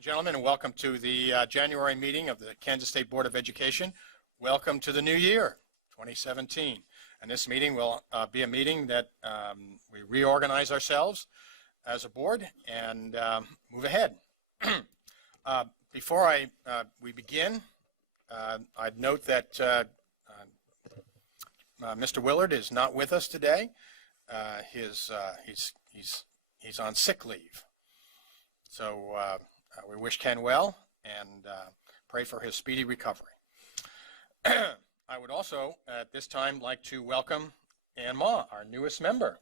Gentlemen, and welcome to the January meeting of the Kansas State Board of Education. Welcome to the new year, 2017. And this meeting will be a meeting that we reorganize ourselves as a board and move ahead. Before we begin, I'd note that Mr. Willard is not with us today. He's on sick leave. So we wish Ken well and pray for his speedy recovery. I would also at this time like to welcome Ann Ma, our newest member.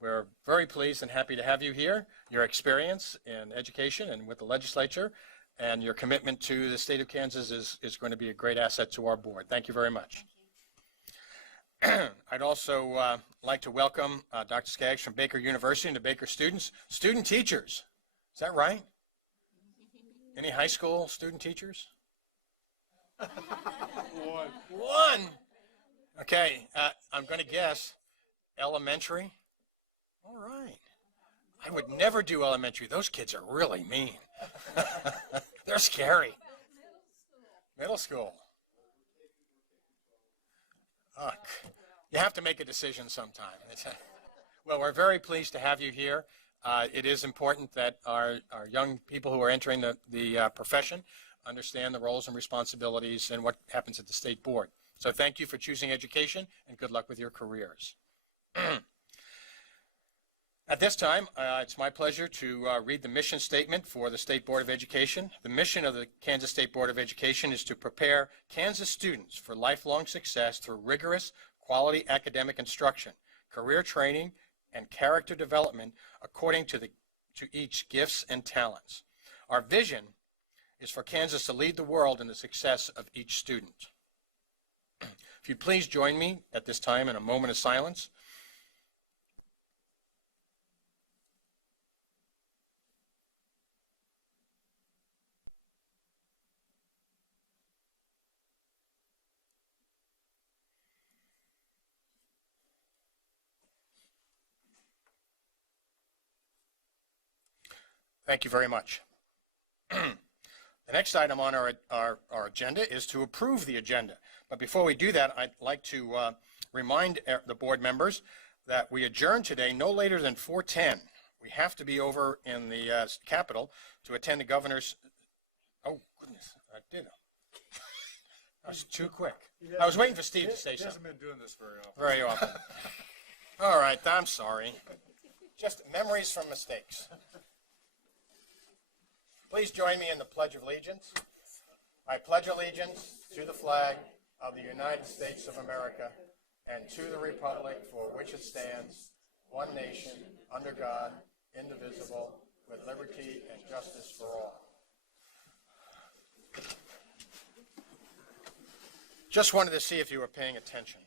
We're very pleased and happy to have you here. Your experience in education and with the legislature and your commitment to the state of Kansas is going to be a great asset to our board. Thank you very much. I'd also like to welcome Dr. Skaggs from Baker University and the Baker students. Student teachers, is that right? Any high school student teachers? One. Okay, I'm going to guess elementary. All right. I would never do elementary. Those kids are really mean. They're scary. Middle school. You have to make a decision sometime. Well, we're very pleased to have you here. It is important that our young people who are entering the profession understand the roles and responsibilities and what happens at the state board. So thank you for choosing education and good luck with your careers. At this time, it's my pleasure to read the mission statement for the State Board of Education. The mission of the Kansas State Board of Education is to prepare Kansas students for lifelong success through rigorous, quality academic instruction, career training, and character development according to each gifts and talents. Our vision is for Kansas to lead the world in the success of each student. If you'd please join me at this time in a moment of silence. Thank you very much. The next item on our agenda is to approve the agenda. But before we do that, I'd like to remind the board members that we adjourn today no later than 4:10. We have to be over in the Capitol to attend the governor's. Oh, goodness, I did. That was too quick. I was waiting for Steve to say something. He hasn't been doing this very often. Very often. All right, I'm sorry. Just memories from mistakes. Please join me in the Pledge of Allegiance. I pledge allegiance to the flag of the United States of America and to the republic for which it stands, one nation, under God, indivisible, with liberty and justice for all. Just wanted to see if you were paying attention.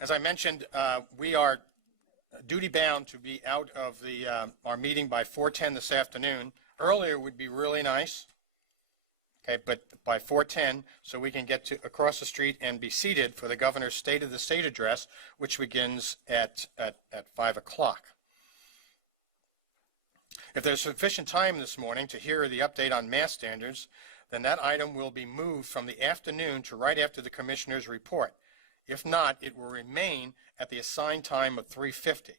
As I mentioned, we are duty-bound to be out of our meeting by 4:10 this afternoon. Earlier would be really nice, okay, but by 4:10, so we can get across the street and be seated for the governor's State of the State address, which begins at 5 o'clock. If there's sufficient time this morning to hear the update on math standards, then that item will be moved from the afternoon to right after the commissioner's report. If not, it will remain at the assigned time of 3:50.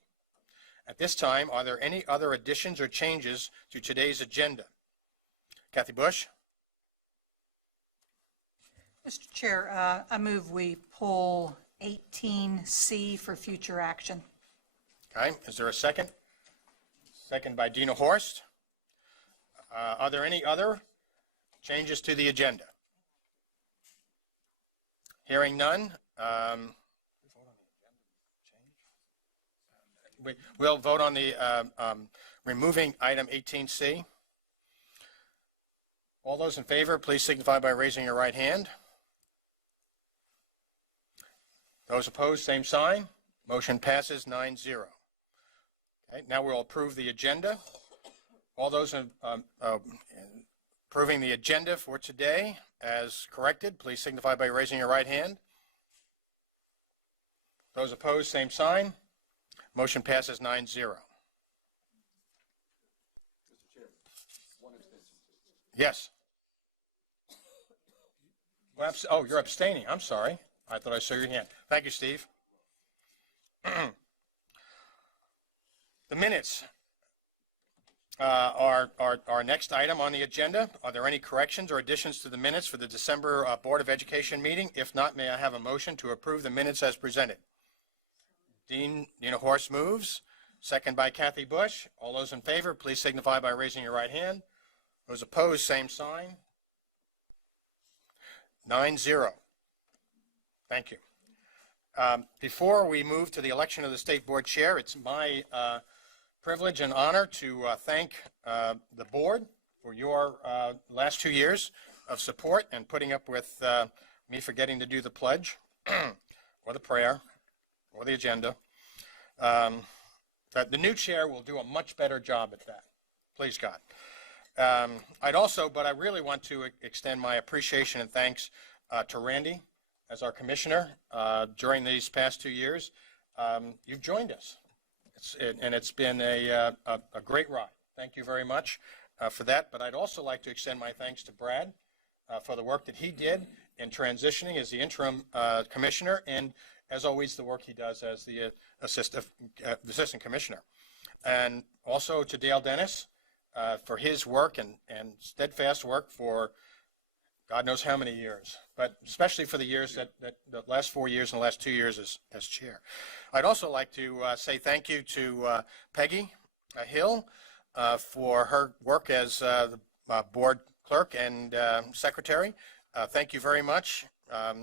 At this time, are there any other additions or changes to today's agenda? Kathy Bush? Mr. Chair, I move we pull 18C for future action. Okay, is there a second? Second by Dina Horst. Are there any other changes to the agenda? Hearing none. We'll vote on the removing item 18C. All those in favor, please signify by raising your right hand. Those opposed, same sign. Motion passes 9-0. Okay, now we'll approve the agenda. All those approving the agenda for today as corrected, please signify by raising your right hand. Those opposed, same sign. Motion passes 9-0. Yes. Well, oh, you're abstaining. I'm sorry. I thought I saw your hand. Thank you, Steve. The minutes are our next item on the agenda. Are there any corrections or additions to the minutes for the December Board of Education meeting? If not, may I have a motion to approve the minutes as presented? Dina Horst moves. Second by Kathy Bush. All those in favor, please signify by raising your right hand. Those opposed, same sign. 9-0. Thank you. Before we move to the election of the State Board Chair, it's my privilege and honor to thank the board for your last 2 years of support and putting up with me forgetting to do the pledge or the prayer or the agenda. The new chair will do a much better job at that. Please, God. I really want to extend my appreciation and thanks to Randy as our commissioner during these past 2 years. You've joined us, and it's been a great ride. Thank you very much for that. But I'd also like to extend my thanks to Brad for the work that he did in transitioning as the interim commissioner, and as always, the work he does as the assistant commissioner. And also to Dale Dennis for his work and steadfast work for God knows how many years, but especially for the years that the last 4 years and the last 2 years as chair. I'd also like to say thank you to Peggy Hill for her work as the board clerk and secretary. Thank you very much.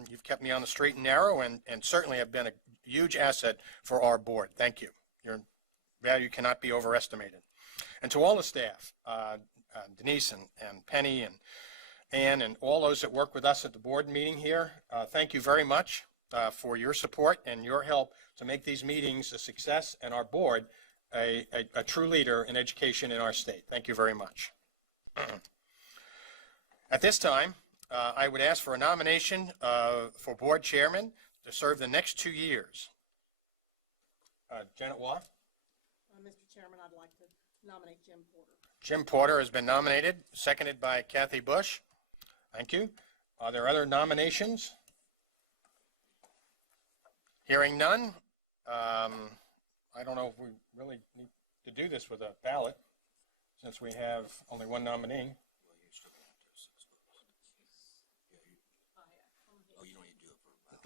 You've kept me on the straight and narrow and certainly have been a huge asset for our board. Thank you. Your value cannot be overestimated. And to all the staff, Denise and Penny and Ann and all those that work with us at the board meeting here, thank you very much for your support and your help to make these meetings a success and our board a true leader in education in our state. Thank you very much. At this time, I would ask for a nomination for board chairman to serve the next 2 years. Janet Waugh? Mr. Chairman, I'd like to nominate Jim Porter. Jim Porter has been nominated, seconded by Kathy Bush. Thank you. Are there other nominations? Hearing none, I don't know if we really need to do this with a ballot since we have only one nominee.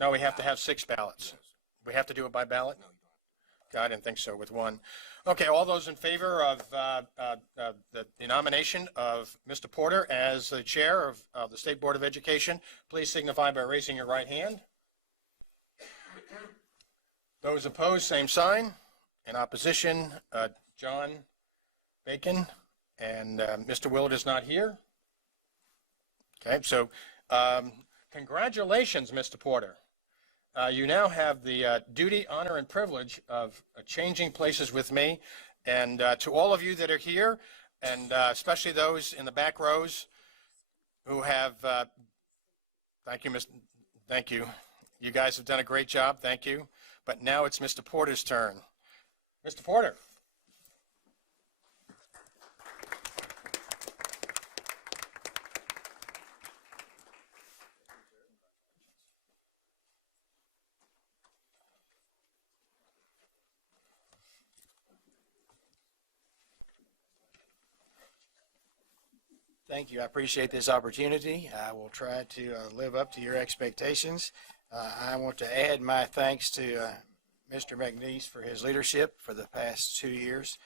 No, we have to have 6 ballots. We have to do it by ballot? I didn't think so with one. Okay, all those in favor of the nomination of Mr. Porter as the chair of the State Board of Education, please signify by raising your right hand. Those opposed, same sign. In opposition, John Bacon, and Mr. Willard is not here. Okay, so congratulations, Mr. Porter. You now have the duty, honor, and privilege of changing places with me. And to all of you that are here, and especially those in the back rows who have, thank you, thank you. You guys have done a great job. Thank you. But now it's Mr. Porter's turn. Mr. Porter. Thank you. I appreciate this opportunity. I will try to live up to your expectations. I want to add my thanks to Mr. McNeese for his leadership for the past 2 years.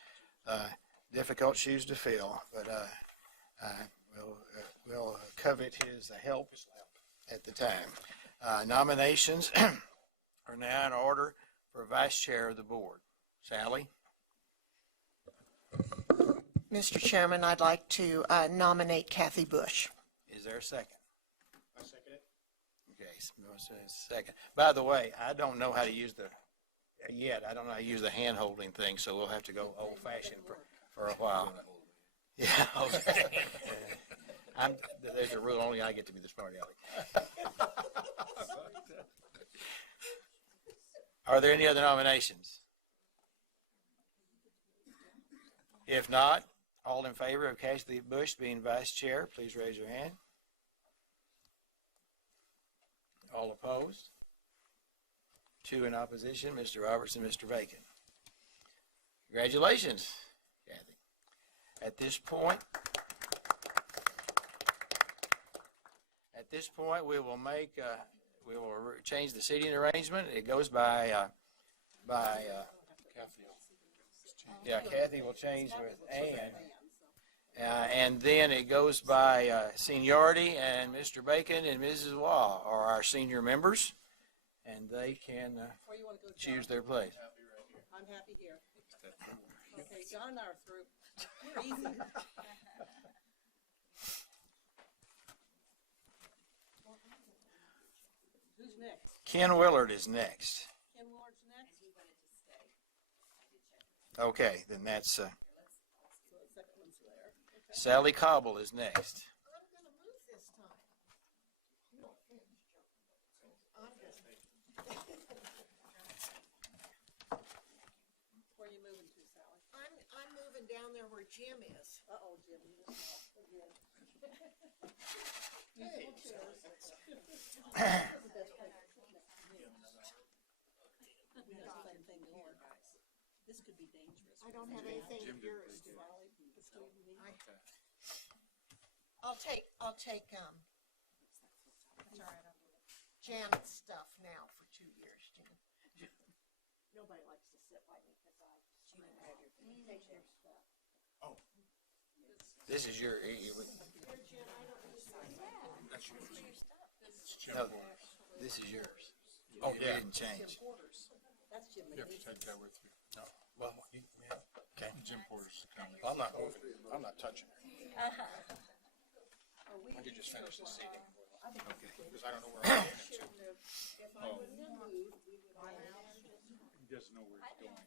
Difficult shoes to fill, but I will covet his help at the time. Nominations are now in order for vice chair of the board. Sally? Mr. Chairman, I'd like to nominate Kathy Bush. Is there a second? I second it. Okay, second. By the way, I don't know how to use I don't know how to use the hand holding thing, so we'll have to go old fashioned for a while. Yeah, okay. There's a rule, only I get to be the smart aleck. Are there any other nominations? If not, all in favor of Kathy Bush being vice chair, please raise your hand. All opposed? 2 in opposition, Mr. Roberts and Mr. Bacon. Congratulations, Kathy. At this point, we will change the seating arrangement. It goes by Kathy will change with Ann. And then it goes by seniority, and Mr. Bacon and Mrs. Waugh are our senior members, and they can choose their place. I'm happy here. Okay, John and I are through. We're easy. Who's next? Ken Willard is next. Ken Willard's next? Okay, then that's So the second one's there. Okay. Sally Cobble is next. I'm going to move this time. Where are you moving to, Sally? I'm moving down there where Jim is. Uh-oh, Jim. You just lost again. Hey. This is the best place to sit next to me. We have the same thing going. This could be dangerous. I don't have anything of yours. Sally, Steve, and me. I'll take Janet's stuff now for 2 years, Jan. Nobody likes to sit by me because I take their stuff. This is your. No, this is yours. Oh, It yeah. didn't change. That's Jim You have to McNeese. take that with you. No. Well, yeah, okay. Jim Porter's coming. Well, I'm not moving. I'm not touching her. Are we? I could just finish the seating. Okay. Because I don't know where I'm going to. If I wouldn't have moved, we would have. He doesn't know where he's going.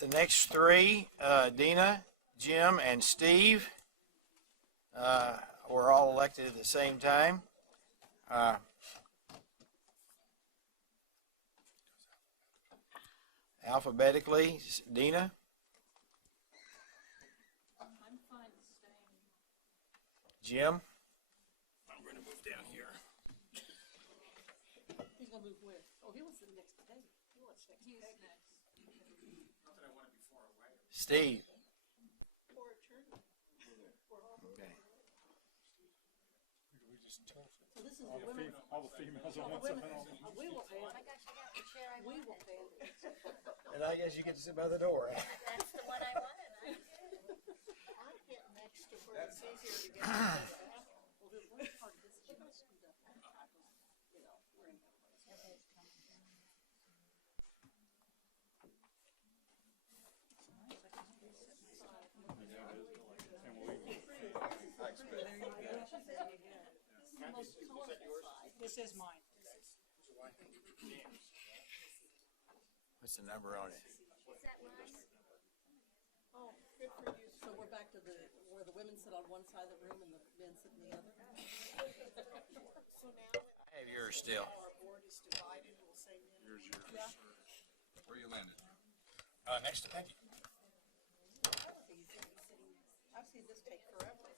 The next 3, Dina, Jim, and Steve, were all elected at the same time. Alphabetically, Dina, I'm fine staying. Jim, I'm going to move down here. He's gonna move where? Oh, he wants the next day. He wants next day. Steve. For a turn. Okay. We just told you. So this is the women. All the females on one side. We will pay. We will pay. And I guess you get to sit by the door. That's the one I wanted. I get next to where it's easier to get. Well, the one part of this is you can scoot up. You know, we're in. This is mine. What's the number on it? Oh, good for you. So we're back to where the women sit on one side of the room and the men sit in the other? So now I have yours still. our board is divided, we'll say men. Here's yours. Where you landed? Next to Peggy. I've seen this take forever.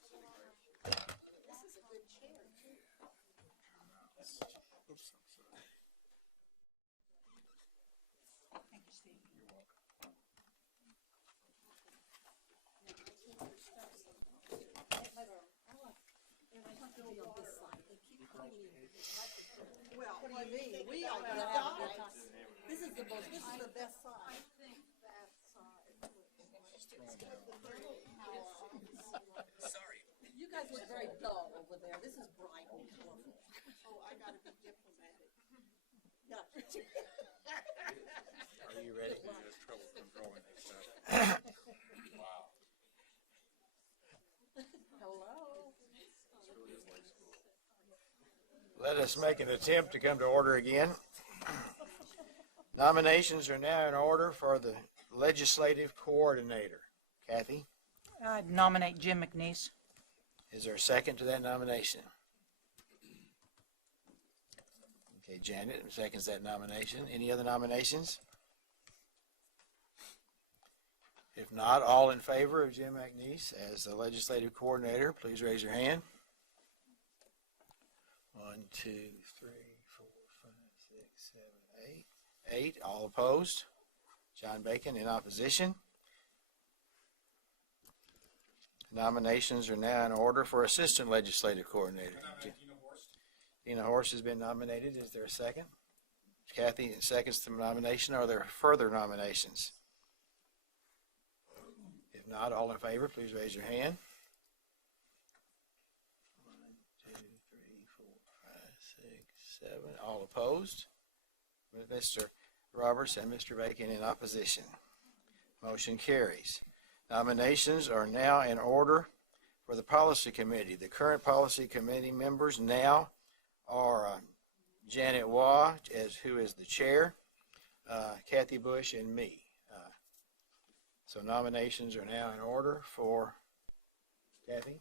This is a good chair, too. Oops, I'm sorry. Thank you, Steve. Well, what do you mean? We are gonna have a good time. This is the best side. Sorry. You guys look very dull over there. This is bright and colorful. Oh, I gotta be diplomatic. Yeah. Are you ready? He has trouble controlling himself. Wow. Hello. Let us make an attempt to come to order again. Nominations are now in order for the legislative coordinator. Kathy, I'd nominate Jim McNeese. is there a second to that nomination? Okay, Janet seconds that nomination. Any other nominations? If not, all in favor of Jim McNeese as the legislative coordinator, please raise your hand. 1, 2, 3, 4, 5, 6, 7, 8. 8. All opposed? John Bacon in opposition. Nominations are now in order for assistant legislative coordinator. Dina Horst has been nominated. Is there a second? Kathy seconds the nomination. Are there further nominations? If not, all in favor, please raise your hand. 1, 2, 3, 4, 5, 6, 7. All opposed? Mr. Roberts and Mr. Bacon in opposition. Motion carries. Nominations are now in order for the policy committee. The current policy committee members now are Janet Waugh, who is the chair, Kathy Bush, and me. So nominations are now in order for Kathy.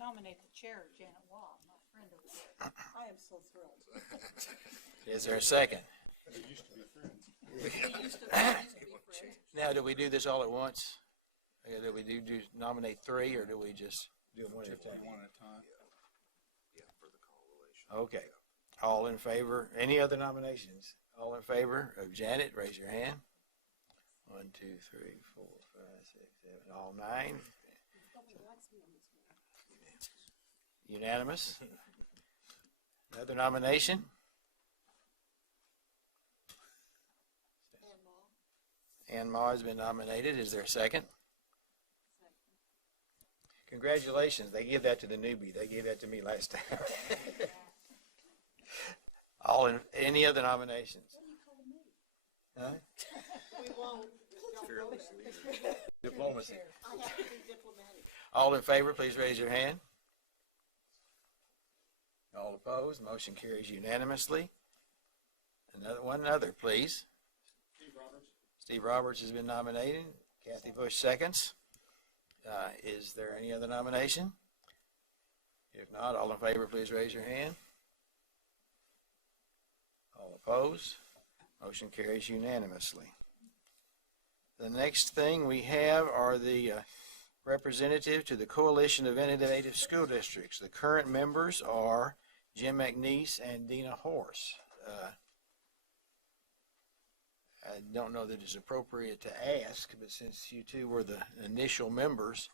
Nominate the chair, Janet Waugh, my friend over there. I am so thrilled. Is there a second? They used to be friends. We used to be friends. Now, do we do this all at once? Do we do nominate three, or do we just do them one at a time? One at a time. Okay. All in favor? Any other nominations? All in favor of Janet, raise your hand. 1, 2, 3, 4, 5, 6, 7, all 9. Unanimous. Another nomination? Ann Ma has been nominated. Is there a second? Congratulations. They give that to the newbie. They gave that to me last time. Any other nominations? Huh? We won't. Diplomacy. I have to be diplomatic. All in favor, please raise your hand. All opposed, motion carries unanimously. One other, please. Steve Roberts has been nominated. Kathy Bush seconds. Is there any other nomination? If not, all in favor, please raise your hand. All opposed, motion carries unanimously. The next thing we have are the representative to the Coalition of Innovative School Districts. The current members are Jim McNeese and Dina Horst. I don't know that it's appropriate to ask, but since you two were the initial members,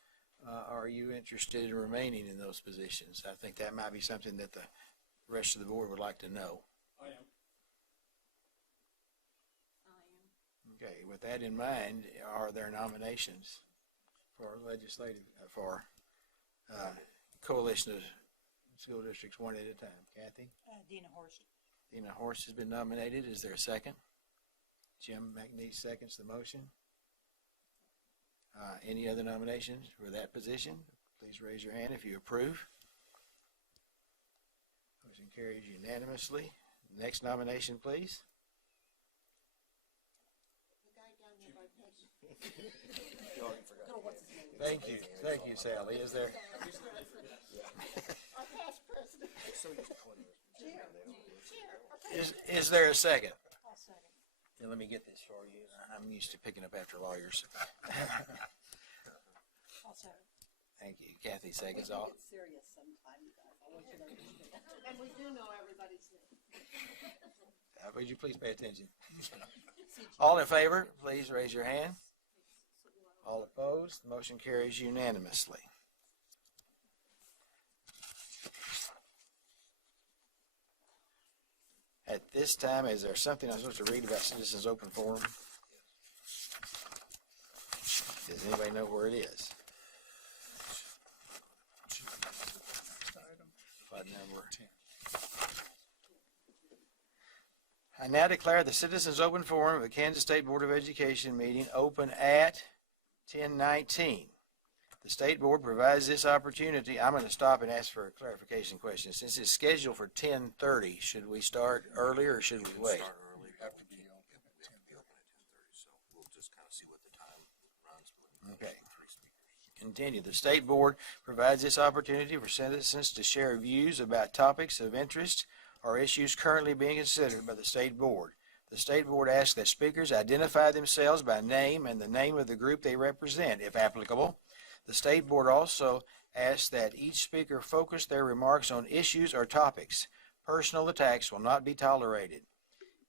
are you interested in remaining in those positions? I think that might be something that the rest of the board would like to know. I am. Okay, with that in mind, are there nominations for legislative, for Coalition of School Districts one at a time? Kathy? Dina Horst. Dina Horst has been nominated. Is there a second? Jim McNeese seconds the motion. Any other nominations for that position? Please raise your hand if you approve. Motion carries unanimously. Next nomination, please. Thank you. Thank you, Sally. Is there? Is there a second? I'll second. Here, let me get this for you. I'm used to picking up after lawyers. I'll second. Thank you. Kathy seconds all. It's serious sometime, you guys. I want you to understand. And we do know everybody's name. Would you please pay attention? All in favor, please raise your hand. All opposed, motion carries unanimously. At this time, is there something I'm supposed to read about Citizens Open Forum? Does anybody know where it is? What number? I now declare the Citizens Open Forum of the Kansas State Board of Education meeting open at 10:19. The State Board provides this opportunity. I'm going to stop and ask for a clarification question. Since it's scheduled for 10:30, should we start earlier or should we wait? Start early, have to be open at 10. So we'll just kind of see what the time runs. Okay. Continue. The State Board provides this opportunity for citizens to share views about topics of interest or issues currently being considered by the State Board. The State Board asks that speakers identify themselves by name and the name of the group they represent, if applicable. The State Board also asks that each speaker focus their remarks on issues or topics. Personal attacks will not be tolerated.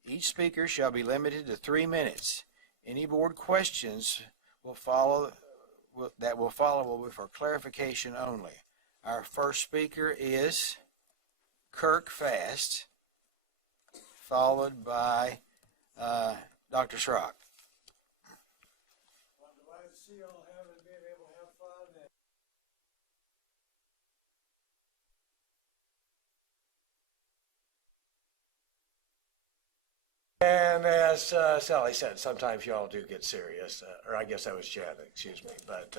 Each speaker shall be limited to 3 minutes. Any board questions will follow will be for clarification only. Our first speaker is Kirk Fast, followed by Dr. Schrock. I'm glad to see y'all having been able to have fun. And as Sally said, sometimes y'all do get serious, or I guess that was Janet, excuse me. But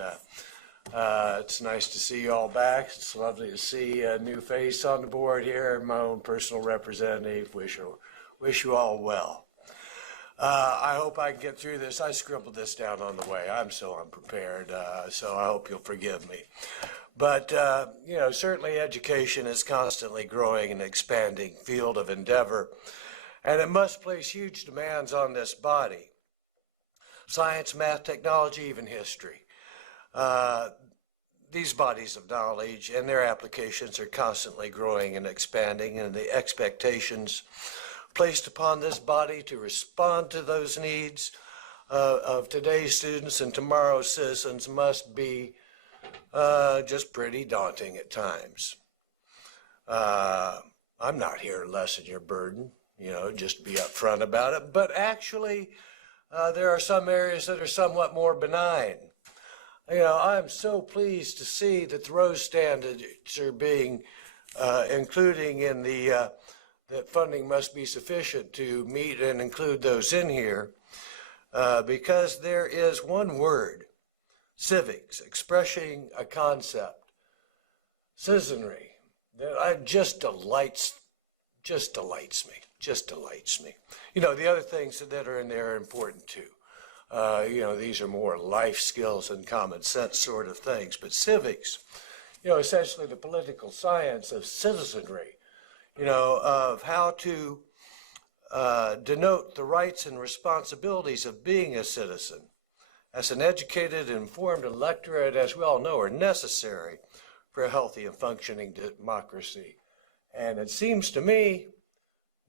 it's nice to see you all back. It's lovely to see a new face on the board here. My own personal representative. Wish you all well. I hope I can get through this. I scribbled this down on the way. I'm so unprepared, so I hope you'll forgive me. But, certainly education is constantly growing and expanding field of endeavor, and it must place huge demands on this body. Science, math, technology, even history. These bodies of knowledge and their applications are constantly growing and expanding, and the expectations placed upon this body to respond to those needs of today's students and tomorrow's citizens must be just pretty daunting at times. I'm not here to lessen your burden, just be upfront about it, but actually there are some areas that are somewhat more benign. I'm so pleased to see that the Rose standards are being including in the that funding must be sufficient to meet and include those in here, because there is one word, civics, expressing a concept, citizenry, that just delights me. The other things that are in there are important too. These are more life skills and common sense sort of things, but civics, essentially the political science of citizenry, of how to denote the rights and responsibilities of being a citizen. As an educated, informed electorate, as we all know, are necessary for a healthy and functioning democracy. And it seems to me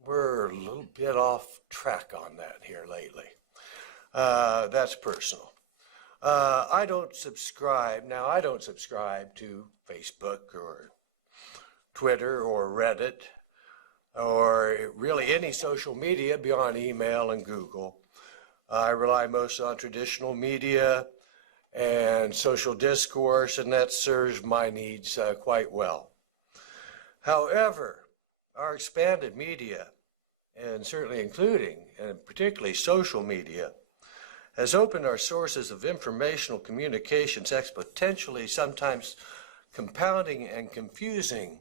we're a little bit off track on that here lately. That's personal. I don't subscribe to Facebook or Twitter or Reddit or really any social media beyond email and Google. I rely most on traditional media and social discourse, and that serves my needs quite well. However, our expanded media, and certainly including and particularly social media, has opened our sources of informational communications exponentially, sometimes compounding and confusing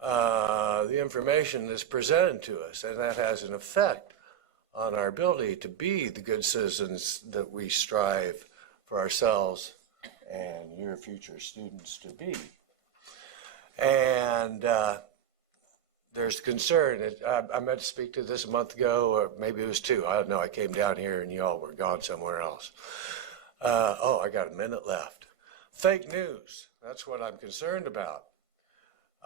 the information that's presented to us, and that has an effect on our ability to be the good citizens that we strive for ourselves and your future students to be. And there's concern. I meant to speak to this a month ago, or maybe it was 2. I don't know. I came down here and you all were gone somewhere else. I got a minute left. Fake news. That's what I'm concerned about.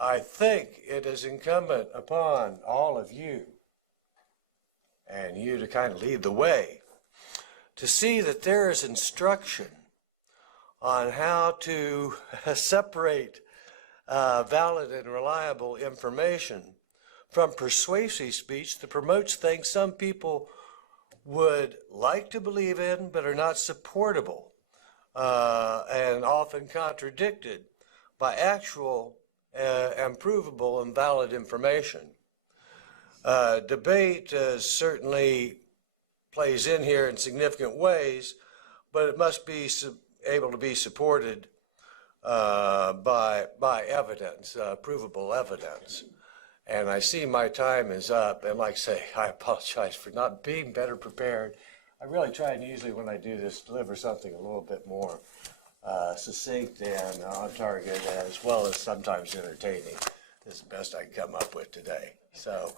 I think it is incumbent upon all of you and you to kind of lead the way to see that there is instruction on how to separate valid and reliable information from persuasive speech that promotes things some people would like to believe in but are not supportable and often contradicted by actual and provable and valid information. Debate certainly plays in here in significant ways, but it must be able to be supported by evidence, provable evidence. And I see my time is up, and like I say, I apologize for not being better prepared. I really try and usually when I do this deliver something a little bit more succinct and on target, as well as sometimes entertaining. is the best I can come up with today. So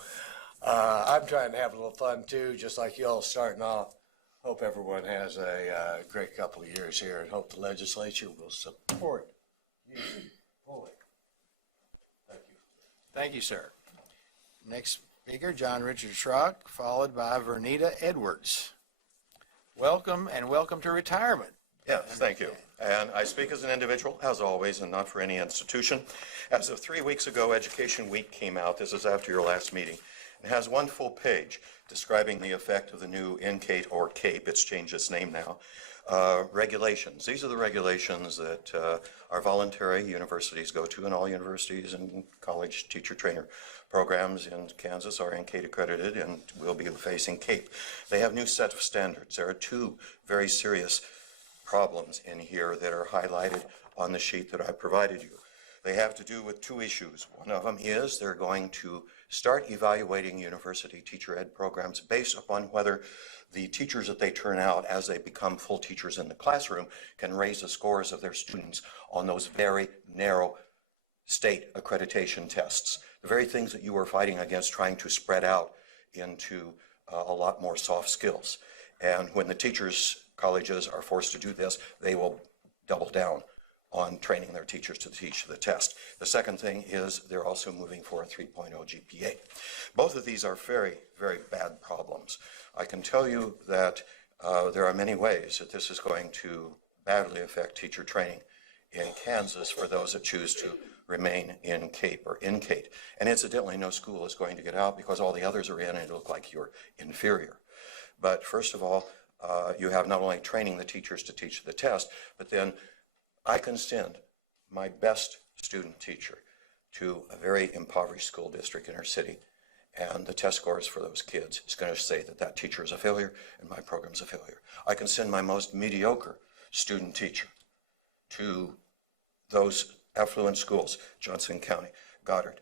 I'm trying to have a little fun too, just like you all starting off. Hope everyone has a great couple of years here, and hope the legislature will support you fully. Thank you. Thank you, sir. Next speaker, John Richard Schrock, followed by Vernita Edwards. Welcome and welcome to retirement. Yes, thank you. And I speak as an individual, as always, and not for any institution. As of 3 weeks ago, Education Week came out. This is after your last meeting. It has one full page describing the effect of the new NCATE or CAPE, it's changed its name now, regulations. These are the regulations that our voluntary universities go to, and all universities and college teacher trainer programs in Kansas are NCATE accredited and will be facing CAPE. They have new set of standards. There are two very serious problems in here that are highlighted on the sheet that I provided you. They have to do with two issues. One of them is they're going to start evaluating university teacher ed programs based upon whether the teachers that they turn out as they become full teachers in the classroom can raise the scores of their students on those very narrow state accreditation tests. The very things that you were fighting against, trying to spread out into a lot more soft skills. And when the teachers colleges are forced to do this, they will double down on training their teachers to teach the test. The second thing is they're also moving for a 3.0 GPA. Both of these are very, very bad problems. I can tell you that there are many ways that this is going to badly affect teacher training in Kansas for those that choose to remain in CAPE or NCATE. And incidentally, no school is going to get out because all the others are in and it look like you're inferior. But first of all, you have not only training the teachers to teach the test, but then I can send my best student teacher to a very impoverished school district in our city, and the test scores for those kids is going to say that that teacher is a failure and my program's a failure. I can send my most mediocre student teacher to those affluent schools, Johnson County, Goddard,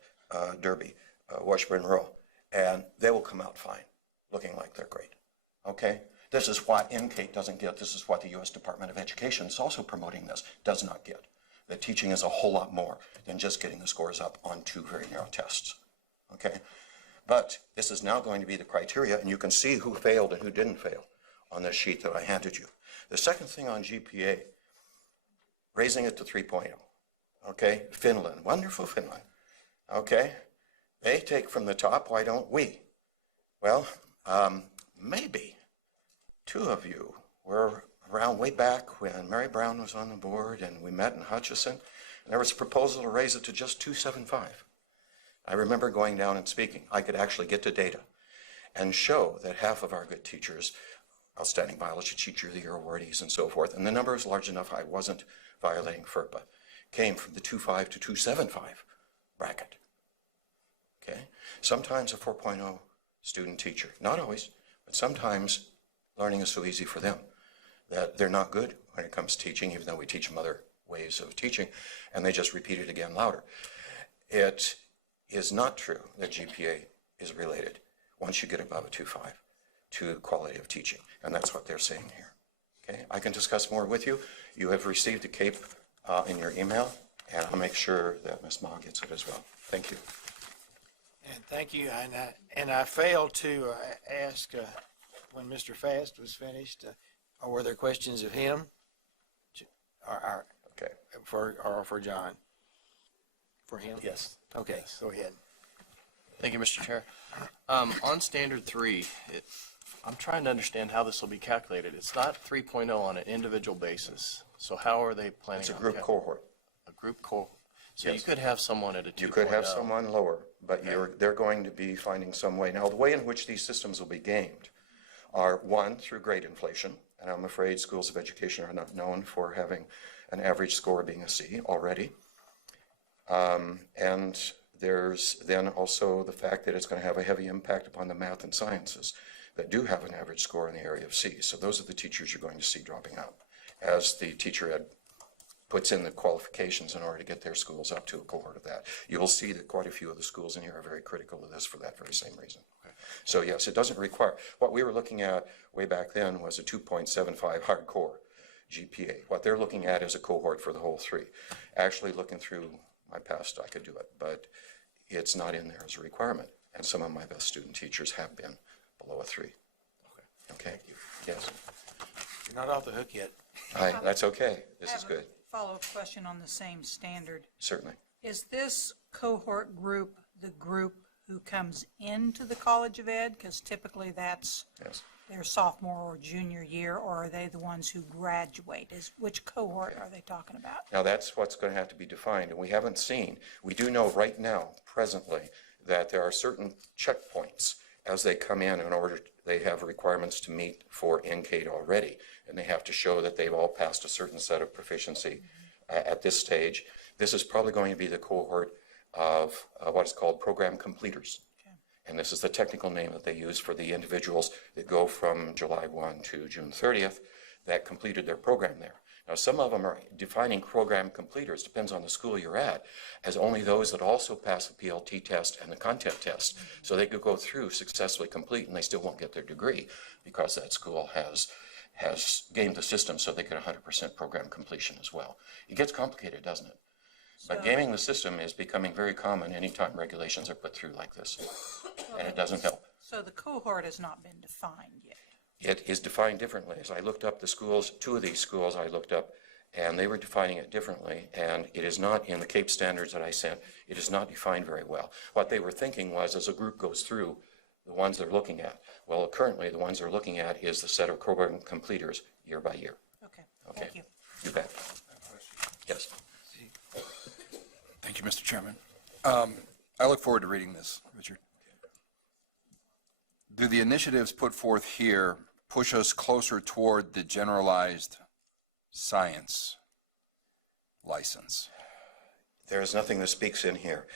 Derby, Washburn-Row, and they will come out fine, looking like they're great. Okay? This is what NCATE doesn't get. This is what the U.S. Department of Education is also promoting this, does not get. That teaching is a whole lot more than just getting the scores up on two very narrow tests. Okay? But this is now going to be the criteria, and you can see who failed and who didn't fail on this sheet that I handed you. The second thing on GPA, raising it to 3.0. Okay? Finland, wonderful Finland. Okay? They take from the top, why don't we? Well, maybe. Two of you were around way back when Mary Brown was on the board and we met in Hutchinson, and there was a proposal to raise it to just 2.75. I remember going down and speaking. I could actually get to data and show that half of our good teachers, outstanding biology teacher of the year awardees and so forth, and the number is large enough I wasn't violating FERPA, came from the 2.5 to 2.75 bracket. Okay? Sometimes a 4.0 student teacher, not always, but sometimes learning is so easy for them that they're not good when it comes to teaching, even though we teach them other ways of teaching, and they just repeat it again louder. It is not true that GPA is related, once you get above a 2.5, to quality of teaching, and that's what they're saying here. Okay, I can discuss more with you. You have received the CAPE in your email, and I'll make sure that Ms. Ma gets it as well. Thank you. And thank you. And I failed to ask when Mr. Fast was finished, or were there questions of him? Okay. For John? For him? Yes. Okay, Yes. go ahead. Thank you, Mr. Chair. On standard 3, I'm trying to understand how this will be calculated. It's not 3.0 on an individual basis. So how are they planning It's a on group cohort. A group cohort. So you Yes. could have someone at a 2.0. You could have someone lower, but they're going to be finding some way. Now, the way in which these systems will be gamed are, one, through grade inflation, and I'm afraid schools of education are not known for having an average score being a C already. And there's then also the fact that it's going to have a heavy impact upon the math and sciences that do have an average score in the area of C. So those are the teachers you're going to see dropping out as the teacher ed puts in the qualifications in order to get their schools up to a cohort of that. You will see that quite a few of the schools in here are very critical of this for that very same reason. Okay. So yes, it doesn't require, what we were looking at way back then was a 2.75 hardcore GPA. What they're looking at is a cohort for the whole three. Actually looking through my past, I could do it, but it's not in there as a requirement. And some of my best student teachers have been below a 3. Okay? Yes. You're not off the hook yet. That's okay. This is good. Follow-up question on the same standard. Certainly. Is this cohort group the group who comes into the College of Ed? Because typically that's Yes. their sophomore or junior year, or are they the ones who graduate? Which cohort are they talking about? Now, that's what's going to have to be defined, and we haven't seen. We do know right now, presently, that there are certain checkpoints as they come in order, they have requirements to meet for NCADE already, and they have to show that they've all passed a certain set of proficiency at this stage. This is probably going to be the cohort of what is called program completers. And this is the technical name that they use for the individuals that go from July 1 to June 30th that completed their program there. Now, some of them are defining program completers, depends on the school you're at, as only those that also pass the PLT test and the content test. So they could go through successfully complete and they still won't get their degree because that school has gamed the system so they get 100% program completion as well. It gets complicated, doesn't it? But gaming the system is becoming very common anytime regulations are put through like this, and it doesn't help. So the cohort has not been defined yet. It is defined differently. As I looked up the schools, 2 of these schools I looked up, and they were defining it differently, and it is not in the CAPE standards that I sent. It is not defined very well. What they were thinking was, as a group goes through, the ones they're looking at. Well, currently, the ones they're looking at is the set of program completers year by year. Okay, Okay. thank you. You bet. Yes. Thank you, Mr. Chairman. I look forward to reading this, Richard. Do the initiatives put forth here push us closer toward the generalized science license? There is nothing that speaks in here.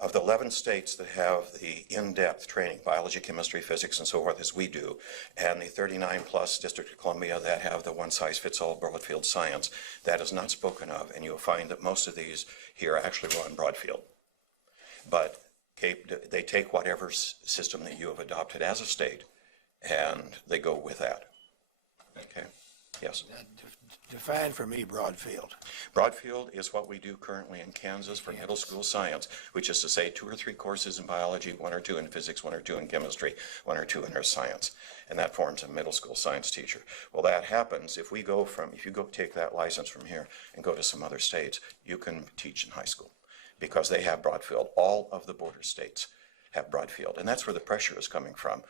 Of the 11 states that have the in-depth training, biology, chemistry, physics, and so forth, as we do, and the 39-plus District of Columbia that have the one-size-fits-all broadfield science, that is not spoken of, and you'll find that most of these here actually run broadfield. But they take whatever system that you have adopted as a state, and they go with that. Okay? Yes. Define for me Broadfield. Broadfield is what we do currently in Kansas for middle school science, which is to say 2 or 3 courses in biology, 1 or 2 in physics, 1 or 2 in chemistry, 1 or 2 in earth science. And that forms a middle school science teacher. Well, that happens if you go take that license from here and go to some other states, you can teach in high school because they have Broadfield. All of the border states have Broadfield. And that's where the pressure is coming from.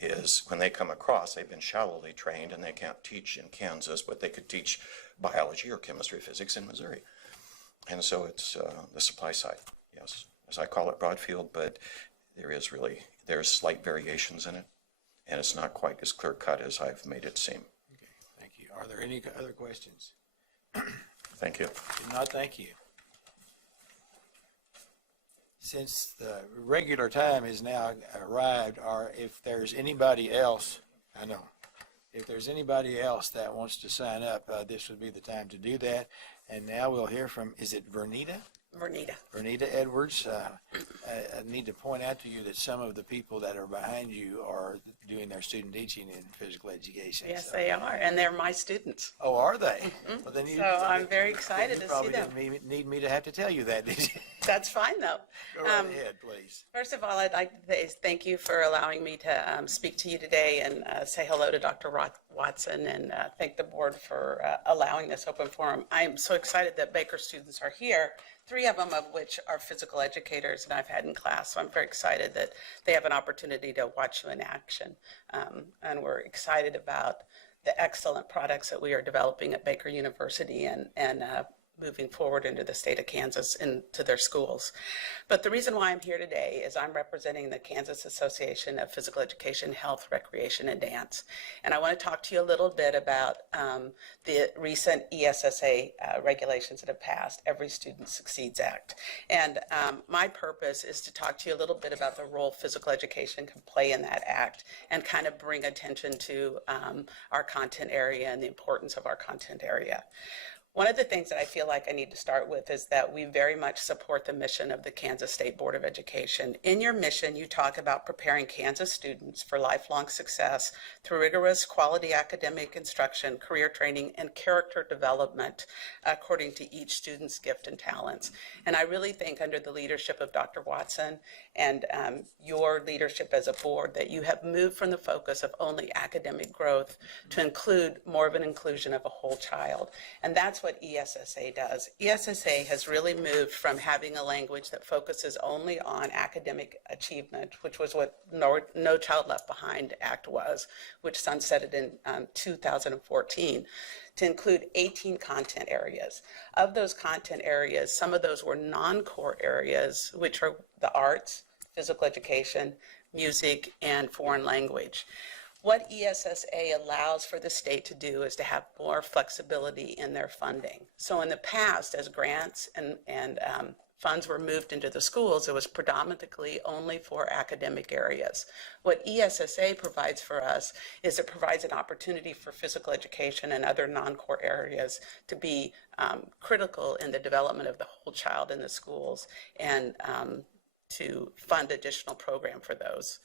Is when they come across, they've been shallowly trained and they can't teach in Kansas, but they could teach biology or chemistry, physics in Missouri. And so it's the supply side, yes. As I call it Broadfield, but there's slight variations in it, and it's not quite as clear cut as I've made it seem. Okay, thank you. Are there any other questions? Thank you. If not, thank you. Since the regular time has now arrived, or if there's anybody else, if there's anybody else that wants to sign up, this would be the time to do that. And now we'll hear from, is it Vernita? Vernita Edwards. I need to point out to you that some of the people that are behind you are doing their student teaching in physical education. Yes, so. they are, and they're my students. Oh, are they? Well, then So I'm very excited to see probably them. didn't need me to have to tell you that, did you? That's fine, though. Go right ahead, please. First of all, I'd like to thank you for allowing me to speak to you today and say hello to Dr. Watson and thank the board for allowing this open forum. I'm so excited that Baker students are here, 3 of them of which are physical educators and I've had in class. So I'm very excited that they have an opportunity to watch you in action. And we're excited about the excellent products that we are developing at Baker University and moving forward into the state of Kansas into their schools. But the reason why I'm here today is I'm representing the Kansas Association of Physical Education, Health, Recreation, and Dance. And I want to talk to you a little bit about the recent ESSA regulations that have passed, Every Student Succeeds Act. And my purpose is to talk to you a little bit about the role physical education can play in that act and kind of bring attention to our content area and the importance of our content area. One of the things that I feel like I need to start with is that we very much support the mission of the Kansas State Board of Education. In your mission, you talk about preparing Kansas students for lifelong success through rigorous quality academic instruction, career training, and character development according to each student's gift and talents. And I really think under the leadership of Dr. Watson and your leadership as a board that you have moved from the focus of only academic growth to include more of an inclusion of a whole child. And that's what ESSA does. ESSA has really moved from having a language that focuses only on academic achievement, which was what No Child Left Behind Act was, which sunsetted in 2014, to include 18 content areas. Of those content areas, some of those were non-core areas, which are the arts, physical education, music, and foreign language. What ESSA allows for the state to do is to have more flexibility in their funding. So in the past, as grants and funds were moved into the schools, it was predominantly only for academic areas. What ESSA provides for us is it provides an opportunity for physical education and other non-core areas to be critical in the development of the whole child in the schools and to fund additional program for those.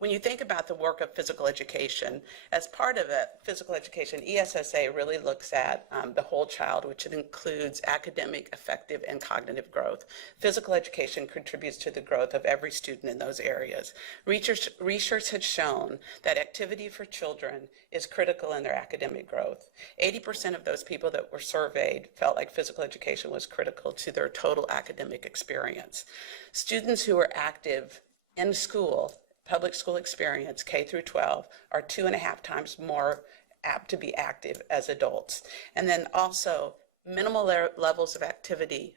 When you think about the work of physical education, as part of it, physical education, ESSA really looks at the whole child, which includes academic, affective, and cognitive growth. Physical education contributes to the growth of every student in those areas. Research has shown that activity for children is critical in their academic growth. 80% of those people that were surveyed felt like physical education was critical to their total academic experience. Students who are active in school, public school experience, K through 12, are 2.5 times more apt to be active as adults. And then also, minimal levels of activity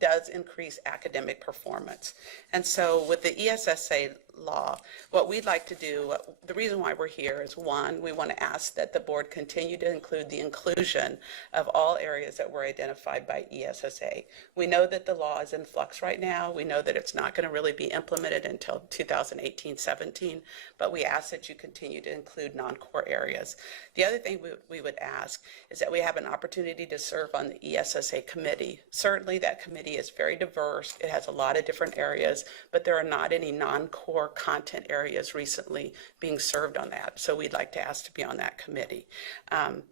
does increase academic performance. And so with the ESSA law, what we'd like to do, the reason why we're here is, one, we want to ask that the board continue to include the inclusion of all areas that were identified by ESSA. We know that the law is in flux right now. We know that it's not going to really be implemented until 2018-17, but we ask that you continue to include non-core areas. The other thing we would ask is that we have an opportunity to serve on the ESSA committee. Certainly that committee is very diverse. It has a lot of different areas, but there are not any non-core content areas recently being served on that. So we'd like to ask to be on that committee. And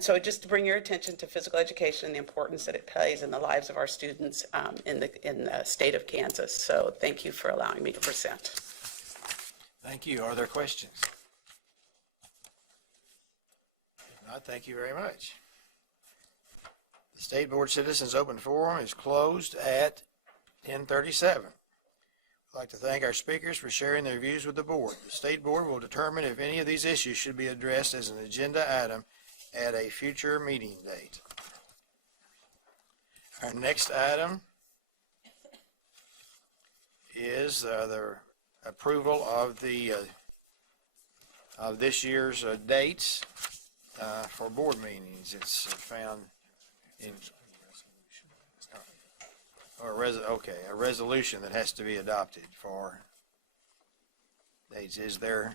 so just to bring your attention to physical education and the importance that it plays in the lives of our students in the state of Kansas. So thank you for allowing me to present. Thank you. Are there questions? If not, thank you very much. The State Board Citizens Open Forum is closed at 10:37. I'd like to thank our speakers for sharing their views with the board. The State Board will determine if any of these issues should be addressed as an agenda item at a future meeting date. Our next item is the approval of the of this year's dates for board meetings. It's found in a resolution that has to be adopted for dates. Is there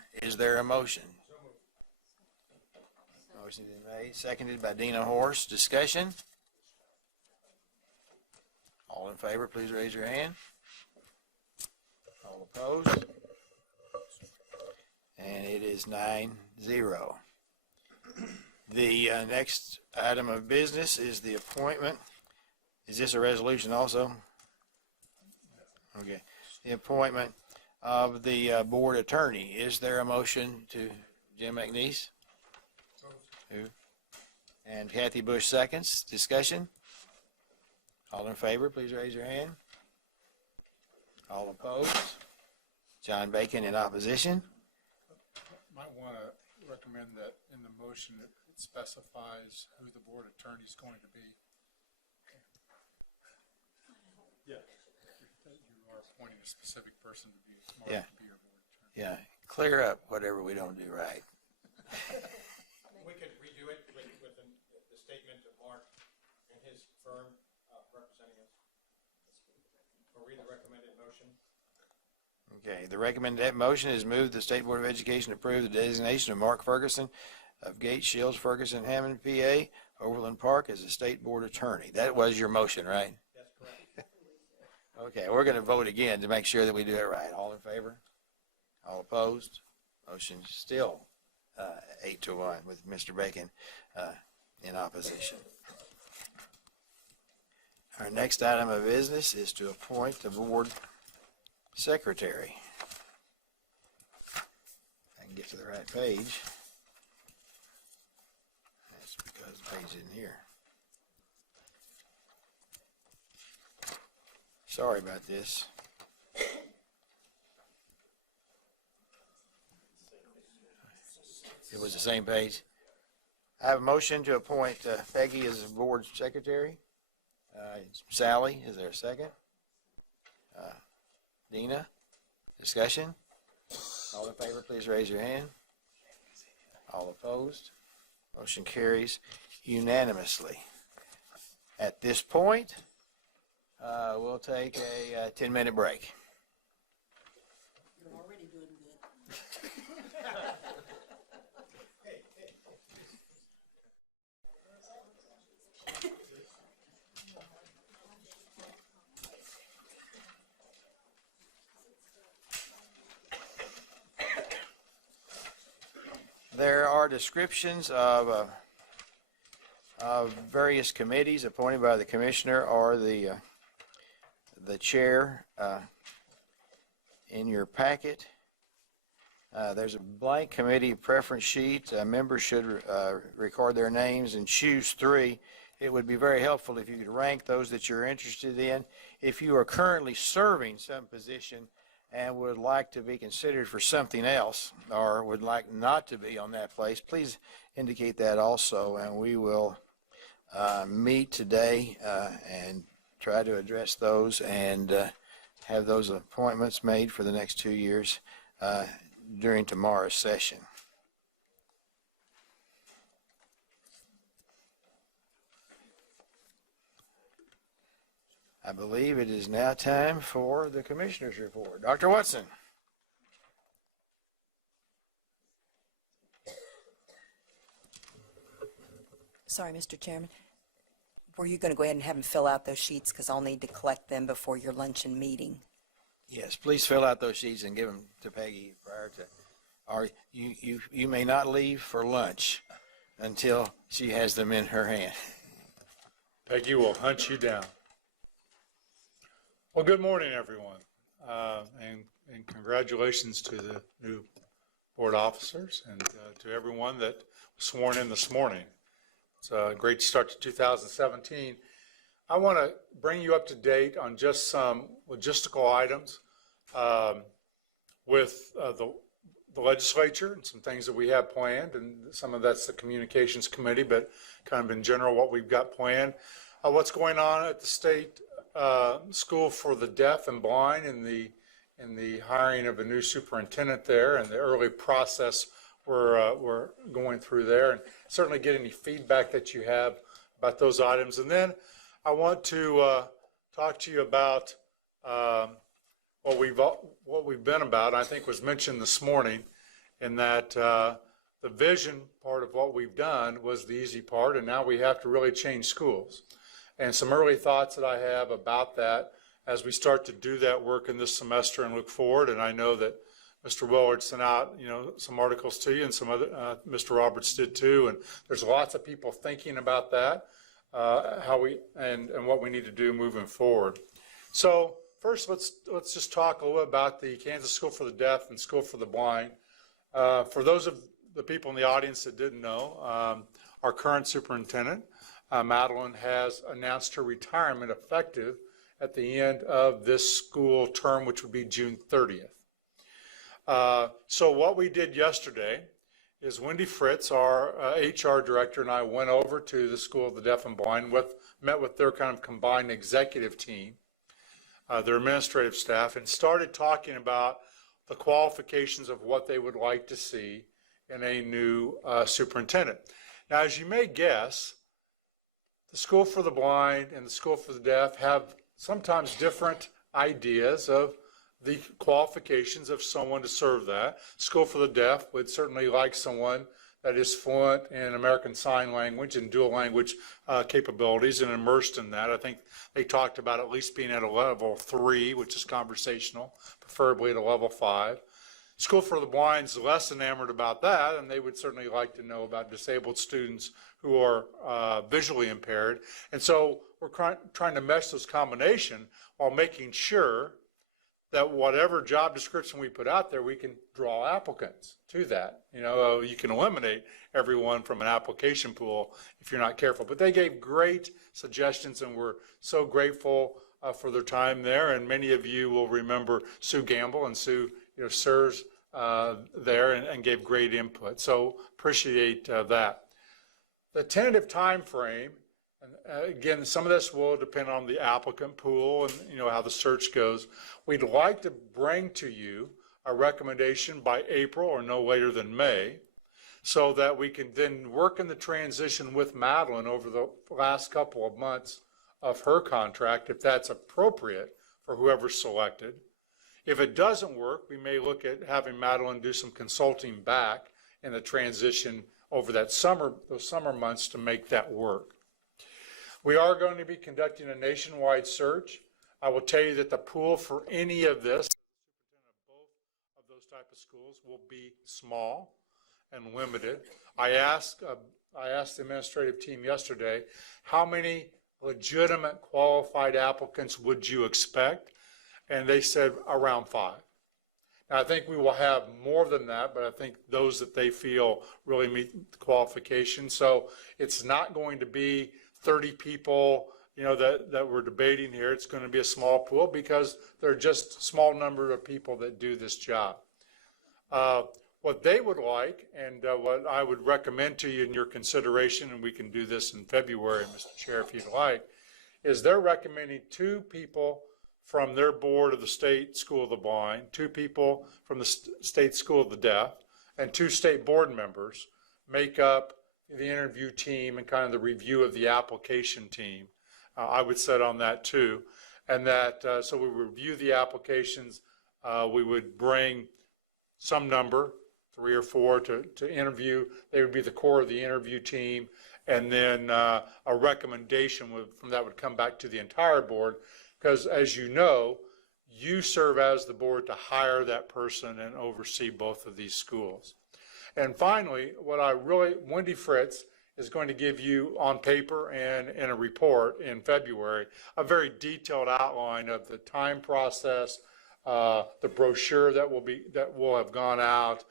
a motion? Motion been made, seconded by Dina Horse. Discussion? All in favor, please raise your hand. All opposed? And it is 9-0. The next item of business is the appointment. Is this a resolution also? Okay. The appointment of the board attorney. Is there a motion to Jim McNeese? Who? And Kathy Bush seconds. Discussion? All in favor, please raise your hand. All opposed? John Bacon in opposition. Might want to recommend that in the motion it specifies who the board attorney is going to be. Yeah. That you are appointing a specific person to be your board attorney. Yeah, clear up whatever we don't do right. We could redo it with the statement of Mark and his firm representing us. Or read the recommended motion. Okay, the recommended motion is moved the State Board of Education approve the designation of Mark Ferguson of Gates, Shields, Ferguson, Hammond, PA, Overland Park as a state board attorney. That was your motion, right? That's correct. Okay, we're going to vote again to make sure that we do it right. All in favor? All opposed? Motion still 8-1 with Mr. Bacon in opposition. Our next item of business is to appoint the board secretary. I can get to the right page. That's because the page isn't here. Sorry about this. It was the same page. I have a motion to appoint Peggy as the board secretary. Sally, is there a second? Dina, discussion? All in favor, please raise your hand. All opposed? Motion carries unanimously. At this point, we'll take a 10-minute break. You're already doing good. There are descriptions of various committees appointed by the commissioner or the chair in your packet. There's a blank committee preference sheet. Members should record their names and choose 3. It would be very helpful if you could rank those that you're interested in. If you are currently serving some position and would like to be considered for something else or would like not to be on that place, please indicate that also, and we will meet today and try to address those and have those appointments made for the next 2 years during tomorrow's session. I believe it is now time for the commissioner's report. Dr. Watson. Sorry, Mr. Chairman. Were you going to go ahead and have them fill out those sheets because I'll need to collect them before your luncheon meeting? Yes, please fill out those sheets and give them to Peggy prior to, or you may not leave for lunch until she has them in her hand. Peggy will hunt you down. Well, good morning, everyone, and congratulations to the new board officers and to everyone that was sworn in this morning. It's a great start to 2017. I want to bring you up to date on just some logistical items with the legislature and some things that we have planned, and some of that's the communications committee, but kind of in general what we've got planned. What's going on at the state school for the deaf and blind in the hiring of a new superintendent there and the early process we're going through there, and certainly get any feedback that you have about those items. And then I want to talk to you about what we've been about. I think was mentioned this morning, in that the vision part of what we've done was the easy part, and now we have to really change schools. And some early thoughts that I have about that as we start to do that work in this semester and look forward. And I know that Mr. Willard sent out, some articles to you, and some other, Mr. Roberts did too. And there's lots of people thinking about that, how we, and what we need to do moving forward. So first, let's just talk a little about the Kansas School for the Deaf and School for the Blind. For those of the people in the audience that didn't know, our current superintendent, Madeline, has announced her retirement effective at the end of this school term, which would be June 30th. So what we did yesterday is Wendy Fritz, our HR director, and I went over to the School of the Deaf and Blind, met with their kind of combined executive team, their administrative staff, and started talking about the qualifications of what they would like to see in a new superintendent. Now, as you may guess, the School for the Blind and the School for the Deaf have sometimes different ideas of the qualifications of someone to serve that. School for the Deaf would certainly like someone that is fluent in American Sign Language and dual language capabilities and immersed in that. I think they talked about at least being at a level 3, which is conversational, preferably at a level 5. School for the Blind is less enamored about that, and they would certainly like to know about disabled students who are visually impaired. And so we're trying to mesh this combination while making sure that whatever job description we put out there, we can draw applicants to that. You know, you can eliminate everyone from an application pool if you're not careful. But they gave great suggestions, and we're so grateful for their time there. And many of you will remember Sue Gamble, and Sue, serves there and gave great input. So appreciate that. The tentative time frame, and again, some of this will depend on the applicant pool and how the search goes. We'd like to bring to you a recommendation by April or no later than May, so that we can then work in the transition with Madeline over the last couple of months of her contract, if that's appropriate for whoever's selected. If it doesn't work, we may look at having Madeline do some consulting back in the transition over those summer months to make that work. We are going to be conducting a nationwide search. I will tell you that the pool for any of this, both of those type of schools, will be small and limited. I asked the administrative team yesterday, how many legitimate qualified applicants would you expect? And they said around 5. Now, I think we will have more than that, but I think those that they feel really meet the qualifications. So it's not going to be 30 people, that we're debating here. It's going to be a small pool because there are just a small number of people that do this job. What they would like, and what I would recommend to you in your consideration, and we can do this in February, Mr. Chair, if you'd like, is they're recommending 2 people from their board of the State School of the Blind, 2 people from the State School of the Deaf, and 2 state board members make up the interview team and kind of the review of the application team. I would set on that too. And that, so we review the applications, we would bring some number, 3 or 4 to interview. They would be the core of the interview team. And then a recommendation from that would come back to the entire board. Because as you know, you serve as the board to hire that person and oversee both of these schools. And finally, Wendy Fritz is going to give you on paper and in a report in February, a very detailed outline of the time process, the brochure that will have gone out,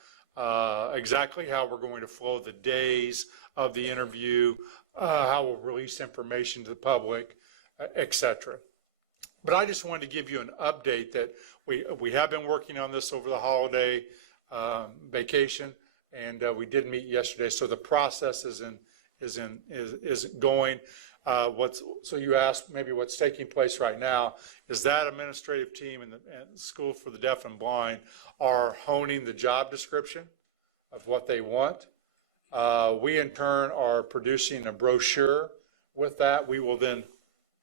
exactly how we're going to flow the days of the interview, how we'll release information to the public, etc. But I just wanted to give you an update that we have been working on this over the holiday vacation, and we did meet yesterday. So the process is going. So you asked maybe what's taking place right now is that administrative team and the School for the Deaf and Blind are honing the job description of what they want. We in turn are producing a brochure with that. We will then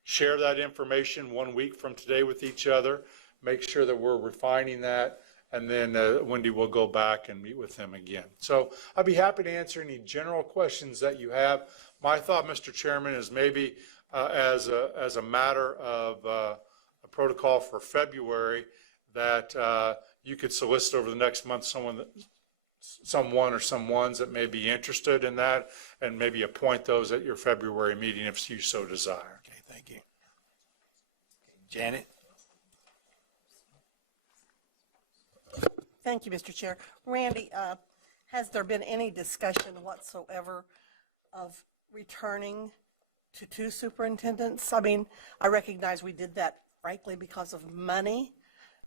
share that information 1 week from today with each other, make sure that we're refining that, and then Wendy will go back and meet with them again. So I'd be happy to answer any general questions that you have. My thought, Mr. Chairman, is maybe as a matter of a protocol for February, that you could solicit over the next month someone or some ones that may be interested in that, and maybe appoint those at your February meeting if you so desire. Thank you. Janet? Thank you, Mr. Chair. Randy, has there been any discussion whatsoever of returning to 2 superintendents? I mean, I recognize we did that frankly because of money,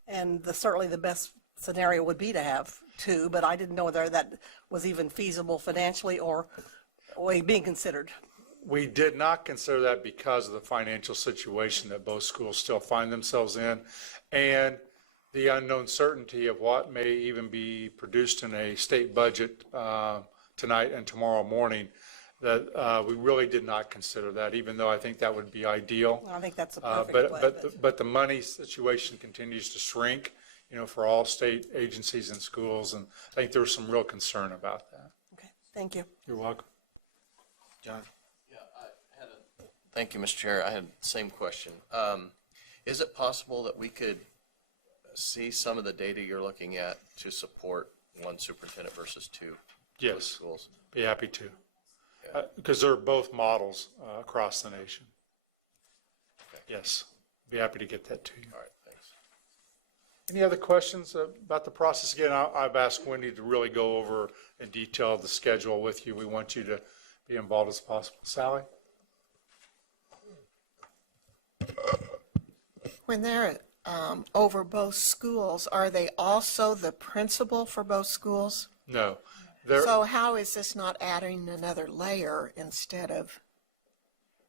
and certainly the best scenario would be to have 2, but I didn't know whether that was even feasible financially or being considered. We did not consider that because of the financial situation that both schools still find themselves in, and the unknown certainty of what may even be produced in a state budget tonight and tomorrow morning, that we really did not consider that, even though I think that would be ideal. I think that's a perfect way. But the money situation continues to shrink, for all state agencies and schools, and I think there was some real concern about that. Okay. Thank you. You're welcome. John? Thank you, Mr. Chair. I had the same question. Is it possible that we could see some of the data you're looking at to support one superintendent versus two Yes, schools? be happy to. Because they're both models across the nation. Yes, be happy to get that to you. All right, thanks. Any other questions about the process? Again, I've asked Wendy to really go over in detail the schedule with you. We want you to be involved as possible. Sally? When they're over both schools, are they also the principal for both schools? No. So how is this not adding another layer instead of,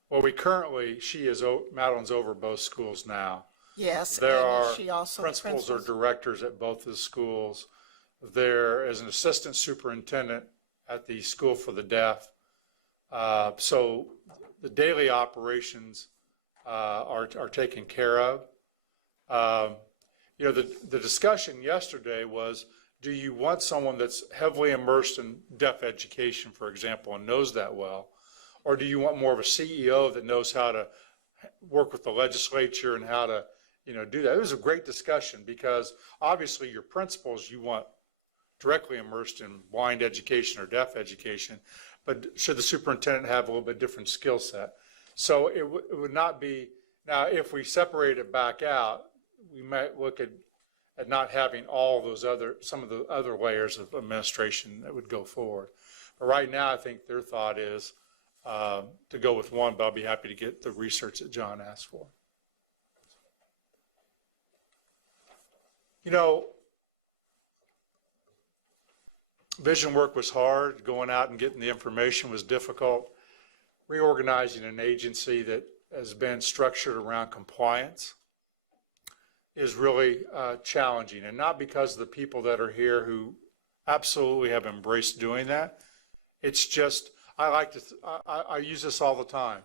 Well, Madeline's over both schools now. yes, There and are is she also the principals or principal? directors at both of the schools. There is an assistant superintendent at the School for the Deaf. So the daily operations are taken care of. The discussion yesterday was, do you want someone that's heavily immersed in deaf education, for example, and knows that well? Or do you want more of a CEO that knows how to work with the legislature and how to, do that? It was a great discussion because obviously your principals you want directly immersed in blind education or deaf education, but should the superintendent have a little bit different skill set? So it would not be, now if we separate it back out, we might look at not having some of the other layers of administration that would go forward. But right now, I think their thought is to go with one, but I'll be happy to get the research that John asked for. Vision work was hard. Going out and getting the information was difficult. Reorganizing an agency that has been structured around compliance is really challenging, and not because of the people that are here who absolutely have embraced doing that. It's just, I use this all the time.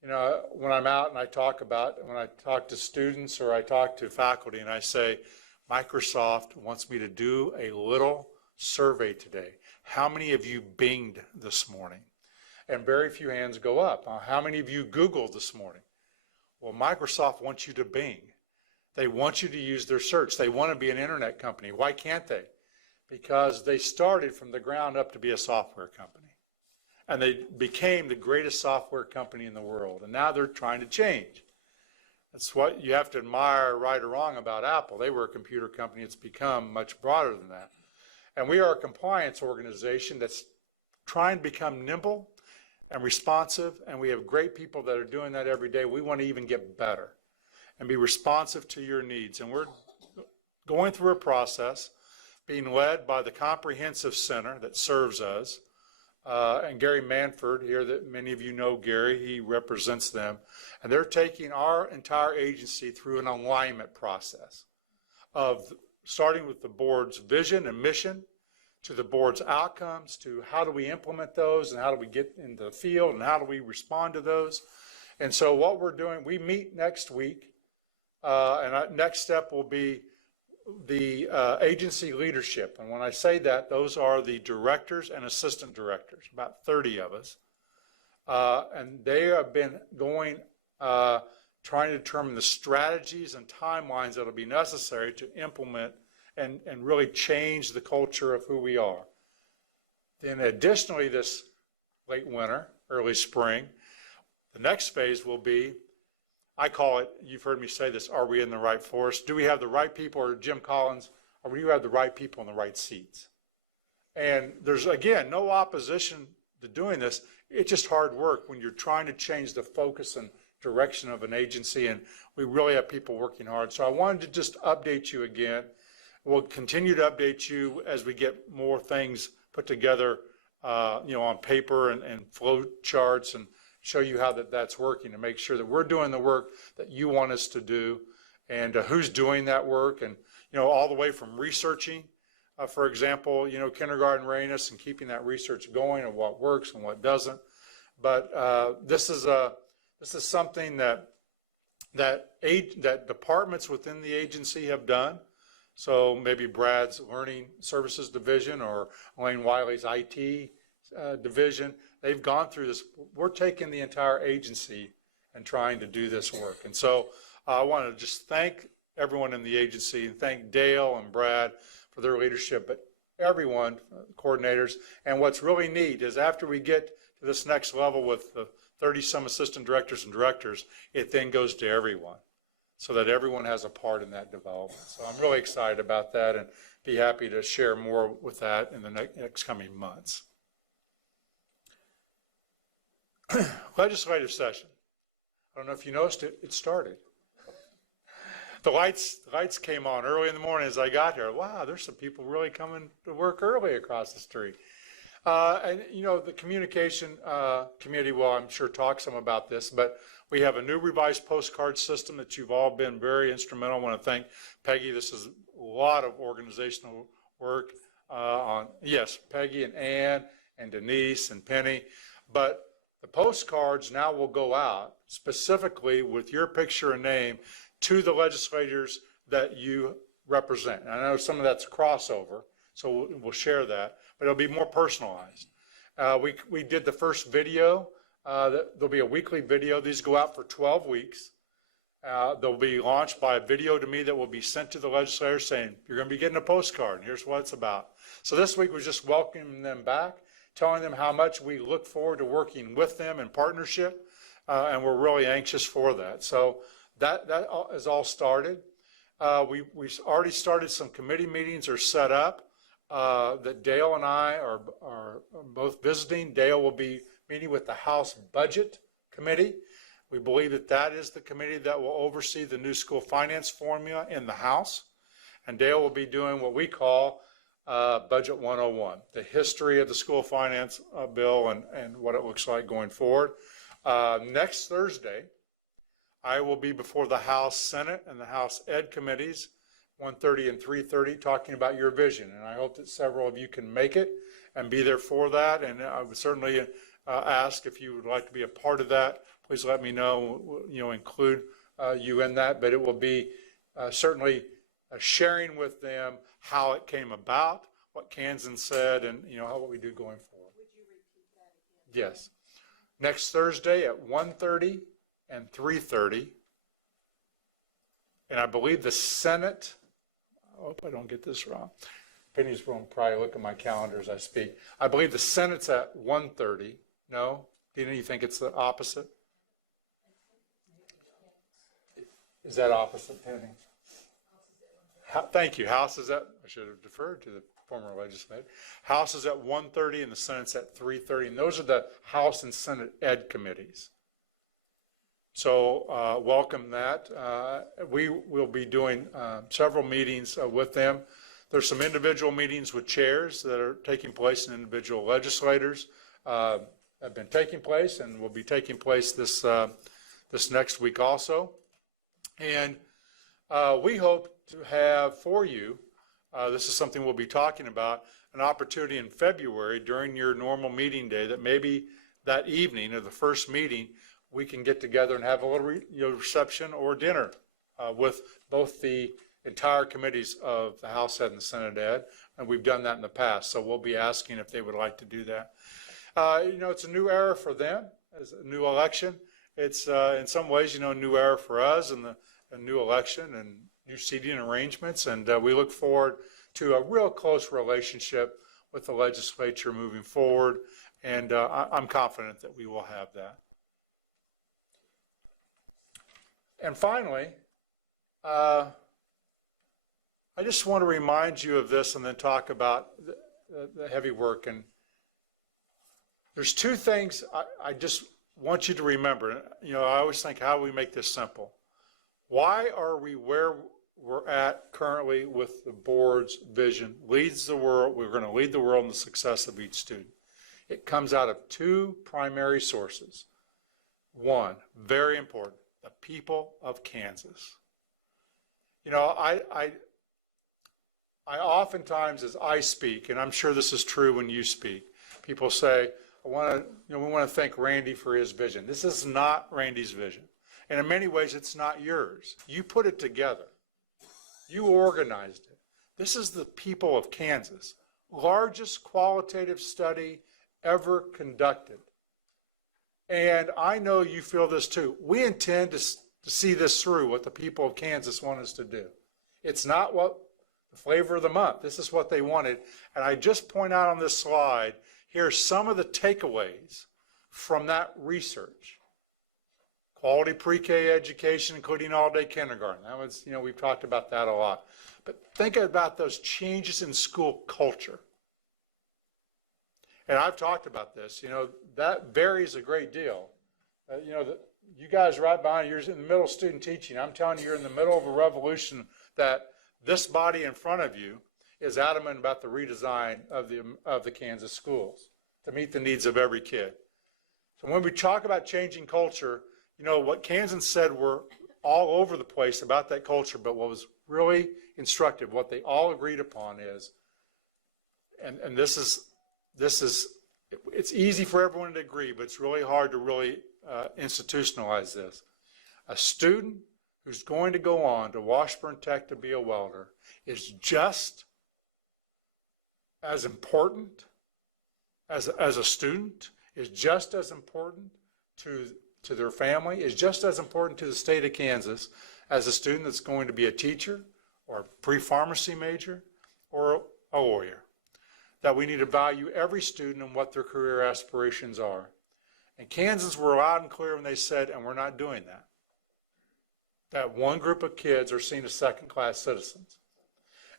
When I'm out and when I talk to students or I talk to faculty and I say, Microsoft wants me to do a little survey today. How many of you Binged this morning? And very few hands go up. How many of you Googled this morning? Well, Microsoft wants you to Bing. They want you to use their search. They want to be an internet company. Why can't they? Because they started from the ground up to be a software company. And they became the greatest software company in the world. And now they're trying to change. That's what you have to admire, right or wrong, about Apple. They were a computer company. It's become much broader than that. And we are a compliance organization that's trying to become nimble and responsive. And we have great people that are doing that every day. We want to even get better and be responsive to your needs. And we're going through a process being led by the Comprehensive Center that serves us. And Gary Manford here, that many of you know Gary, he represents them. And they're taking our entire agency through an alignment process of starting with the board's vision and mission to the board's outcomes, to how do we implement those and how do we get into the field and how do we respond to those. And so what we're doing, we meet next week. And our next step will be the agency leadership. And when I say that, those are the directors and assistant directors, about 30 of us. And they have been going, trying to determine the strategies and timelines that will be necessary to implement and really change the culture of who we are. Then additionally, this late winter, early spring, the next phase will be, I call it, you've heard me say this, are we in the right forest? Do we have the right people, or Jim Collins, or do you have the right people in the right seats? And there's, again, no opposition to doing this. It's just hard work when you're trying to change the focus and direction of an agency, and we really have people working hard. So I wanted to just update you again. We'll continue to update you as we get more things put together, on paper and flow charts, and show you how that's working to make sure that we're doing the work that you want us to do, and who's doing that work, and all the way from researching, for example, kindergarten readiness and keeping that research going and what works and what doesn't. But this is something that departments within the agency have done. So maybe Brad's Learning Services Division or Elaine Wiley's IT division. They've gone through this. We're taking the entire agency and trying to do this work. And so I want to just thank everyone in the agency and thank Dale and Brad for their leadership, but everyone, coordinators. And what's really neat is after we get to this next level with the 30-some assistant directors and directors, it then goes to everyone so that everyone has a part in that development. So I'm really excited about that and be happy to share more with that in the next coming months. Legislative session. I don't know if you noticed it, it started. The lights came on early in the morning as I got here. Wow, there's some people really coming to work early across the street. And you know, the communication committee will, I'm sure, talk some about this, but we have a new revised postcard system that you've all been very instrumental. I want to thank Peggy. This is a lot of organizational work on, yes, Peggy and Ann and Denise and Penny, but the postcards now will go out specifically with your picture and name to the legislators that you represent. And I know some of that's a crossover, so we'll share that, but it'll be more personalized. We did the first video. There'll be a weekly video. These go out for 12 weeks. They'll be launched by a video to me that will be sent to the legislators saying, you're going to be getting a postcard, and here's what it's about. So this week was just welcoming them back, telling them how much we look forward to working with them in partnership, and we're really anxious for that. So that is all started. We already started some committee meetings are set up that Dale and I are both visiting. Dale will be meeting with the House Budget Committee. We believe that that is the committee that will oversee the new school finance formula in the House. And Dale will be doing what we call Budget 101, the history of the school finance bill and what it looks like going forward. Next Thursday, I will be before the House Senate and the House Ed committees, 1:30 and 3:30, talking about your vision. And I hope that several of you can make it and be there for that. And I would certainly ask if you would like to be a part of that. Please let me know, include you in that. But it will be certainly sharing with them how it came about, what Kansan said, and what we do going forward. Would you repeat that again? Yes. Next Thursday at 1:30 and 3:30. And I believe the Senate, I hope I don't get this wrong. Penny's will probably look at my calendar as I speak. I believe the Senate's at 1:30. No? Didn't you think it's the opposite? Is that opposite, Penny? Thank you. House is at, I should have deferred to the former legislator. House is at 1:30 and the Senate's at 3:30. And those are the House and Senate Ed committees. So welcome that. We will be doing several meetings with them. There's some individual meetings with chairs that are taking place and individual legislators have been taking place and will be taking place this next week also. And we hope to have for you, this is something we'll be talking about, an opportunity in February during your normal meeting day that maybe that evening of the first meeting we can get together and have a little reception or dinner with both the entire committees of the House Ed and the Senate Ed, and we've done that in the past, so we'll be asking if they would like to do that. It's a new era for them, as a new election. It's in some ways, a new era for us and a new election and new seating arrangements, and we look forward to a real close relationship with the legislature moving forward, and I'm confident that we will have that. And finally, I just want to remind you of this and then talk about the heavy work. And there's two things I just want you to remember. I always think, how do we make this simple? Why are we where we're at currently with the board's vision? Leads the world. We're going to lead the world in the success of each student. It comes out of two primary sources. One, very important, the people of Kansas. I oftentimes, as I speak, and I'm sure this is true when you speak, people say, we want to thank Randy for his vision. This is not Randy's vision. And in many ways, it's not yours. You put it together. You organized it. This is the people of Kansas. Largest qualitative study ever conducted. And I know you feel this too. We intend to see this through, what the people of Kansas want us to do. It's not what the flavor of the month. This is what they wanted. And I just point out on this slide, here's some of the takeaways from that research. Quality pre-K education, including all-day kindergarten. That was, we've talked about that a lot. But think about those changes in school culture. And I've talked about this, that varies a great deal. You guys right behind, you're in the middle of student teaching. I'm telling you, you're in the middle of a revolution that this body in front of you is adamant about the redesign of the Kansas schools to meet the needs of every kid. So when we talk about changing culture, what Kansans said were all over the place about that culture, but what was really instructive, what they all agreed upon is, and this is, it's easy for everyone to agree, but it's really hard to really institutionalize this. A student who's going to go on to Washburn Tech to be a welder is just as important as a student, is just as important to their family, is just as important to the state of Kansas as a student that's going to be a teacher or a pre-pharmacy major or a lawyer. That we need to value every student and what their career aspirations are. And Kansans were loud and clear when they said, and we're not doing that. That one group of kids are seen as second-class citizens.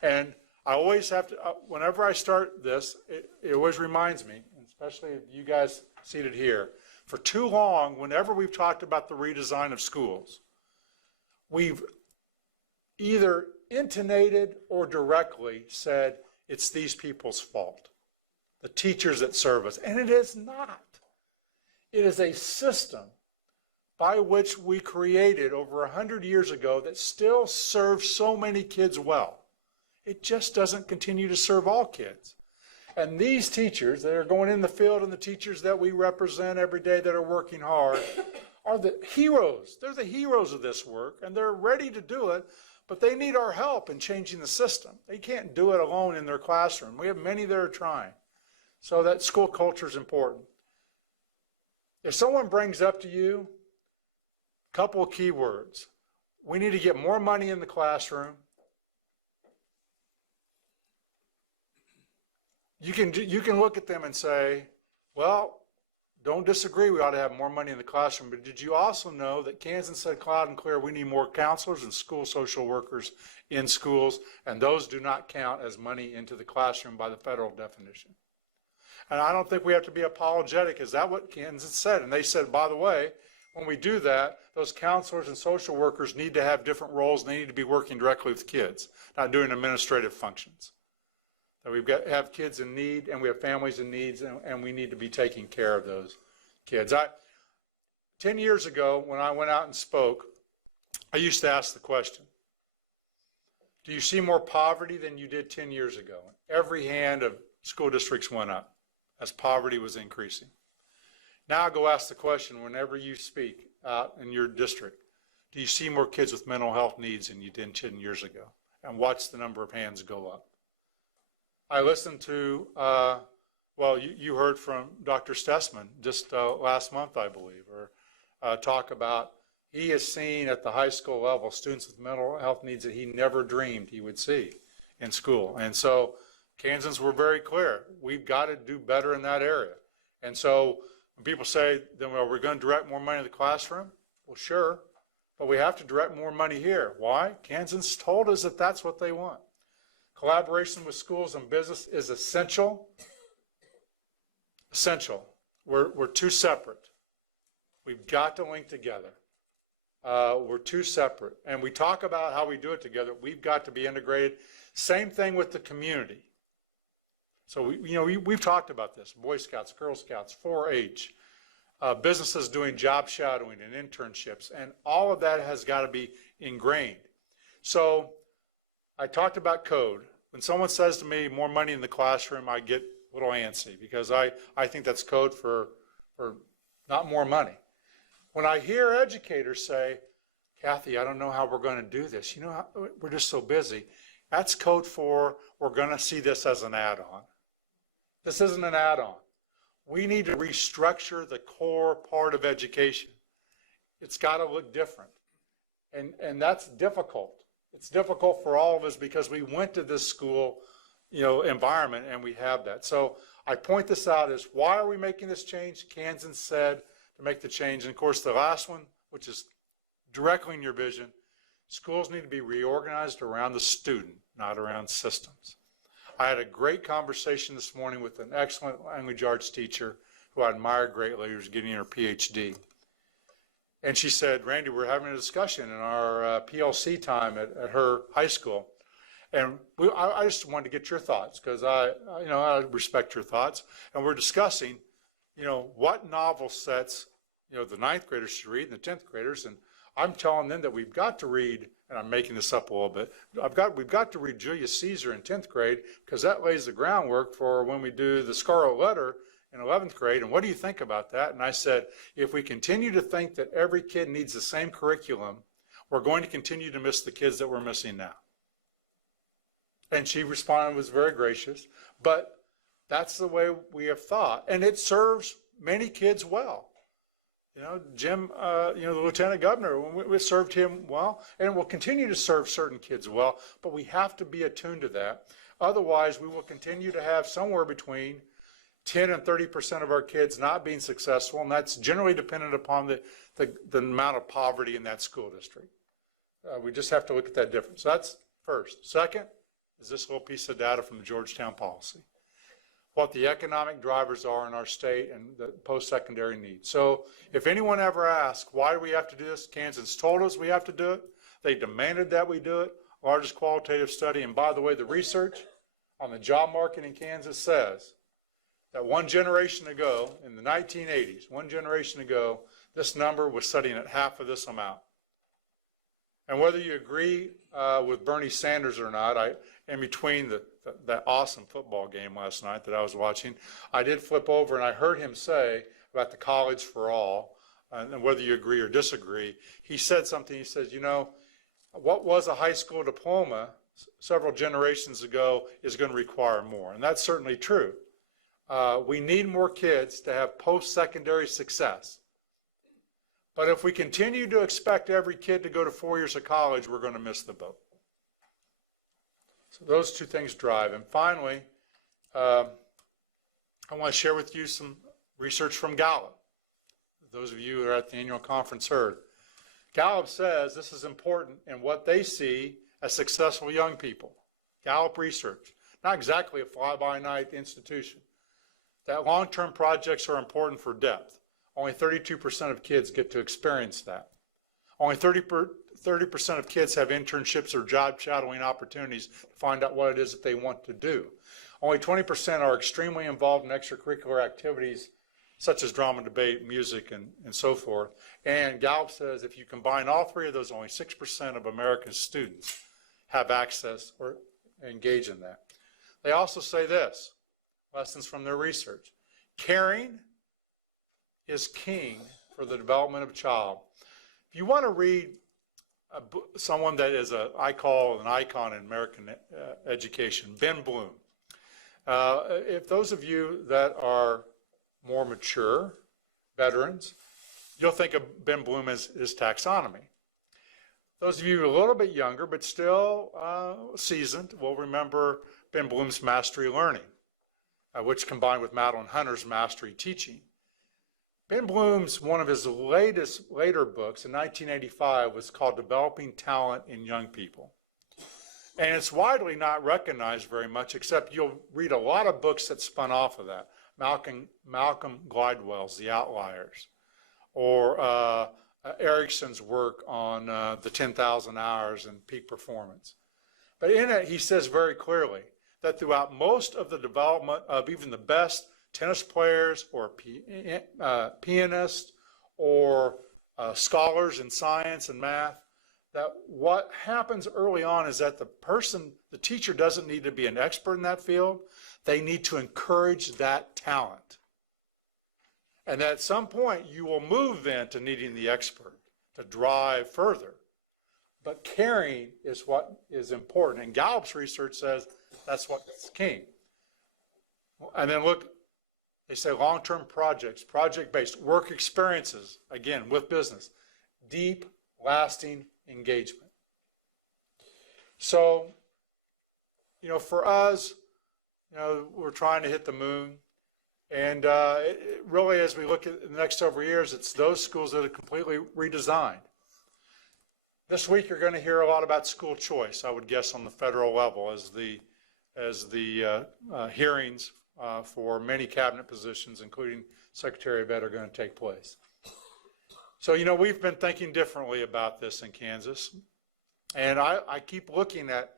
And I always have to, whenever I start this, it always reminds me, especially you guys seated here, for too long, whenever we've talked about the redesign of schools, we've either intonated or directly said, it's these people's fault, the teachers that serve us. And it is not. It is a system by which we created over 100 years ago that still serves so many kids well. It just doesn't continue to serve all kids. And these teachers that are going in the field and the teachers that we represent every day that are working hard are the heroes. They're the heroes of this work, and they're ready to do it. But they need our help in changing the system. They can't do it alone in their classroom. We have many that are trying. So that school culture is important. If someone brings up to you a couple of key words, we need to get more money in the classroom. You can look at them and say, well, don't disagree, we ought to have more money in the classroom, but did you also know that Kansas said loud and clear we need more counselors and school social workers in schools, and those do not count as money into the classroom by the federal definition. And I don't think we have to be apologetic. Is that what Kansas said? And they said, by the way, when we do that, those counselors and social workers need to have different roles, and they need to be working directly with kids, not doing administrative functions. We've got to have kids in need, and we have families in needs, and we need to be taking care of those kids. 10 years ago, when I went out and spoke, I used to ask the question, do you see more poverty than you did 10 years ago? Every hand of school districts went up as poverty was increasing. Now I go ask the question whenever you speak out in your district, do you see more kids with mental health needs than you did 10 years ago? And watch the number of hands go up. I listened to, you heard from Dr. Stessman just last month, I believe, or talk about he has seen at the high school level students with mental health needs that he never dreamed he would see in school. And so Kansans were very clear. We've got to do better in that area. And so when people say, then, well, we're going to direct more money to the classroom. Well, sure, but we have to direct more money here. Why? Kansans told us that that's what they want. Collaboration with schools and business is essential. Essential. We're too separate. We've got to link together. We're too separate. And we talk about how we do it together. We've got to be integrated. Same thing with the community. So we've talked about this. Boy Scouts, Girl Scouts, 4-H, businesses doing job shadowing and internships, and all of that has got to be ingrained. So I talked about code. When someone says to me, more money in the classroom, I get a little antsy because I think that's code for not more money. When I hear educators say, Kathy, I don't know how we're going to do this. We're just so busy. That's code for we're going to see this as an add-on. This isn't an add-on. We need to restructure the core part of education. It's got to look different. And that's difficult. It's difficult for all of us because we went to this school, environment, and we have that. So I point this out as, why are we making this change? Kansas said to make the change. And of course, the last one, which is directly in your vision, schools need to be reorganized around the student, not around systems. I had a great conversation this morning with an excellent language arts teacher who I admire greatly, who's getting her PhD. And she said, Randy, we're having a discussion in our PLC time at her high school. And I just wanted to get your thoughts, because I respect your thoughts. And we're discussing, what novel sets, the ninth graders should read and the 10th graders. And I'm telling them that we've got to read, and I'm making this up a little bit, we've got to read Julius Caesar in 10th grade, because that lays the groundwork for when we do the Scarlet Letter in 11th grade. And what do you think about that? And I said, if we continue to think that every kid needs the same curriculum, we're going to continue to miss the kids that we're missing now. And she responded, was very gracious, but that's the way we have thought. And it serves many kids well. Jim, the lieutenant governor, we served him well, and we'll continue to serve certain kids well, but we have to be attuned to that. Otherwise, we will continue to have somewhere between 10 and 30% of our kids not being successful, and that's generally dependent upon the amount of poverty in that school district. We just have to look at that difference. So that's first. Second is this little piece of data from the Georgetown policy, what the economic drivers are in our state and the post-secondary needs. So if anyone ever asks, why do we have to do this? Kansas told us we have to do it. They demanded that we do it. Largest qualitative study. And by the way, the research on the job market in Kansas says that one generation ago, in the 1980s, one generation ago, this number was sitting at half of this amount. And whether you agree with Bernie Sanders or not, in between that awesome football game last night that I was watching, I did flip over and I heard him say about the college for all, and whether you agree or disagree, he said something. He says, what was a high school diploma several generations ago is going to require more. And that's certainly true. We need more kids to have post-secondary success. But if we continue to expect every kid to go to 4 years of college, we're going to miss the boat. So those two things drive. And finally, I want to share with you some research from Gallup. Those of you who are at the annual conference heard. Gallup says this is important in what they see as successful young people. Gallup research, not exactly a fly-by-night institution. That long-term projects are important for depth. Only 32% of kids get to experience that. Only 30% of kids have internships or job shadowing opportunities to find out what it is that they want to do. Only 20% are extremely involved in extracurricular activities such as drama, debate, music, and so forth. And Gallup says if you combine all three of those, only 6% of American students have access or engage in that. They also say this, lessons from their research. Caring is king for the development of a child. If you want to read someone that is I call an icon in American education, Ben Bloom. If those of you that are more mature, veterans, you'll think of Ben Bloom as his taxonomy. Those of you a little bit younger but still seasoned will remember Ben Bloom's mastery learning, which combined with Madeline Hunter's mastery teaching. Ben Bloom's, one of his later books in 1985 was called Developing Talent in Young People. And it's widely not recognized very much, except you'll read a lot of books that spun off of that. Malcolm Gladwell's The Outliers, or Erickson's work on the 10,000 hours and peak performance. But in it, he says very clearly that throughout most of the development of even the best tennis players or pianists or scholars in science and math, that what happens early on is that the teacher doesn't need to be an expert in that field. They need to encourage that talent. And at some point, you will move then to needing the expert to drive further. But caring is what is important. And Gallup's research says that's what's king. And then look They say long-term projects, project-based, work experiences, again, with business, deep, lasting engagement. So, for us, we're trying to hit the moon. And really, as we look at the next several years, it's those schools that are completely redesigned. This week, you're going to hear a lot about school choice, I would guess, on the federal level as the hearings for many cabinet positions, including Secretary of Ed, are going to take place. So, we've been thinking differently about this in Kansas. And I keep looking at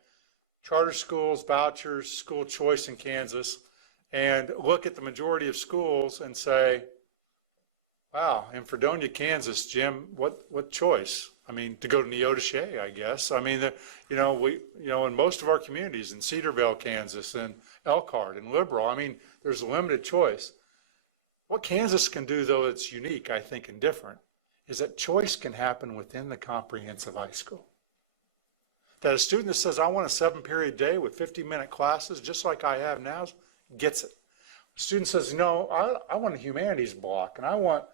charter schools, vouchers, school choice in Kansas, and look at the majority of schools and say, wow, in Fredonia, Kansas, Jim, what choice? I mean, to go to Neodesha, I guess. I mean, in most of our communities, in Cedarville, Kansas, and Elkhart, and Liberal, I mean, there's a limited choice. What Kansas can do, though, it's unique, I think, and different, is that choice can happen within the comprehensive high school. That a student that says, I want a 7-period day with 50-minute classes, just like I have now, gets it. A student says, no, I want a humanities block, and I want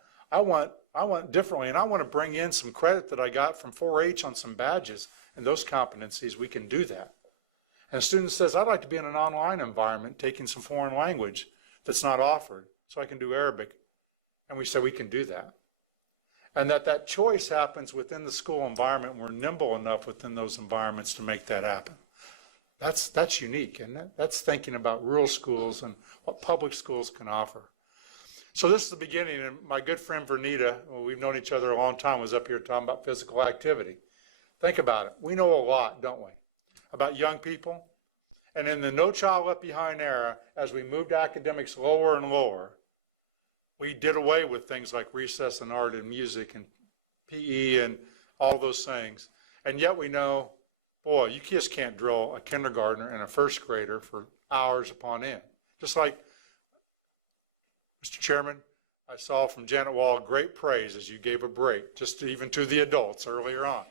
differently, and I want to bring in some credit that I got from 4-H on some badges and those competencies, we can do that. And a student says, I'd like to be in an online environment taking some foreign language that's not offered, so I can do Arabic. And we say we can do that. And that choice happens within the school environment, and we're nimble enough within those environments to make that happen. That's unique, and that's thinking about rural schools and what public schools can offer. So this is the beginning, and my good friend Vernita, well, we've known each other a long time, was up here talking about physical activity. Think about it. We know a lot, don't we, about young people? And in the No Child Left Behind era, as we moved academics lower and lower, we did away with things like recess and art and music and PE and all those things. And yet we know, boy, you just can't drill a kindergartner and a first grader for hours upon end. Just like, Mr. Chairman, I saw from Janet Wall great praise as you gave a break, just even to the adults earlier on.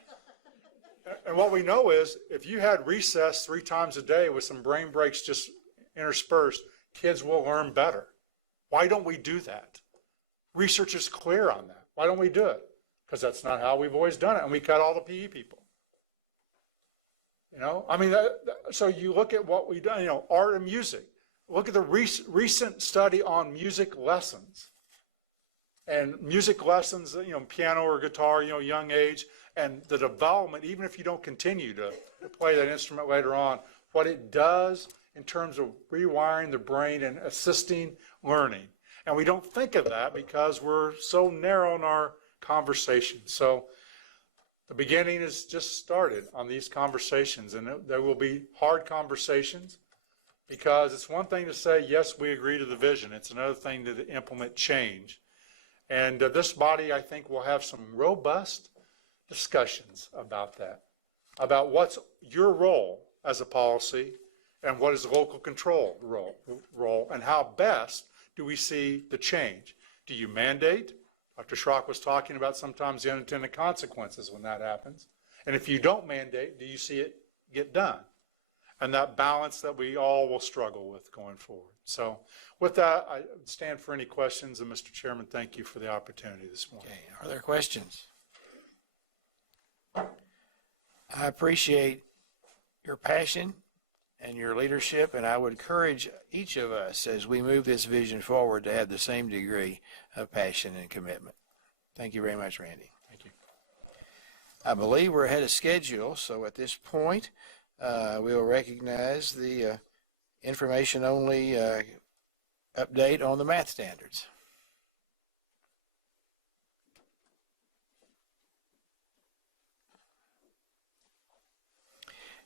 And what we know is if you had recess 3 times a day with some brain breaks just interspersed, kids will learn better. Why don't we do that? Research is clear on that. Why don't we do it? Because that's not how we've always done it, and we cut all the PE people. I mean, so you look at what we've done, art and music. Look at the recent study on music lessons. And music lessons, piano or guitar, young age, and the development, even if you don't continue to play that instrument later on, what it does in terms of rewiring the brain and assisting learning. And we don't think of that because we're so narrow in our conversation. So the beginning is just started on these conversations, and there will be hard conversations because it's one thing to say, yes, we agree to the vision. It's another thing to implement change. And this body, I think, will have some robust discussions about that, about what's your role as a policy and what is the local control role, and how best do we see the change. Do you mandate? Dr. Schrock was talking about sometimes the unintended consequences when that happens. And if you don't mandate, do you see it get done? And that balance that we all will struggle with going forward. So with that, I stand for any questions. And Mr. Chairman, thank you for the opportunity this morning. Okay, are there questions? I appreciate your passion and your leadership, and I would encourage each of us as we move this vision forward to have the same degree of passion and commitment. Thank you very much, Randy. Thank you. I believe we're ahead of schedule, so at this point, we will recognize the information-only update on the math standards.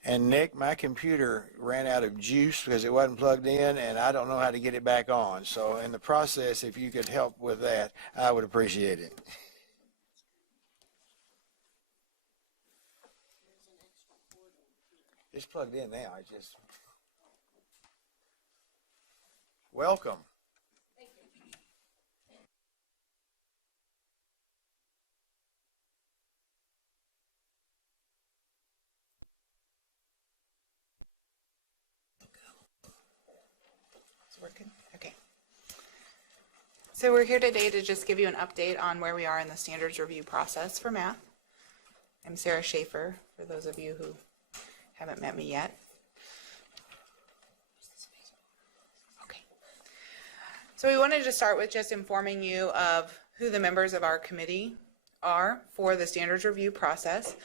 And Nick, my computer ran out of juice because it wasn't plugged in, and I don't know how to get it back on. So in the process, if you could help with that, I would appreciate it. It's plugged in now. I just welcome. It's working? Okay. So we're here today to just give you an update on where we are in the standards review process for math. I'm Sarah Schaefer, for those of you who haven't met me yet. Okay. So we wanted to start with just informing you of who the members of our committee are for the standards review process.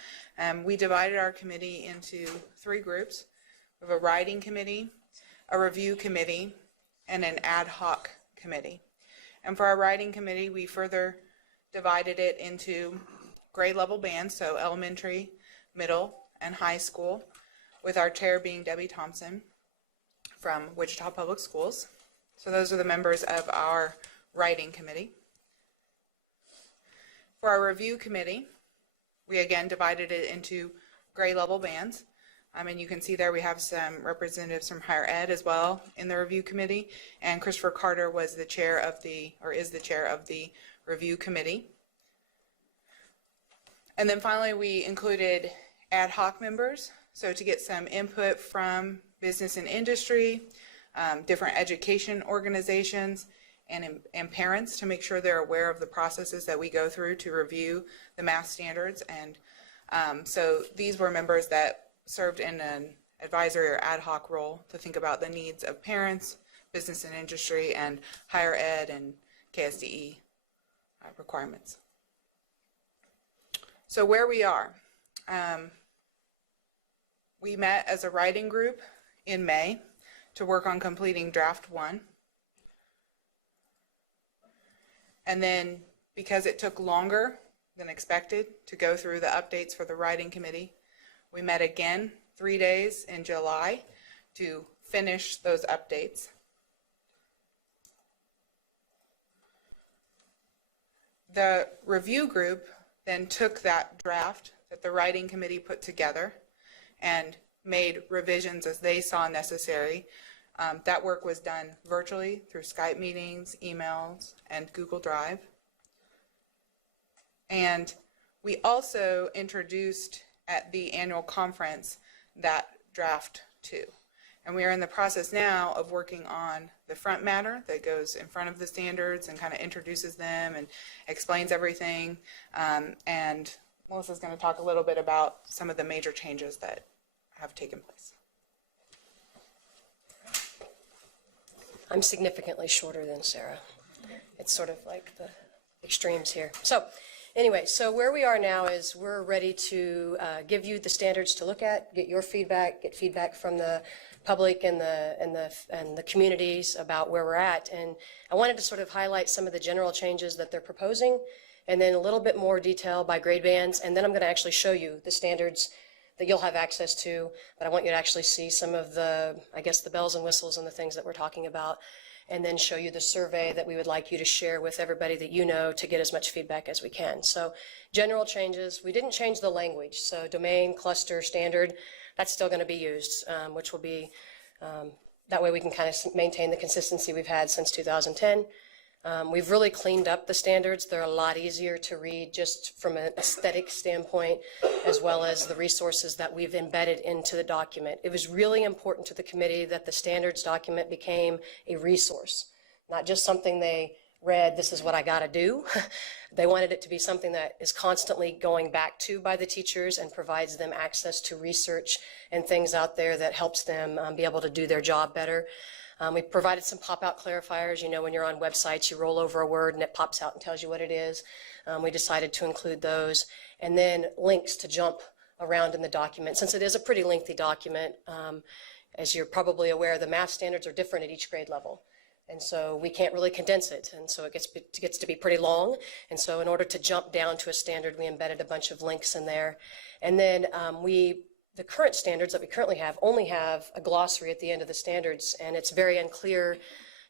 We divided our committee into 3 groups. We have a writing committee, a review committee, and an ad hoc committee. And for our writing committee, we further divided it into grade level bands, so elementary, middle, and high school, with our chair being Debbie Thompson from Wichita Public Schools. So those are the members of our writing committee. For our review committee, we again divided it into grade level bands. And you can see there we have some representatives from higher ed as well in the review committee. And Christopher Carter was the chair of the, or is the chair of the review committee. And then finally, we included ad hoc members. So to get some input from business and industry, different education organizations, and parents to make sure they're aware of the processes that we go through to review the math standards. And so these were members that served in an advisory or ad hoc role to think about the needs of parents, business and industry, and higher ed and KSDE requirements. So where we are, we met as a writing group in May to work on completing draft 1. And then because it took longer than expected to go through the updates for the writing committee, we met again 3 days in July to finish those updates. The review group then took that draft that the writing committee put together and made revisions as they saw necessary. That work was done virtually through Skype meetings, emails, and Google Drive. And we also introduced at the annual conference that draft 2. And we are in the process now of working on the front matter that goes in front of the standards and kind of introduces them and explains everything. And Melissa's going to talk a little bit about some of the major changes that have taken place. I'm significantly shorter than Sarah. It's sort of like the extremes here. So anyway, so where we are now is we're ready to give you the standards to look at, get your feedback, get feedback from the public and the communities about where we're at. And I wanted to sort of highlight some of the general changes that they're proposing, and then a little bit more detail by grade bands, and then I'm going to actually show you the standards that you'll have access to, but I want you to actually see some of the, I guess, the bells and whistles and the things that we're talking about, and then show you the survey that we would like you to share with everybody that you know to get as much feedback as we can. So general changes, we didn't change the language, so domain, cluster, standard, that's still going to be used, which will be, that way we can kind of maintain the consistency we've had since 2010. We've really cleaned up the standards. They're a lot easier to read just from an aesthetic standpoint, as well as the resources that we've embedded into the document. It was really important to the committee that the standards document became a resource, not just something they read, this is what I got to do. They wanted it to be something that is constantly going back to by the teachers and provides them access to research and things out there that helps them be able to do their job better. We provided some pop-out clarifiers. You know, when you're on websites, you roll over a word and it pops out and tells you what it is. We decided to include those. And then links to jump around in the document. Since it is a pretty lengthy document, as you're probably aware, the math standards are different at each grade level. And so we can't really condense it. And so it gets to be pretty long. And so in order to jump down to a standard, we embedded a bunch of links in there. And then the current standards that we currently have only have a glossary at the end of the standards, and it's very unclear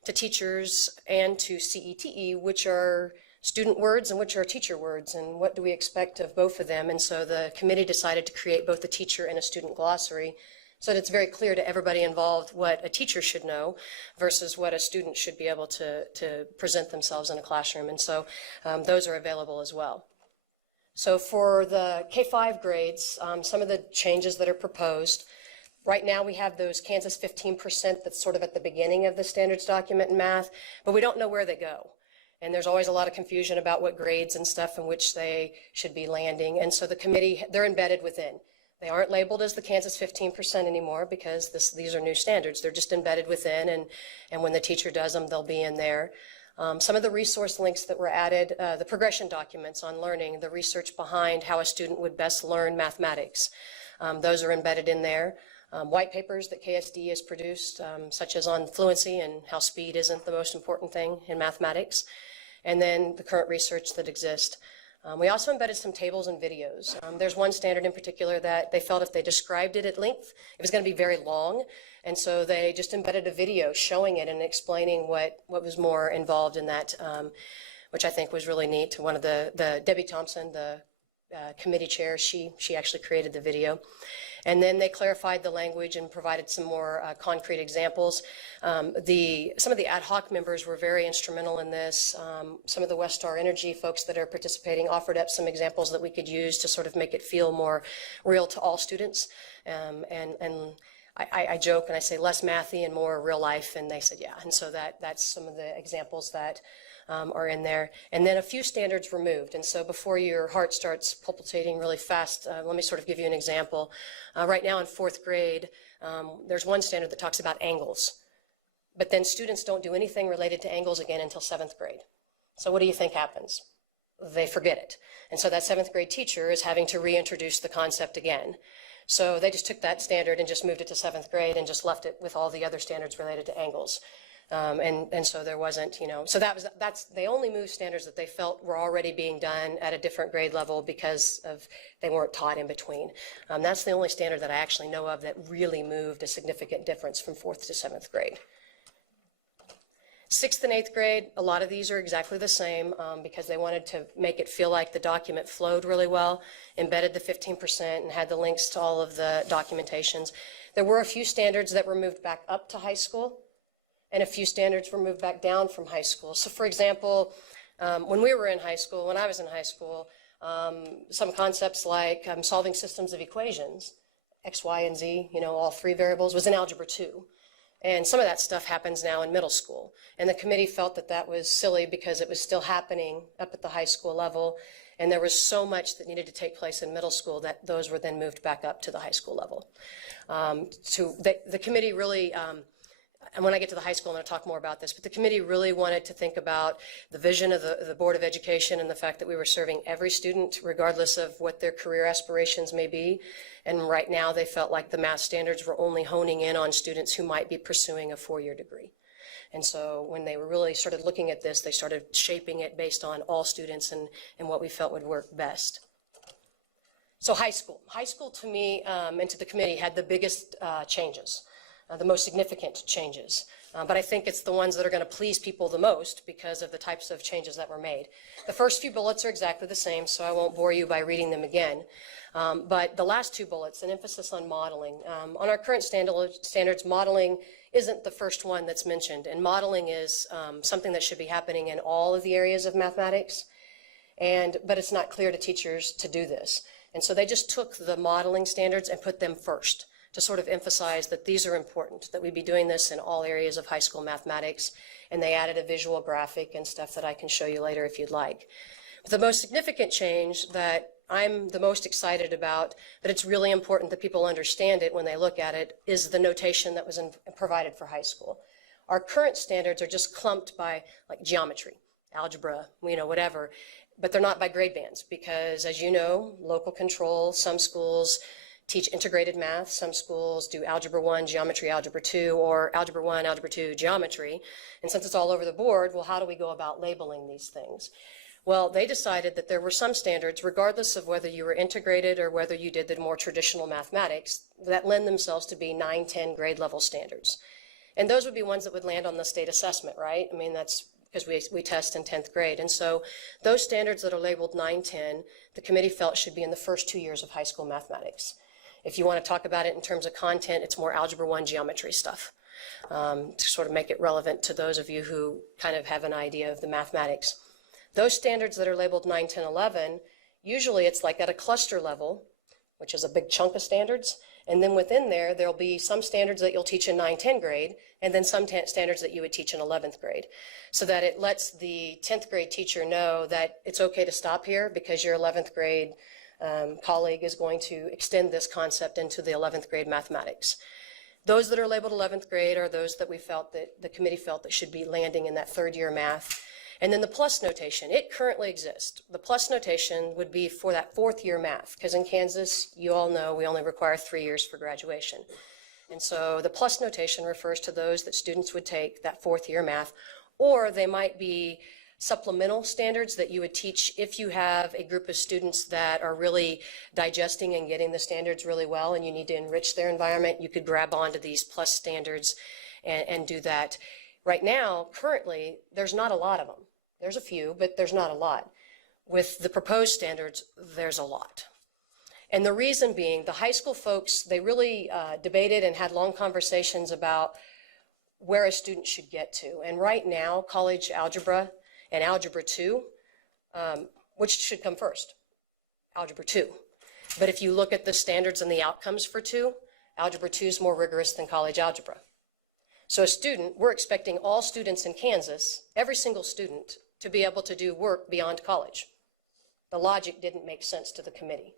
to teachers and to CETE which are student words and which are teacher words, and what do we expect of both of them. And so the committee decided to create both a teacher and a student glossary so that it's very clear to everybody involved what a teacher should know versus what a student should be able to present themselves in a classroom. And so those are available as well. So for the K-5 grades, some of the changes that are proposed, right now we have those Kansas 15% that's sort of at the beginning of the standards document in math, but we don't know where they go. And there's always a lot of confusion about what grades and stuff in which they should be landing. And so the committee, they're embedded within. They aren't labeled as the Kansas 15% anymore because these are new standards. They're just embedded within, and when the teacher does them, they'll be in there. Some of the resource links that were added, the progression documents on learning, the research behind how a student would best learn mathematics, those are embedded in there. White papers that KSDE has produced, such as on fluency and how speed isn't the most important thing in mathematics, and then the current research that exists. We also embedded some tables and videos. There's one standard in particular that they felt if they described it at length, it was going to be very long. And so they just embedded a video showing it and explaining what was more involved in that, which I think was really neat. One of the Debbie Thompson, the committee chair, she actually created the video. And then they clarified the language and provided some more concrete examples. Some of the ad hoc members were very instrumental in this. Some of the West Star Energy folks that are participating offered up some examples that we could use to sort of make it feel more real to all students. And I joke and I say less mathy and more real life, and they said yeah. And so that's some of the examples that are in there. And then a few standards removed. And so before your heart starts palpitating really fast, let me sort of give you an example. Right now in 4th grade, there's one standard that talks about angles. But then students don't do anything related to angles again until 7th grade. So what do you think happens? They forget it. And so that 7th grade teacher is having to reintroduce the concept again. So they just took that standard and just moved it to 7th grade and just left it with all the other standards related to angles. And so there wasn't, so they only moved standards that they felt were already being done at a different grade level because they weren't taught in between. That's the only standard that I actually know of that really moved a significant difference from 4th to 7th grade. 6th and 8th grade, a lot of these are exactly the same because they wanted to make it feel like the document flowed really well, embedded the 15% and had the links to all of the documentations. There were a few standards that were moved back up to high school, and a few standards were moved back down from high school. So for example, when we were in high school, when I was in high school, some concepts like solving systems of equations, X, Y, and Z, all 3 variables, was in Algebra 2. And some of that stuff happens now in middle school. And the committee felt that that was silly because it was still happening up at the high school level. And there was so much that needed to take place in middle school that those were then moved back up to the high school level. The committee really, and when I get to the high school, I'm going to talk more about this, but the committee really wanted to think about the vision of the Board of Education and the fact that we were serving every student regardless of what their career aspirations may be. And right now they felt like the math standards were only honing in on students who might be pursuing a 4-year degree. And so when they were really started looking at this, they started shaping it based on all students and what we felt would work best. So high school. High school to me and to the committee had the biggest changes. The most significant changes. But I think it's the ones that are going to please people the most because of the types of changes that were made. The first few bullets are exactly the same, so I won't bore you by reading them again. But the last 2 bullets, an emphasis on modeling. On our current standards, modeling isn't the first one that's mentioned, and modeling is something that should be happening in all of the areas of mathematics, but it's not clear to teachers to do this. And so they just took the modeling standards and put them first, to sort of emphasize that these are important, that we'd be doing this in all areas of high school mathematics, and they added a visual graphic and stuff that I can show you later if you'd like. But the most significant change that I'm the most excited about, but it's really important that people understand it when they look at it, is the notation that was provided for high school. Our current standards are just clumped by like geometry, algebra, whatever, but they're not by grade bands because, as you know, local control, some schools teach integrated math. Some schools do Algebra 1, Geometry, Algebra 2, or Algebra 1, Algebra 2, Geometry. And since it's all over the board, well, how do we go about labeling these things? Well, they decided that there were some standards, regardless of whether you were integrated or whether you did the more traditional mathematics, that lend themselves to be 9, 10 grade level standards. And those would be ones that would land on the state assessment, right? I mean, that's because we test in 10th grade. And so those standards that are labeled 9, 10, the committee felt should be in the first 2 years of high school mathematics. If you want to talk about it in terms of content, it's more Algebra 1 geometry stuff to sort of make it relevant to those of you who kind of have an idea of the mathematics. Those standards that are labeled 9, 10, 11, usually it's like at a cluster level which is a big chunk of standards. And then within there, there'll be some standards that you'll teach in 9-10 grade, and then some standards that you would teach in 11th grade, so that it lets the 10th grade teacher know that it's okay to stop here because your 11th grade colleague is going to extend this concept into the 11th grade mathematics. Those that are labeled 11th grade are those that we felt that the committee felt that should be landing in that third year math. And then the plus notation, it currently exists. The plus notation would be for that fourth year math, because in Kansas, you all know we only require 3 years for graduation. And so the plus notation refers to those that students would take that fourth year math, or they might be supplemental standards that you would teach if you have a group of students that are really digesting and getting the standards really well and you need to enrich their environment. You could grab onto these plus standards and do that. Right now, currently, there's not a lot of them. There's a few, but there's not a lot. With the proposed standards, there's a lot. And the reason being, the high school folks, they really debated and had long conversations about where a student should get to. And right now, college algebra and algebra 2, which should come first? Algebra 2. But if you look at the standards and the outcomes for 2, algebra 2 is more rigorous than college algebra. So a student, we're expecting all students in Kansas, every single student, to be able to do work beyond college. The logic didn't make sense to the committee.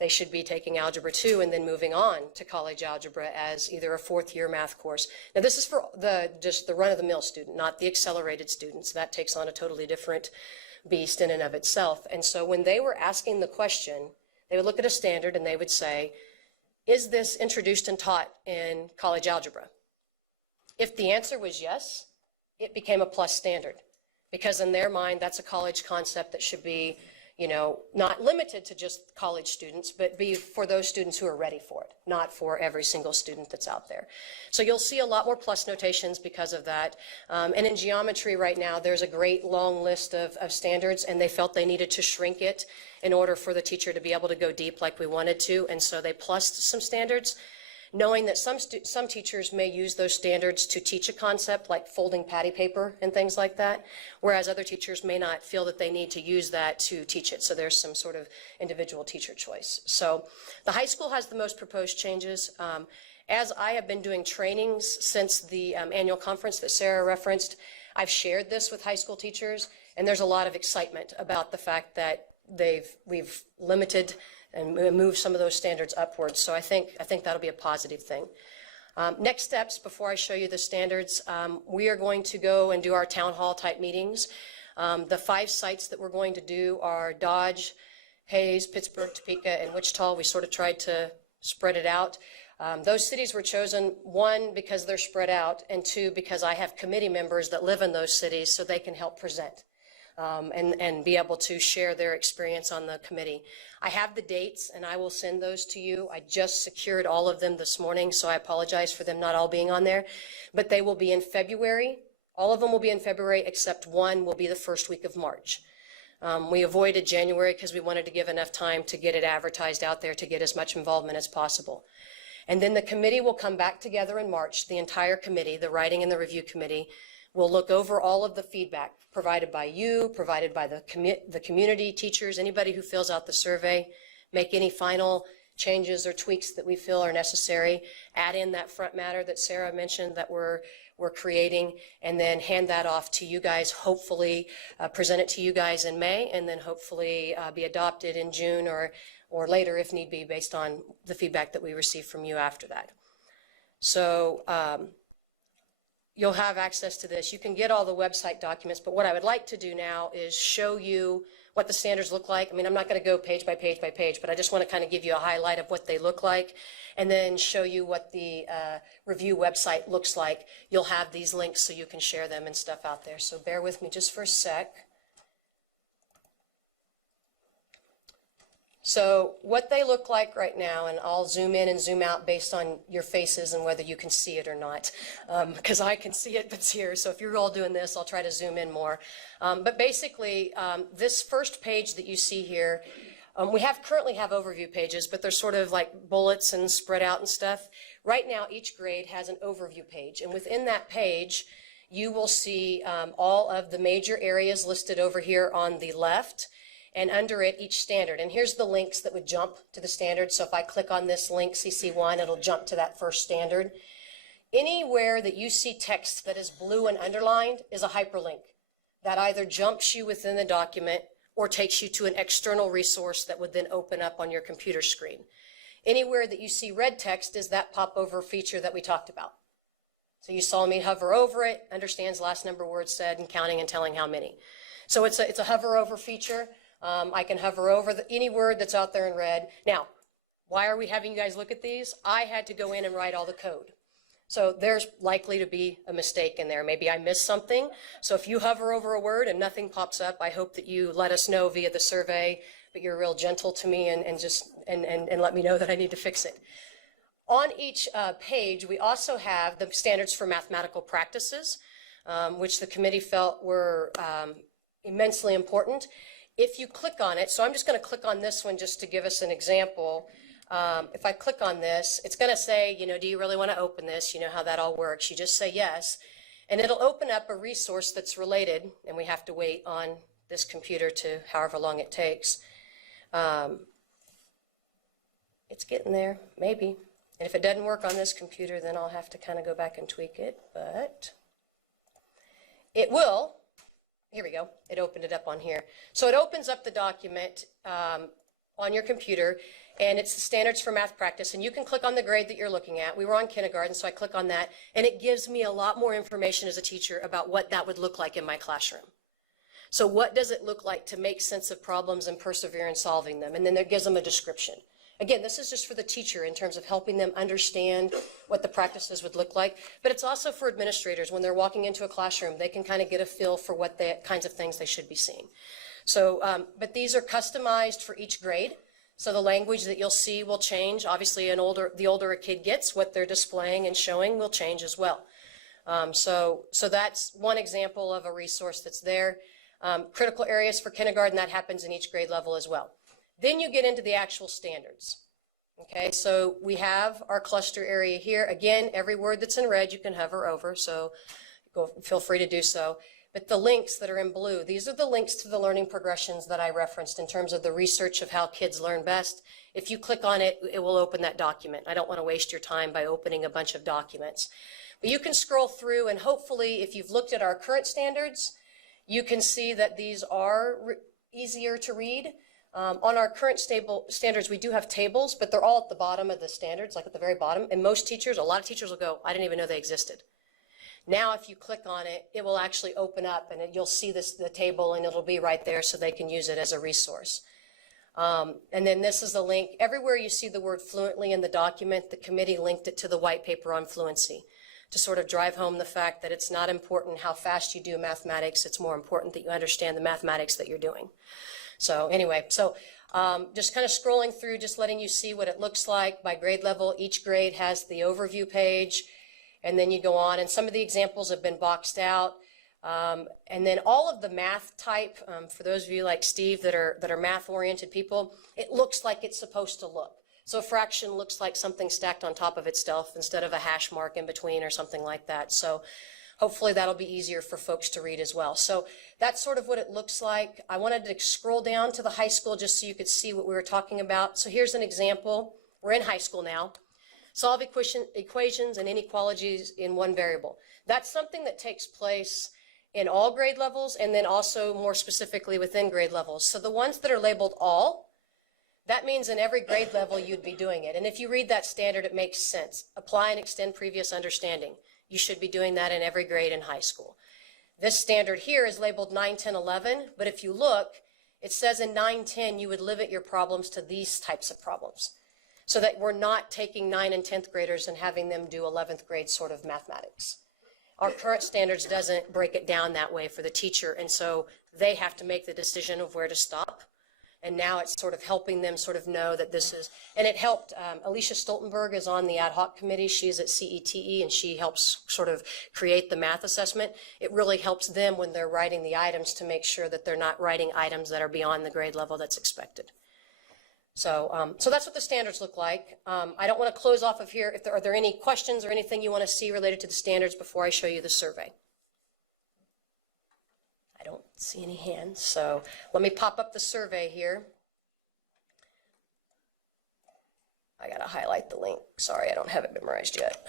They should be taking algebra 2 and then moving on to college algebra as either a fourth year math course. Now this is for just the run-of-the-mill student, not the accelerated students. That takes on a totally different beast in and of itself. And so when they were asking the question, they would look at a standard and they would say, is this introduced and taught in college algebra? If the answer was yes, it became a plus standard, because in their mind, that's a college concept that should be, you know, not limited to just college students, but be for those students who are ready for it, not for every single student that's out there. So you'll see a lot more plus notations because of that. And in geometry right now, there's a great long list of standards, and they felt they needed to shrink it in order for the teacher to be able to go deep like we wanted to. And so they plussed some standards, knowing that some teachers may use those standards to teach a concept like folding patty paper and things like that, whereas other teachers may not feel that they need to use that to teach it. So there's some sort of individual teacher choice. So the high school has the most proposed changes. As I have been doing trainings since the annual conference that Sarah referenced, I've shared this with high school teachers, and there's a lot of excitement about the fact that we've limited and move some of those standards upwards. So I think that'll be a positive thing. Next steps, before I show you the standards, we are going to go and do our town hall type meetings. The 5 sites that we're going to do are Dodge, Hayes, Pittsburgh, Topeka, and Wichita. We sort of tried to spread it out. Those cities were chosen, 1, because they're spread out, and 2, because I have committee members that live in those cities so they can help present. And be able to share their experience on the committee. I have the dates, and I will send those to you. I just secured all of them this morning, so I apologize for them not all being on there. But they will be in February. All of them will be in February, except 1 will be the first week of March. We avoided January because we wanted to give enough time to get it advertised out there to get as much involvement as possible. And then the committee will come back together in March, the entire committee, the writing and the review committee. We'll look over all of the feedback provided by you, provided by the community, teachers, anybody who fills out the survey, make any final changes or tweaks that we feel are necessary, add in that front matter that Sarah mentioned that we're creating, and then hand that off to you guys, hopefully present it to you guys in May, and then hopefully be adopted in June or later if need be, based on the feedback that we receive from you after that. So you'll have access to this. You can get all the website documents, but what I would like to do now is show you what the standards look like. I mean, I'm not going to go page by page by page, but I just want to kind of give you a highlight of what they look like, and then show you what the review website looks like. You'll have these links so you can share them and stuff out there. So bear with me just for a sec. So what they look like right now, and I'll zoom in and zoom out based on your faces and whether you can see it or not, because I can see it, but it's here. So if you're all doing this, I'll try to zoom in more. But basically, this first page that you see here, we currently have overview pages, but they're sort of like bullets and spread out and stuff. Right now, each grade has an overview page, and within that page, you will see all of the major areas listed over here on the left. and under it, each standard. And here's the links that would jump to the standard. So if I click on this link, CC1, it'll jump to that first standard. Anywhere that you see text that is blue and underlined is a hyperlink that either jumps you within the document or takes you to an external resource that would then open up on your computer screen. Anywhere that you see red text is that popover feature that we talked about. So you saw me hover over it, understands last number words said, and counting and telling how many. So it's a hover over feature. I can hover over any word that's out there in red. Now, why are we having you guys look at these? I had to go in and write all the code. So there's likely to be a mistake in there. Maybe I missed something. So if you hover over a word and nothing pops up, I hope that you let us know via the survey, but you're real gentle to me and let me know that I need to fix it. On each page, we also have the standards for mathematical practices, which the committee felt were immensely important. If you click on it, so I'm just going to click on this one just to give us an example. If I click on this, it's going to say, do you really want to open this? You know how that all works. You just say yes, and it'll open up a resource that's related, and we have to wait on this computer to however long it takes. It's getting there, maybe. And if it doesn't work on this computer, then I'll have to kind of go back and tweak it, but it will. Here we go. It opened it up on here. So it opens up the document on your computer, and it's the standards for math practice, and you can click on the grade that you're looking at. We were on kindergarten, so I click on that, and it gives me a lot more information as a teacher about what that would look like in my classroom. So what does it look like to make sense of problems and persevere in solving them? And then it gives them a description. Again, this is just for the teacher in terms of helping them understand what the practices would look like, but it's also for administrators. When they're walking into a classroom, they can kind of get a feel for what the kinds of things they should be seeing. So, but these are customized for each grade. So the language that you'll see will change. Obviously, the older a kid gets, what they're displaying and showing will change as well. So that's one example of a resource that's there. Critical areas for kindergarten, that happens in each grade level as well. Then you get into the actual standards. Okay, so we have our cluster area here. Again, every word that's in red you can hover over, so feel free to do so. But the links that are in blue, these are the links to the learning progressions that I referenced in terms of the research of how kids learn best. If you click on it, it will open that document. I don't want to waste your time by opening a bunch of documents. But you can scroll through, and hopefully, if you've looked at our current standards, you can see that these are easier to read. On our current standards, we do have tables, but they're all at the bottom of the standards, like at the very bottom. And most teachers, a lot of teachers will go, I didn't even know they existed. Now, if you click on it, it will actually open up, and you'll see the table, and it'll be right there so they can use it as a resource. And then this is the link. Everywhere you see the word fluently in the document, the committee linked it to the white paper on fluency to sort of drive home the fact that it's not important how fast you do mathematics. It's more important that you understand the mathematics that you're doing. So anyway, just kind of scrolling through, just letting you see what it looks like by grade level. Each grade has the overview page, and then you go on, and some of the examples have been boxed out. And then all of the math type, for those of you like Steve that are math-oriented people, it looks like it's supposed to look. So a fraction looks like something stacked on top of itself instead of a hash mark in between or something like that. So hopefully that'll be easier for folks to read as well. So that's sort of what it looks like. I wanted to scroll down to the high school just so you could see what we were talking about. So here's an example. We're in high school now. Solve equations and inequalities in one variable. That's something that takes place in all grade levels, and then also more specifically within grade levels. So the ones that are labeled all, that means in every grade level you'd be doing it. And if you read that standard, it makes sense. Apply and extend previous understanding. You should be doing that in every grade in high school. This standard here is labeled 9, 10, 11, but if you look, it says in 9, 10 you would limit your problems to these types of problems, so that we're not taking 9 and 10th graders and having them do 11th grade sort of mathematics. Our current standards doesn't break it down that way for the teacher, and so they have to make the decision of where to stop. And now it's sort of helping them sort of know that this is, and it helped, Alicia Stoltenberg is on the ad hoc committee. She's at CETE, and she helps sort of create the math assessment. It really helps them when they're writing the items to make sure that they're not writing items that are beyond the grade level that's expected. So, so that's what the standards look like. I don't want to close off of here. Are there any questions or anything you want to see related to the standards before I show you the survey? I don't. see any hands. So let me pop up the survey here. I got to highlight the link. Sorry, I don't have it memorized yet.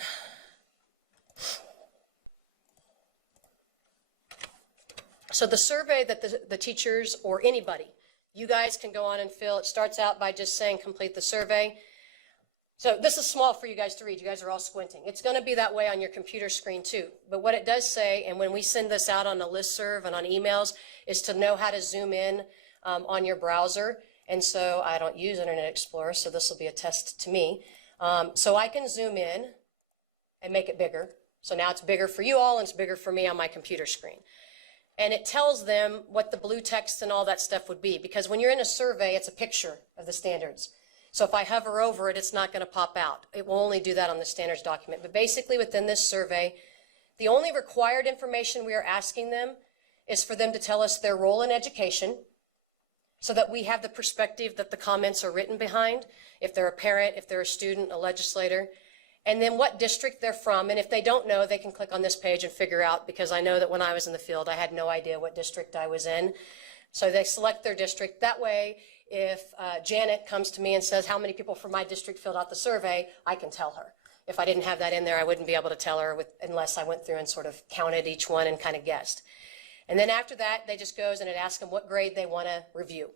So the survey that the teachers or anybody, you guys can go on and fill. It starts out by just saying complete the survey. So this is small for you guys to read. You guys are all squinting. It's going to be that way on your computer screen too. But what it does say, and when we send this out on a listserv and on emails, is to know how to zoom in on your browser. And so I don't use Internet Explorer, so this will be a test to me. So I can zoom in and make it bigger. So now it's bigger for you all and it's bigger for me on my computer screen. And it tells them what the blue text and all that stuff would be. Because when you're in a survey, it's a picture of the standards. So if I hover over it, it's not going to pop out. It will only do that on the standards document. But basically within this survey, the only required information we are asking them is for them to tell us their role in education so that we have the perspective that the comments are written behind, if they're a parent, if they're a student, a legislator, and then what district they're from. And if they don't know, they can click on this page and figure out, because I know that when I was in the field, I had no idea what district I was in. So they select their district. That way, if Janet comes to me and says, how many people from my district filled out the survey, I can tell her. If I didn't have that in there, I wouldn't be able to tell her unless I went through and sort of counted each one and kind of guessed. And then after that, they just goes and it asks them what grade they want to review.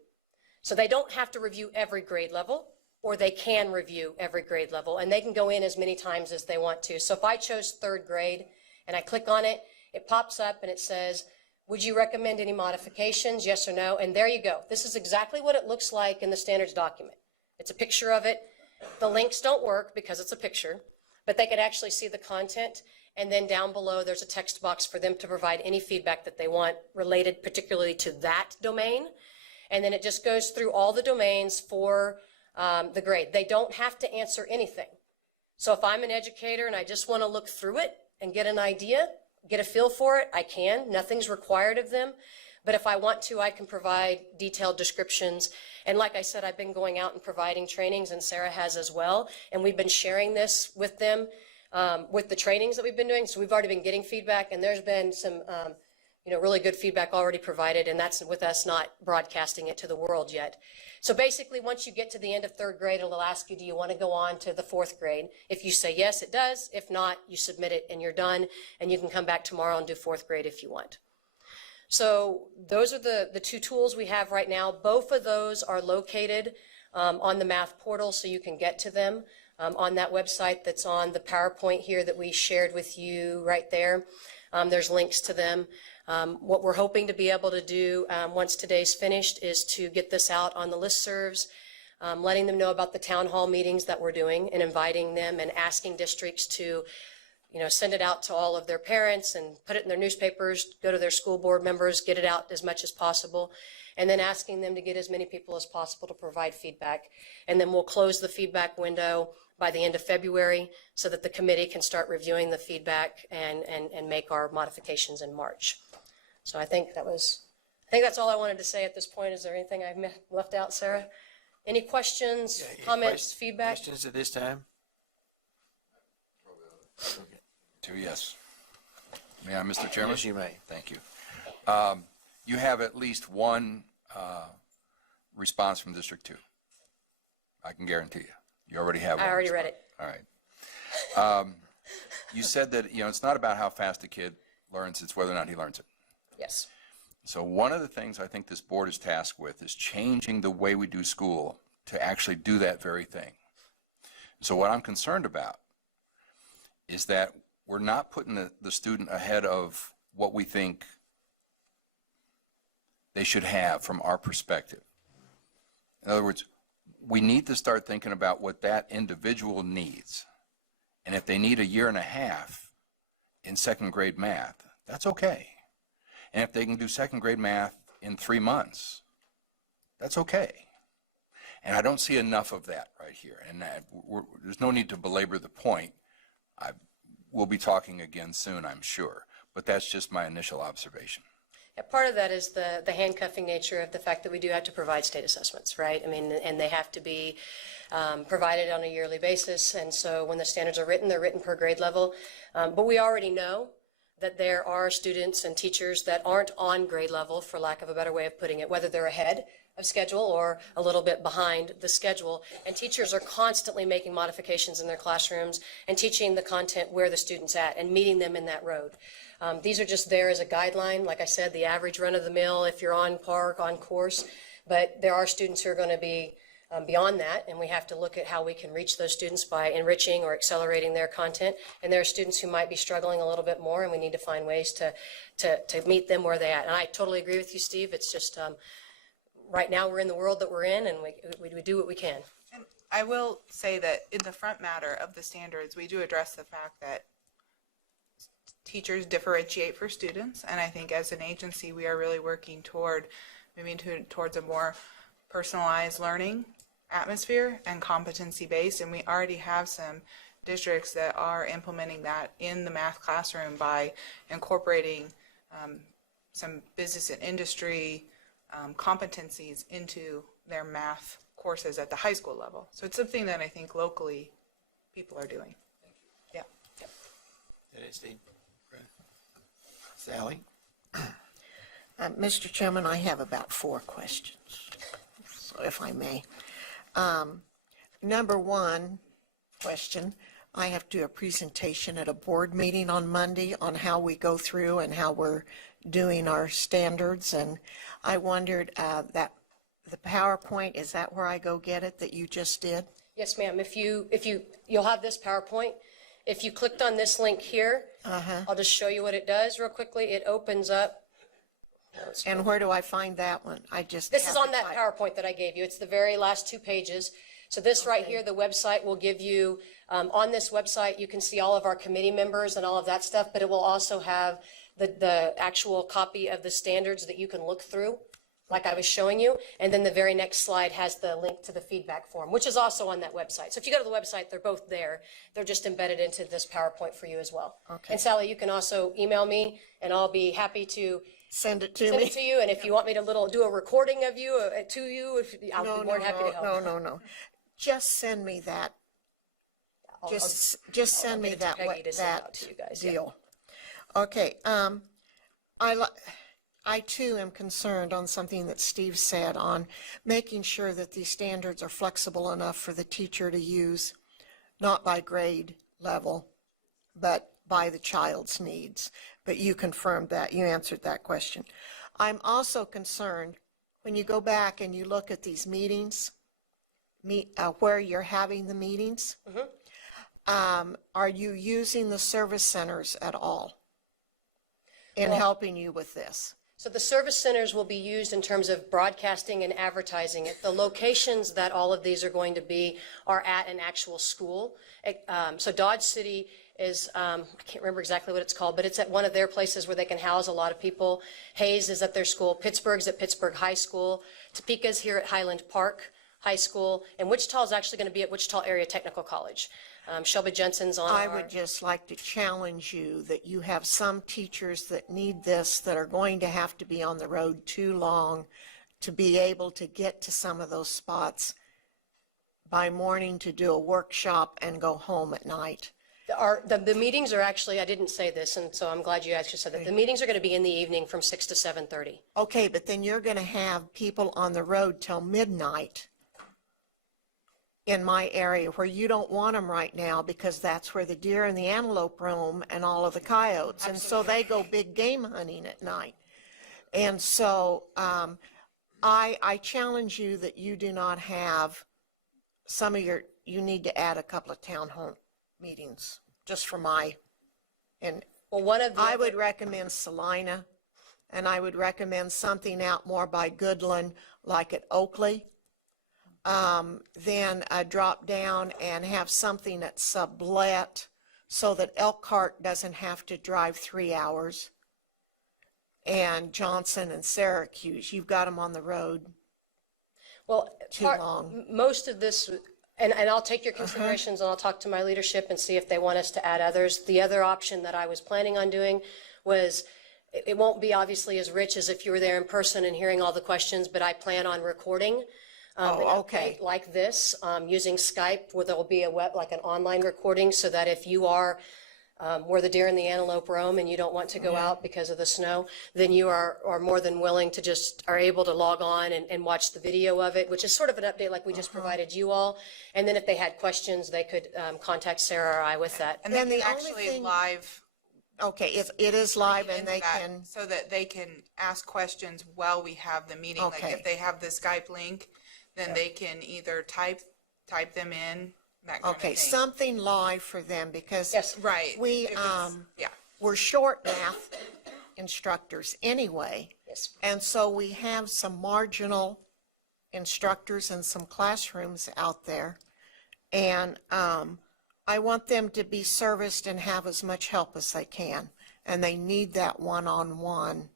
So they don't have to review every grade level, or they can review every grade level, and they can go in as many times as they want to. So if I chose 3rd grade and I click on it, it pops up and it says, would you recommend any modifications, yes or no? And there you go. This is exactly what it looks like in the standards document. It's a picture of it. The links don't work because it's a picture, but they could actually see the content. And then down below, there's a text box for them to provide any feedback that they want related particularly to that domain. And then it just goes through all the domains for the grade. They don't have to answer anything. So if I'm an educator and I just want to look through it and get an idea, get a feel for it, I can. Nothing's required of them. But if I want to, I can provide detailed descriptions. And like I said, I've been going out and providing trainings, and Sarah has as well. And we've been sharing this with them with the trainings that we've been doing. So we've already been getting feedback, and there's been some really good feedback already provided, and that's with us not broadcasting it to the world yet. So basically, once you get to the end of 3rd grade, it'll ask you, do you want to go on to the 4th grade? If you say yes, it does. If not, you submit it and you're done, and you can come back tomorrow and do 4th grade if you want. So those are the 2 tools we have right now. Both of those are located on the math portal, so you can get to them on that website that's on the PowerPoint here that we shared with you right there. There's links to them. What we're hoping to be able to do once today's finished is to get this out on the listservs, letting them know about the town hall meetings that we're doing and inviting them and asking districts to send it out to all of their parents and put it in their newspapers, go to their school board members, get it out as much as possible, and then asking them to get as many people as possible to provide feedback. And then we'll close the feedback window by the end of February so that the committee can start reviewing the feedback and make our modifications in March. So I think that's all I wanted to say at this point. Is there anything I've left out, Sarah? Any questions, comments, feedback? Questions at this time? 2 yes. May I, Mr. Chairman? Yes, you may. Thank you. You have at least one response from District 2. I can guarantee you. You already have one. I already read it. All right. You said that, it's not about how fast a kid learns, it's whether or not he learns it. Yes. So one of the things I think this board is tasked with is changing the way we do school to actually do that very thing. So what I'm concerned about is that we're not putting the student ahead of what we think they should have from our perspective. In other words, we need to start thinking about what that individual needs. And if they need 1.5 years in 2nd grade math, that's okay. And if they can do 2nd grade math in 3 months, that's okay. And I don't see enough of that right here. And there's no need to belabor the point. We'll be talking again soon, I'm sure. But that's just my initial observation. Yeah, part of that is the handcuffing nature of the fact that we do have to provide state assessments, right? I mean, and they have to be provided on a yearly basis. And so when the standards are written, they're written per grade level. But we already know that there are students and teachers that aren't on grade level, for lack of a better way of putting it, whether they're ahead of schedule or a little bit behind the schedule. And teachers are constantly making modifications in their classrooms and teaching the content where the student's at and meeting them in that road. These are just there as a guideline. Like I said, the average run of the mill, if you're on park, on course, but there are students who are going to be beyond that, and we have to look at how we can reach those students by enriching or accelerating their content. And there are students who might be struggling a little bit more, and we need to find ways to meet them where they're at. And I totally agree with you, Steve. It's just right now we're in the world that we're in, and we do what we can. And I will say that in the front matter of the standards, we do address the fact that teachers differentiate for students, and I think as an agency, we are really working toward moving towards a more personalized learning atmosphere and competency-based, and we already have some districts that are implementing that in the math classroom by incorporating some business and industry competencies into their math courses at the high school level. So it's something that I think locally people are doing. Yeah. That is Steve. Sally? Mr. Chairman, I have about 4 questions, so if I may. Number 1 question, I have to do a presentation at a board meeting on Monday on how we go through and how we're doing our standards, and I wondered that the PowerPoint, is that where I go get it that you just did? Yes, ma'am. You'll have this PowerPoint. If you clicked on this link here, I'll just show you what it does real quickly. It opens up. And where do I find that one? This is on that PowerPoint that I gave you. It's the very last 2 pages. So this right here, the website will give you, on this website, you can see all of our committee members and all of that stuff, but it will also have the actual copy of the standards that you can look through, like I was showing you. And then the very next slide has the link to the feedback form, which is also on that website. So if you go to the website, they're both there. They're just embedded into this PowerPoint for you as well. Okay. And Sally, you can also email me, and I'll be happy to send it to you. And if you want me to do a recording of you, I'll be more than happy to help. No. Just send me that. Just send me that deal. Okay. I too am concerned on something that Steve said on making sure that these standards are flexible enough for the teacher to use, not by grade level, but by the child's needs. But you confirmed that, you answered that question. I'm also concerned when you go back and you look at these meetings, where you're having the meetings, are you using the service centers at all in helping you with this? So the service centers will be used in terms of broadcasting and advertising it. The locations that all of these are going to be are at an actual school. So Dodge City is, I can't remember exactly what it's called, but it's at one of their places where they can house a lot of people. Hayes is at their school. Pittsburgh's at Pittsburgh High School. Topeka's here at Highland Park High School. And Wichita is actually going to be at Wichita Area Technical College. Shelby Jensen's on I would just like to challenge you that you have some teachers that need this that are going to have to be on the road too long to be able to get to some of those spots by morning to do a workshop and go home at night. The meetings are actually, I didn't say this, and so I'm glad you actually said that. The meetings are going to be in the evening from 6 to 7:30. Okay, but then you're going to have people on the road till midnight in my area where you don't want them right now because that's where the deer and the antelope roam and all of the coyotes. And so they go big game hunting at night. And so I challenge you that you do not have you need to add a couple of town hall meetings just for I would recommend Salina, and I would recommend something out more by Goodland like at Oakley. Then drop down and have something at Sublet so that Elkhart doesn't have to drive 3 hours. And Johnson and Syracuse, you've got them on the road too long. Most of this, and I'll take your considerations and I'll talk to my leadership and see if they want us to add others. The other option that I was planning on doing was, it won't be obviously as rich as if you were there in person and hearing all the questions, but I plan on recording. Like this, using Skype, where there'll be like an online recording, so that if you are where the deer and the antelope roam and you don't want to go out because of the snow, then you are more than willing to just are able to log on and watch the video of it, which is sort of an update like we just provided you all. And then if they had questions, they could contact Sarah or I with that. And Then they the can only actually thing- live Okay, if it is live and into they that can, so that they can ask questions while we have the meeting. Like Okay. if they have the Skype link, then they can either type them in, that kind of okay, thing. something live for them because Yes. Right. we, If it's- yeah. we're short math instructors anyway. Yes. And so we have some marginal instructors in some classrooms out there. And I want them to be serviced and have as much help as they can. And they need that one-on-one.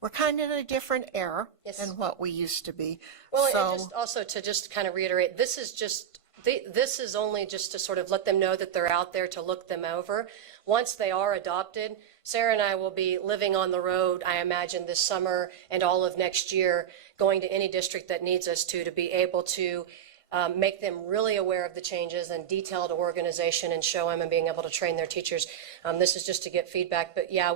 We're kind of in a different era Yes. than what we used to be. Well, and So, just also to just kind of reiterate, this is only just to sort of let them know that they're out there to look them over. Once they are adopted, Sarah and I will be living on the road, I imagine, this summer and all of next year, going to any district that needs us to be able to make them really aware of the changes and detailed organization and show them and being able to train their teachers. This is just to get feedback, but yeah,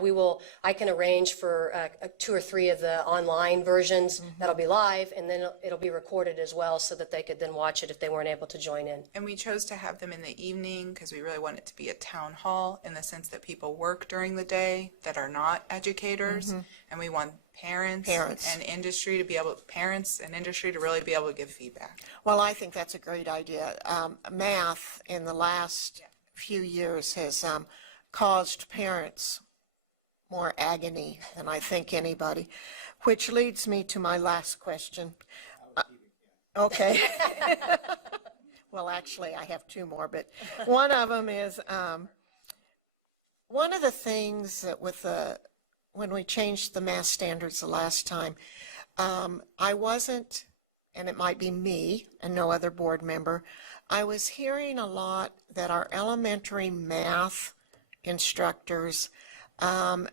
I can arrange for 2 or 3 of the online versions that'll be live, and then it'll be recorded as well so that they could then watch it if they weren't able to join in. And we chose to have them in the evening because we really want it to be a town hall in the sense that people work during the day that are not educators. And we want parents and industry to really be able to give feedback. well, I think that's a great idea. Math in the last few years has caused parents more agony than I think anybody, which leads me to my last question. Okay. Well, actually, I have 2 more, but one of them is, one of the things that when we changed the math standards the last time, I wasn't, and it might be me and no other board member, I was hearing a lot that our elementary math instructors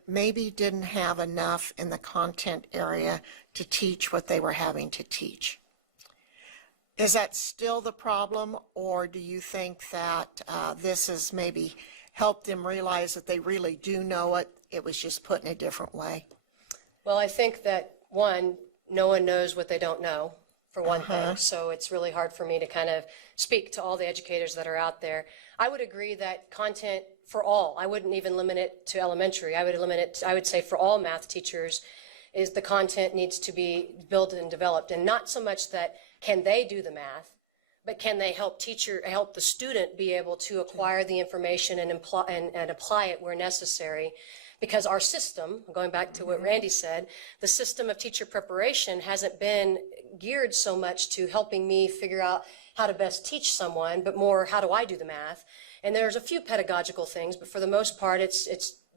maybe didn't have enough in the content area to teach what they were having to teach. Is that still the problem, or do you think that this has maybe helped them realize that they really do know it? It was just put in a different way. Well, I think that, one, no one knows what they don't know, for one thing. So it's really hard for me to kind of speak to all the educators that are out there. I would agree that content for all, I wouldn't even limit it to elementary. I would say for all math teachers, is the content needs to be built and developed. And not so much that can they do the math, but can they help the student be able to acquire the information and apply it where necessary? Because our system, going back to what Randy said, the system of teacher preparation hasn't been geared so much to helping me figure out how to best teach someone, but more how do I do the math? And there's a few pedagogical things, but for the most part,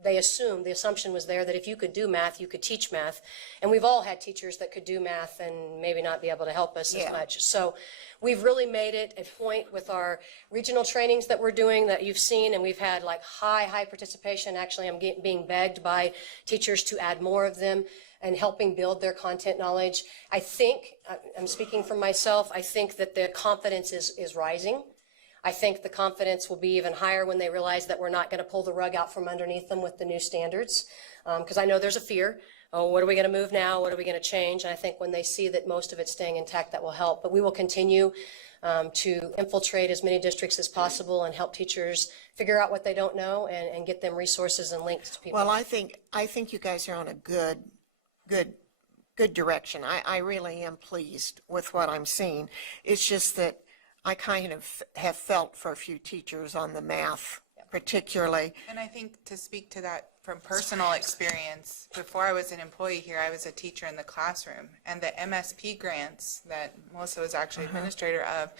the assumption was there that if you could do math, you could teach math. And we've all had teachers that could do math and maybe not be able to help us as much. So we've really made it a point with our regional trainings that we're doing that you've seen, and we've had like high participation. Actually, I'm being begged by teachers to add more of them and helping build their content knowledge. I think, I'm speaking for myself, I think that the confidence is rising. I think the confidence will be even higher when they realize that we're not going to pull the rug out from underneath them with the new standards. Because I know there's a fear. Oh, what are we going to move now? What are we going to change? And I think when they see that most of it's staying intact, that will help. But we will continue to infiltrate as many districts as possible and help teachers figure out what they don't know and get them resources and links to people. Well, I think you guys are on a good direction. I really am pleased with what I'm seeing. It's just that I kind of have felt for a few teachers on the math particularly. And I think to speak to that from personal experience, before I was an employee here, I was a teacher in the classroom. And the MSP grants that Melissa was actually administrator of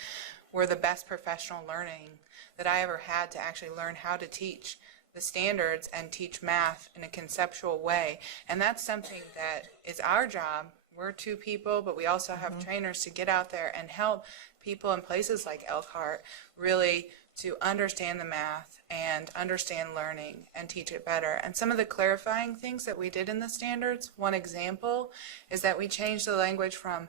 were the best professional learning that I ever had to actually learn how to teach the standards and teach math in a conceptual way. And that's something that is our job. We're 2 people, but we also have trainers to get out there and help people in places like Elkhart really to understand the math and understand learning and teach it better. And some of the clarifying things that we did in the standards, one example is that we changed the language from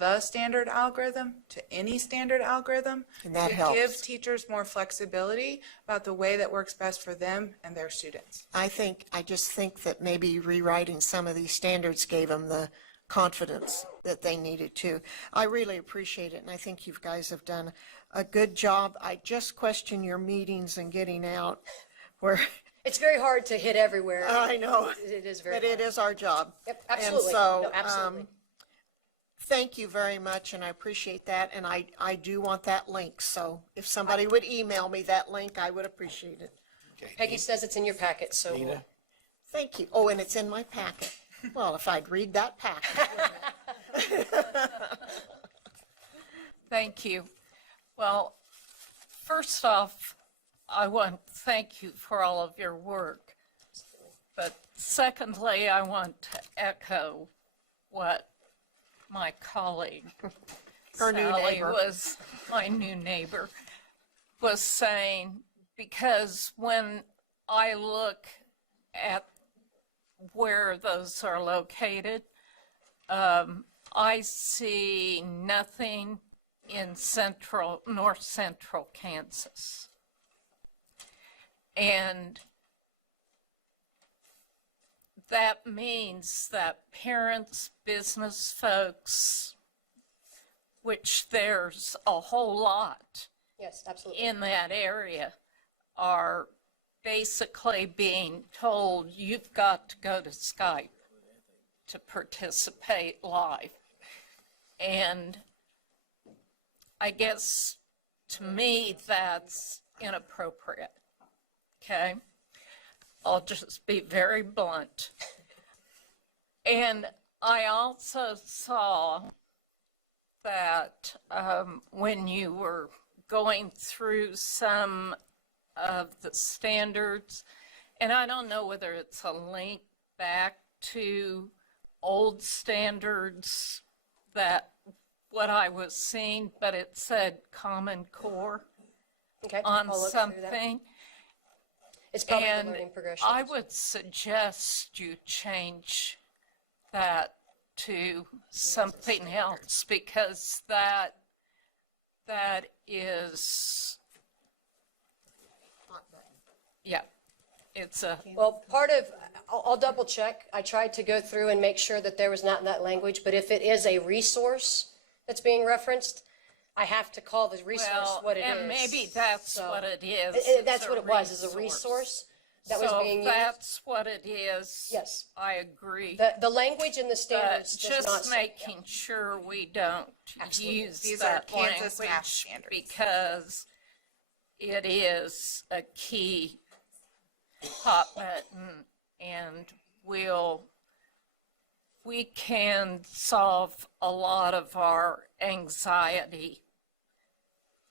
the standard algorithm to any standard algorithm And that to helps. give teachers more flexibility about the way that works best for them and their students. I just think that maybe rewriting some of these standards gave them the confidence that they needed to. I really appreciate it, and I think you guys have done a good job. I just question your meetings and getting out where, It's very hard to hit everywhere. I know, It is very but it hard. is our job. Yep, absolutely. And so, No, absolutely. thank you very much, and I appreciate that, and I do want that link, so if somebody would email me that link, I would appreciate it. Okay, Peggy says it's in your packet, so. Nina? Thank you. Oh, and it's in my packet. Well, if I'd read that packet. Thank you. Well, first off, I want to thank you for all of your work. But secondly, I want to echo what my colleague, Her new Sally, neighbor. was my new neighbor, was saying, because when I look at where those are located, I see nothing in north central Kansas. And that means that parents, business folks, which there's a whole lot Yes, absolutely. in that area, are basically being told, you've got to go to Skype to participate live. And I guess to me, that's inappropriate. Okay? I'll just be very blunt. And I also saw that when you were going through some of the standards, and I don't know whether it's a link back to old standards that what I was seeing, but it said Common Core Okay, on I'll look through that. something. It's probably the And learning progression. I would suggest you change that to something else, because that is, yeah, it's a, Well, part of, I'll double check. I tried to go through and make sure that there was not in that language, but if it is a resource that's being referenced, I have to call the resource well, what it is. and maybe that's So- what it is. That's It's what it was, is a resource that was being So used. that's what it is. Yes. I agree. The language in the But standards does not just say. making sure we don't Absolutely. use These are that Kansas math language, standards. because it is a key hot button, and we can solve a lot of our anxiety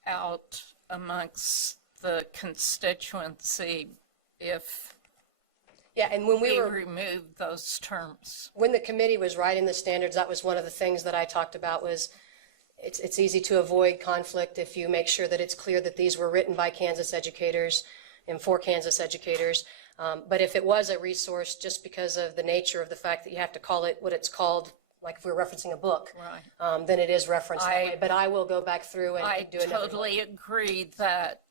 out amongst the constituency if Yeah, and when we we were, remove those terms. when the committee was writing the standards, that was one of the things that I talked about was it's easy to avoid conflict if you make sure that it's clear that these were written by Kansas educators and for Kansas educators. But if it was a resource, just because of the nature of the fact that you have to call it what it's called, like if we're referencing a book, Right. then it is referenced that way. But I will go back through and I do another. totally agree that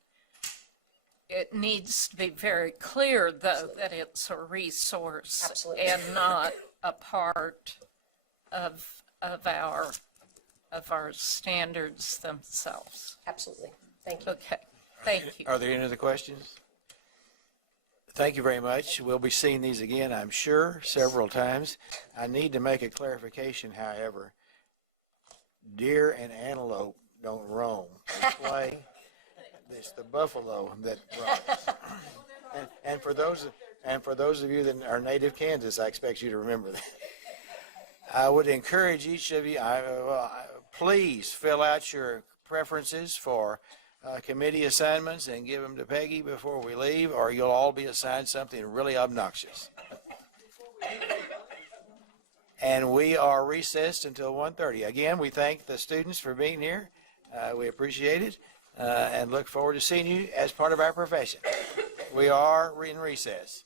it needs to be very clear, though, that it's a resource Absolutely. and not a part of our standards themselves. Absolutely. Thank you. Okay, thank you. Are there any other questions? Thank you very much. We'll be seeing these again, I'm sure, several times. I need to make a clarification, however. Deer and antelope don't roam this way. It's the buffalo that roams. And for those of you that are native Kansas, I expect you to remember that. I would encourage each of you, please fill out your preferences for committee assignments and give them to Peggy before we leave, or you'll all be assigned something really obnoxious. And we are recessed until 1:30. Again, we thank the students for being here. We appreciate it and look forward to seeing you as part of our profession. We are in recess.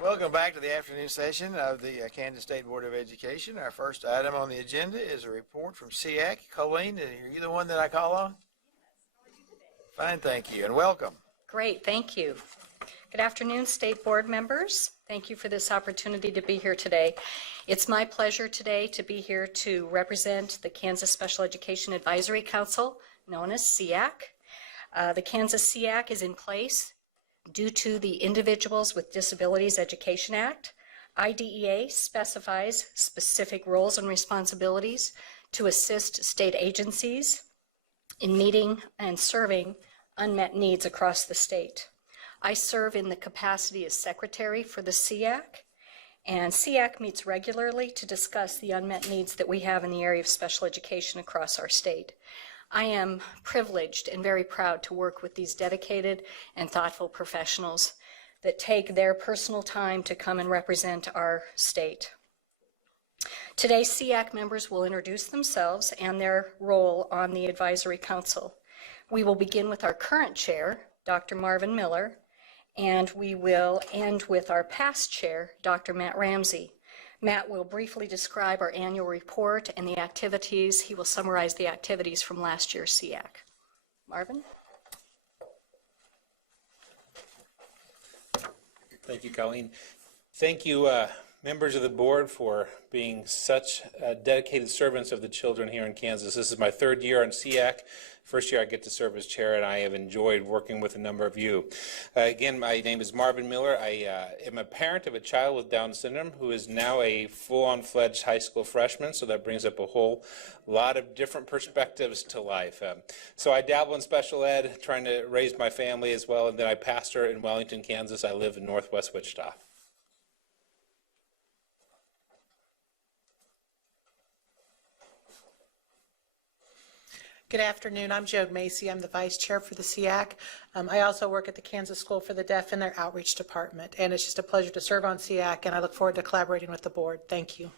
Welcome back to the afternoon session of the Kansas State Board of Education. Our first item on the agenda is a report from SEAC. Colleen, are you the one that I call on? Fine, thank you, and welcome. Great, thank you. Good afternoon, State Board members. Thank you for this opportunity to be here today. It's my pleasure today to be here to represent the Kansas Special Education Advisory Council, known as SEAC. The Kansas SEAC is in place due to the Individuals with Disabilities Education Act. IDEA specifies specific roles and responsibilities to assist state agencies in meeting and serving unmet needs across the state. I serve in the capacity as secretary for the SEAC, and SEAC meets regularly to discuss the unmet needs that we have in the area of special education across our state. I am privileged and very proud to work with these dedicated and thoughtful professionals that take their personal time to come and represent our state. Today, SEAC members will introduce themselves and their role on the Advisory Council. We will begin with our current chair, Dr. Marvin Miller, and we will end with our past chair, Dr. Matt Ramsey. Matt will briefly describe our annual report and the activities. He will summarize the activities from last year's SEAC. Marvin? Thank you, Colleen. Thank you, members of the board, for being such dedicated servants of the children here in Kansas. This is my third year on SEAC. First year I get to serve as chair, and I have enjoyed working with a number of you. Again, my name is Marvin Miller. I am a parent of a child with Down syndrome who is now a full-on fledged high school freshman, so that brings up a whole lot of different perspectives to life. So I dabble in special ed, trying to raise my family as well, and then I pastor in Wellington, Kansas. I live in northwest Wichita. Good afternoon. I'm Joe Macy. I'm the vice chair for the SEAC. I also work at the Kansas School for the Deaf in their outreach department. And it's just a pleasure to serve on SEAC, and I look forward to collaborating with the board. Thank you.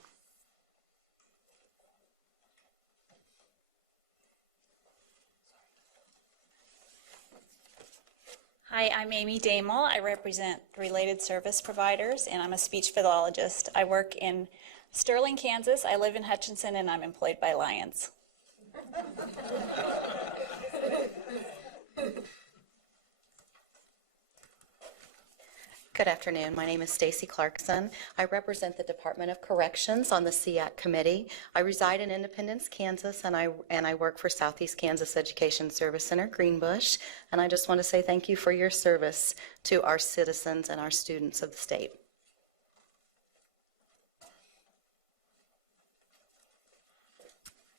Hi, I'm Amy Damel. I represent Related Service Providers, and I'm a speech pathologist. I work in Sterling, Kansas. I live in Hutchinson, and I'm employed by Lions. Good afternoon. My name is Stacy Clarkson. I represent the Department of Corrections on the SEAC committee. I reside in Independence, Kansas, and I work for Southeast Kansas Education Service Center, Greenbush. And I just want to say thank you for your service to our citizens and our students of the state.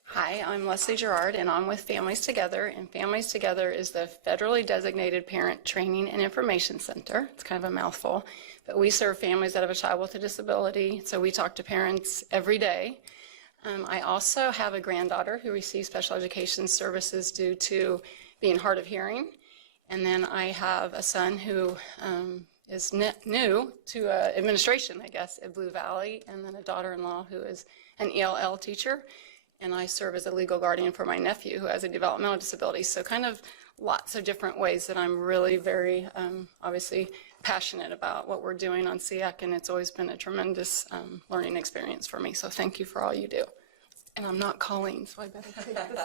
Hi, I'm Leslie Gerard, and I'm with Families Together, and Families Together is the federally designated parent training and information center. It's kind of a mouthful, but we serve families that have a child with a disability, so we talk to parents every day. I also have a granddaughter who receives special education services due to being hard of hearing, and then I have a son who is new to administration, I guess, at Blue Valley, and then a daughter-in-law who is an ELL teacher. And I serve as a legal guardian for my nephew who has a developmental disability. So kind of lots of different ways that I'm really very obviously passionate about what we're doing on SEAC, and it's always been a tremendous learning experience for me. So thank you for all you do. And I'm not Colleen, so I better say this.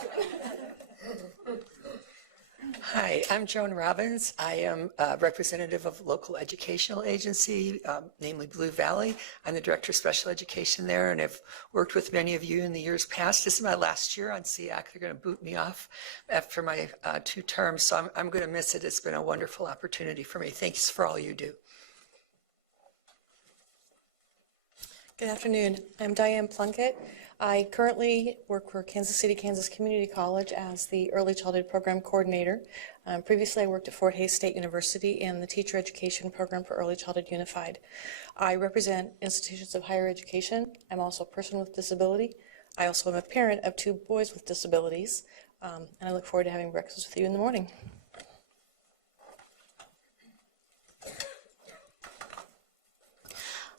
Hi, I'm Joan Robbins. I am a representative of a local educational agency, namely Blue Valley. I'm the director of special education there, and have worked with many of you in the years past. This is my last year on SEAC. They're going to boot me off after my 2 terms, so I'm going to miss it. It's been a wonderful opportunity for me. Thanks for all you do. Good afternoon. I'm Diane Plunkett. I currently work for Kansas City, Kansas Community College as the Early Childhood Program Coordinator. Previously, I worked at Fort Hays State University in the Teacher Education Program for Early Childhood Unified. I represent institutions of higher education. I'm also a person with disability. I also am a parent of 2 boys with disabilities, and I look forward to having breakfast with you in the morning.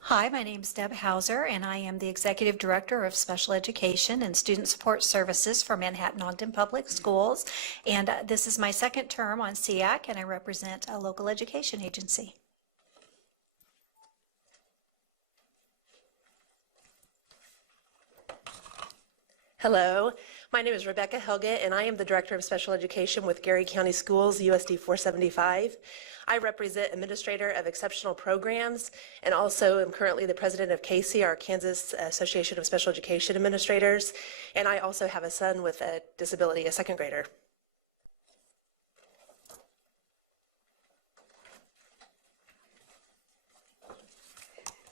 Hi, my name is Deb Hauser, and I am the Executive Director of Special Education and Student Support Services for Manhattan-Ogden Public Schools. And this is my 2nd term on SEAC, and I represent a local education agency. Hello, my name is Rebecca Helget, and I am the Director of Special Education with Gary County Schools, USD 475. I represent Administrator of Exceptional Programs, and also am currently the President of KC, our Kansas Association of Special Education Administrators, and I also have a son with a disability, a second grader.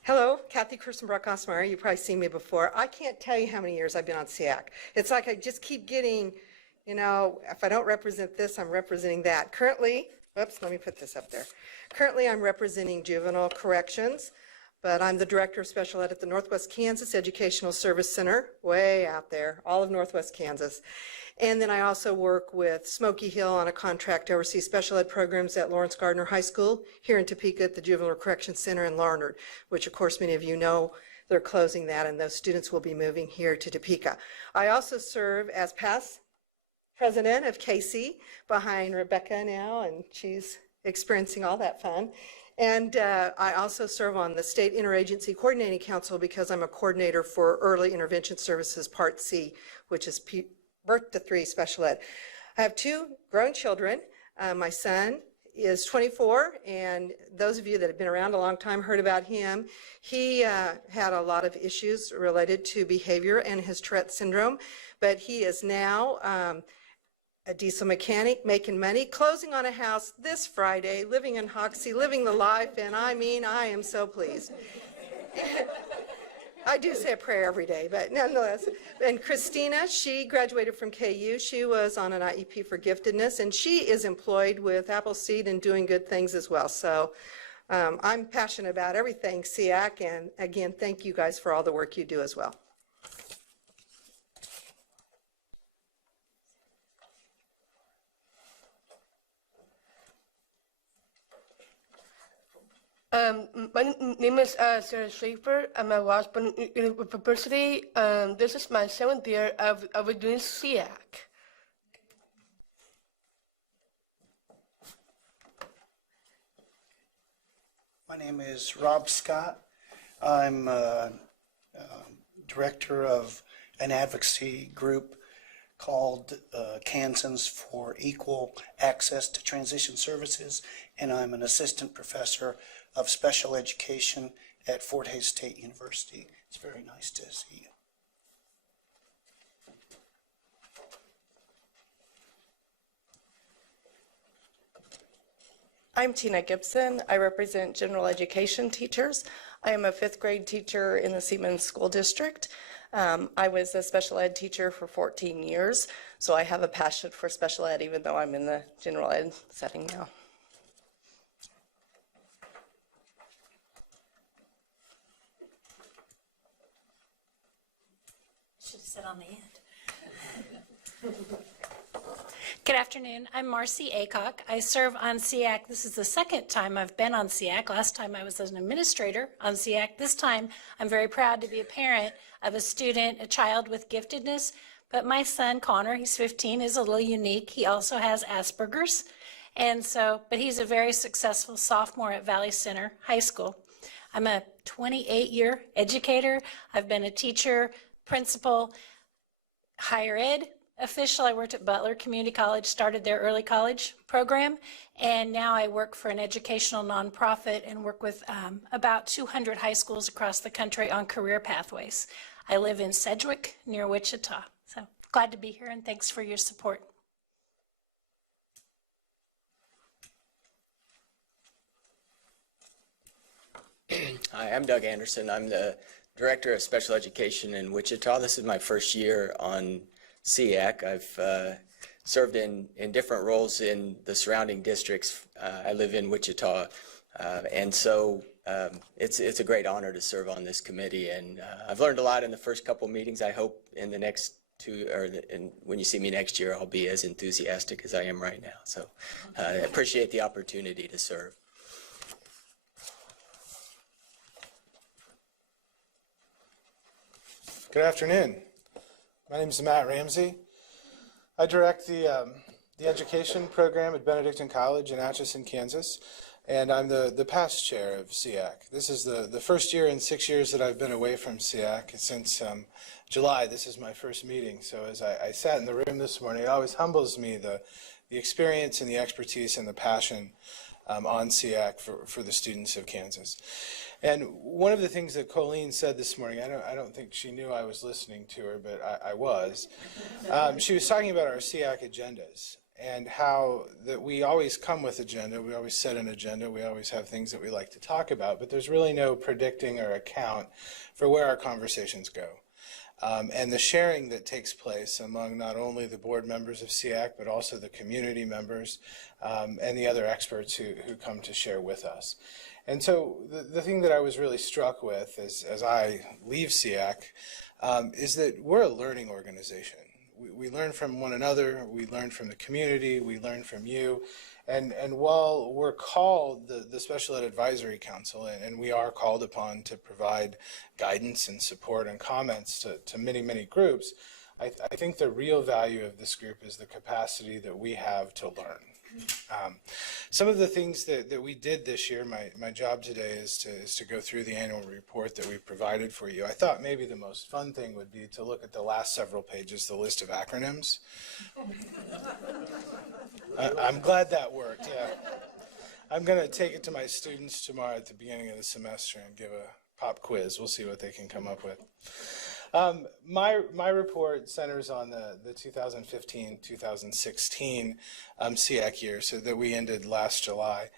Hello, Kathy Kirstenbrock-Osmeyer. You've probably seen me before. I can't tell you how many years I've been on SEAC. It's like I just keep getting, you know, if I don't represent this, I'm representing that. Currently, oops, let me put this up there. Currently, I'm representing juvenile corrections, but I'm the Director of Special Ed at the Northwest Kansas Educational Service Center, way out there, all of Northwest Kansas. And then I also work with Smoky Hill on a contract to oversee special ed programs at Lawrence Gardner High School here in Topeka at the Juvenile Correction Center in Larned, which of course many of you know they're closing that and those students will be moving here to Topeka. I also serve as past president of KC behind Rebecca now, and she's experiencing all that fun. And I also serve on the State Interagency Coordinating Council because I'm a coordinator for Early Intervention Services Part C, which is birth to 3 special ed. I have 2 grown children. My son is 24, and those of you that have been around a long time heard about him. He had a lot of issues related to behavior and his Tourette syndrome, but he is now a diesel mechanic, making money, closing on a house this Friday, living in Hoxie, living the life, and I mean, I am so pleased. I do say a prayer every day, but nonetheless. And Christina, she graduated from KU. She was on an IEP for giftedness, and she is employed with Appleseed and doing good things as well. So I'm passionate about everything SEAC, and again, thank you guys for all the work you do as well. My name is Sarah Schaefer. I'm at Washburn University. This is my 7th year of doing SEAC. My name is Rob Scott. I'm director of an advocacy group called Kansans for Equal Access to Transition Services, and I'm an assistant professor of special education at Fort Hays State University. It's very nice to see you. I'm Tina Gibson. I represent general education teachers. I am a 5th grade teacher in the Seaman School District. I was a special ed teacher for 14 years, so I have a passion for special ed even though I'm in the general ed setting now. Should sit on the end. Good afternoon. I'm Marcy Acock. I serve on SEAC. This is the 2nd time I've been on SEAC. Last time I was an administrator on SEAC. This time I'm very proud to be a parent of a student, a child with giftedness. But my son, Connor, he's 15, is a little unique. He also has Asperger's. But he's a very successful sophomore at Valley Center High School. I'm a 28-year educator. I've been a teacher, principal, higher ed official. I worked at Butler Community College, started their early college program, and now I work for an educational nonprofit and work with about 200 high schools across the country on career pathways. I live in Sedgwick near Wichita. So glad to be here, and thanks for your support. Hi, I'm Doug Anderson. I'm the Director of Special Education in Wichita. This is my first year on SEAC. I've served in different roles in the surrounding districts. I live in Wichita, and so it's a great honor to serve on this committee. And I've learned a lot in the first couple meetings. I hope in the next when you see me next year, I'll be as enthusiastic as I am right now. So I appreciate the opportunity to serve. Good afternoon. My name is Matt Ramsey. I direct the education program at Benedictine College in Atchison, Kansas. and I'm the past chair of SEAC. This is the first year in 6 years that I've been away from SEAC. Since July, this is my first meeting. So as I sat in the room this morning, it always humbles me, the experience and the expertise and the passion on SEAC for the students of Kansas. And one of the things that Colleen said this morning, I don't think she knew I was listening to her, but I was. She was talking about our SEAC agendas and how that we always come with agenda, we always set an agenda, we always have things that we like to talk about, but there's really no predicting or account for where our conversations go. And the sharing that takes place among not only the board members of SEAC, but also the community members and the other experts who come to share with us. And so the thing that I was really struck with as I leave SEAC is that we're a learning organization. We learn from one another, we learn from the community, we learn from you. And while we're called the Special Ed Advisory Council, and we are called upon to provide guidance and support and comments to many, many groups, I think the real value of this group is the capacity that we have to learn. Some of the things that we did this year, my job today is to go through the annual report that we've provided for you. I thought maybe the most fun thing would be to look at the last several pages, the list of acronyms. I'm glad that worked, yeah. I'm going to take it to my students tomorrow at the beginning of the semester and give a pop quiz. We'll see what they can come up with. My report centers on the 2015-2016 SEAC year, so that we ended last July.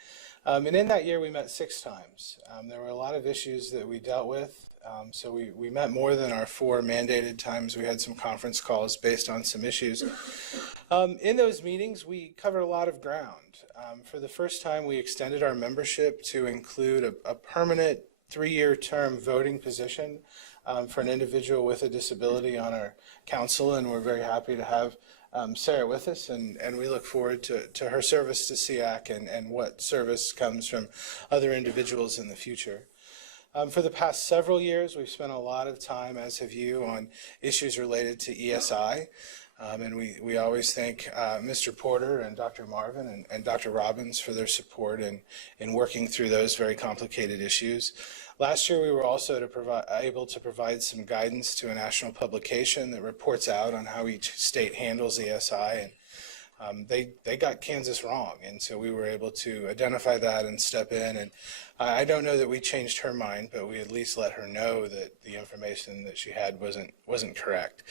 And in that year, we met 6 times. There were a lot of issues that we dealt with. So we met more than our 4 mandated times. We had some conference calls based on some issues. In those meetings, we covered a lot of ground. For the first time, we extended our membership to include a permanent 3-year term voting position for an individual with a disability on our council, and we're very happy to have Sarah with us, and we look forward to her service to SEAC and what service comes from other individuals in the future. For the past several years, we've spent a lot of time, as have you, on issues related to ESI. And we always thank Mr. Porter and Dr. Marvin and Dr. Robbins for their support in working through those very complicated issues. Last year, we were also able to provide some guidance to a national publication that reports out on how each state handles ESI. And they got Kansas wrong, and so we were able to identify that and step in. And I don't know that we changed her mind, but we at least let her know that the information that she had wasn't correct.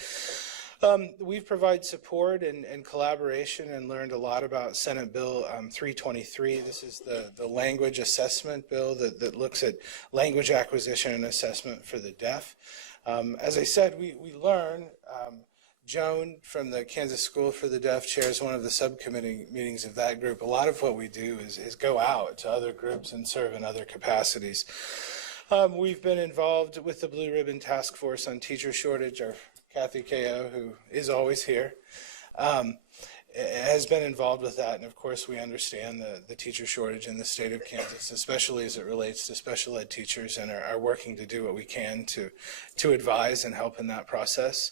We've provided support and collaboration and learned a lot about Senate Bill 323. This is the language assessment bill that looks at language acquisition and assessment for the deaf. As I said, we learn. Joan from the Kansas School for the Deaf chairs one of the subcommittee meetings of that group. A lot of what we do is go out to other groups and serve in other capacities. We've been involved with the Blue Ribbon Task Force on teacher shortage. Our Kathy Ko, who is always here, has been involved with that. And of course, we understand the teacher shortage in the state of Kansas, especially as it relates to special ed teachers, and are working to do what we can to advise and help in that process.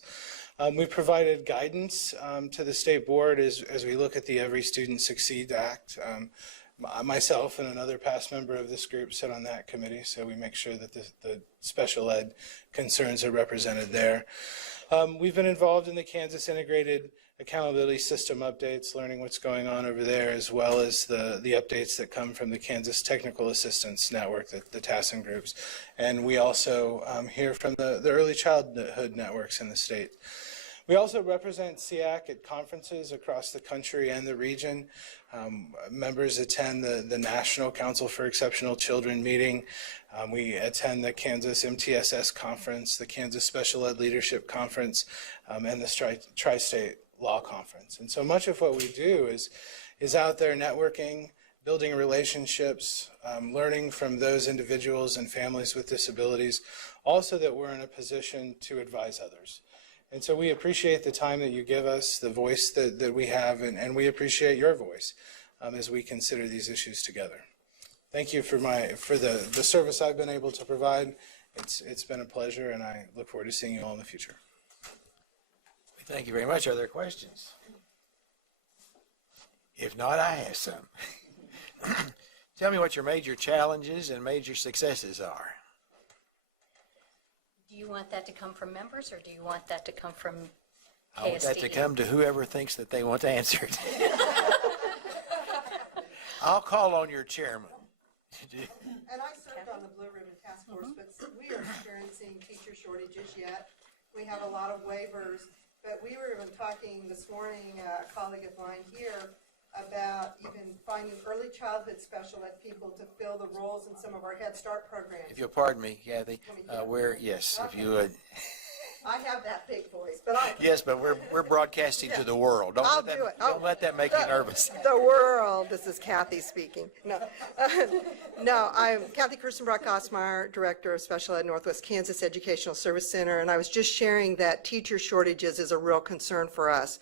We've provided guidance to the state board as we look at the Every Student Succeeds Act. Myself and another past member of this group sit on that committee, so we make sure that the special ed concerns are represented there. We've been involved in the Kansas Integrated Accountability System updates, learning what's going on over there, as well as the updates that come from the Kansas Technical Assistance Network, the TASN groups. And we also hear from the early childhood networks in the state. We also represent SEAC at conferences across the country and the region. Members attend the National Council for Exceptional Children meeting. We attend the Kansas MTSS conference, the Kansas Special Ed Leadership Conference, and the Tri-State Law Conference. And so much of what we do is out there networking, building relationships, learning from those individuals and families with disabilities, also that we're in a position to advise others. And so we appreciate the time that you give us, the voice that we have, and we appreciate your voice as we consider these issues together. Thank you for the service I've been able to provide. It's been a pleasure, and I look forward to seeing you all in the future. Thank you very much. Are there questions? If not, I have some. Tell me what your major challenges and major successes are. Do you want that to come from members, or do you want that to come from KSDE? I want that to come to whoever thinks that they want to answer it. I'll call on your chairman. And I served on the Blue Ribbon Task Force, but we are experiencing teacher shortages yet. We have a lot of waivers, but we were even talking this morning, a colleague of mine here, about even finding early childhood special ed people to fill the roles in some of our Head Start programs. If you'll pardon me, Kathy, yes, if you would. I have that big voice, but Yes, but we're broadcasting to the world. I'll do it. Don't let that make you nervous. The world. This is Kathy speaking. No, no. I'm Kathy Kirstenbrock-Osmeyer, Director of Special Ed Northwest Kansas Educational Service Center, and I was just sharing that teacher shortages is a real concern for us.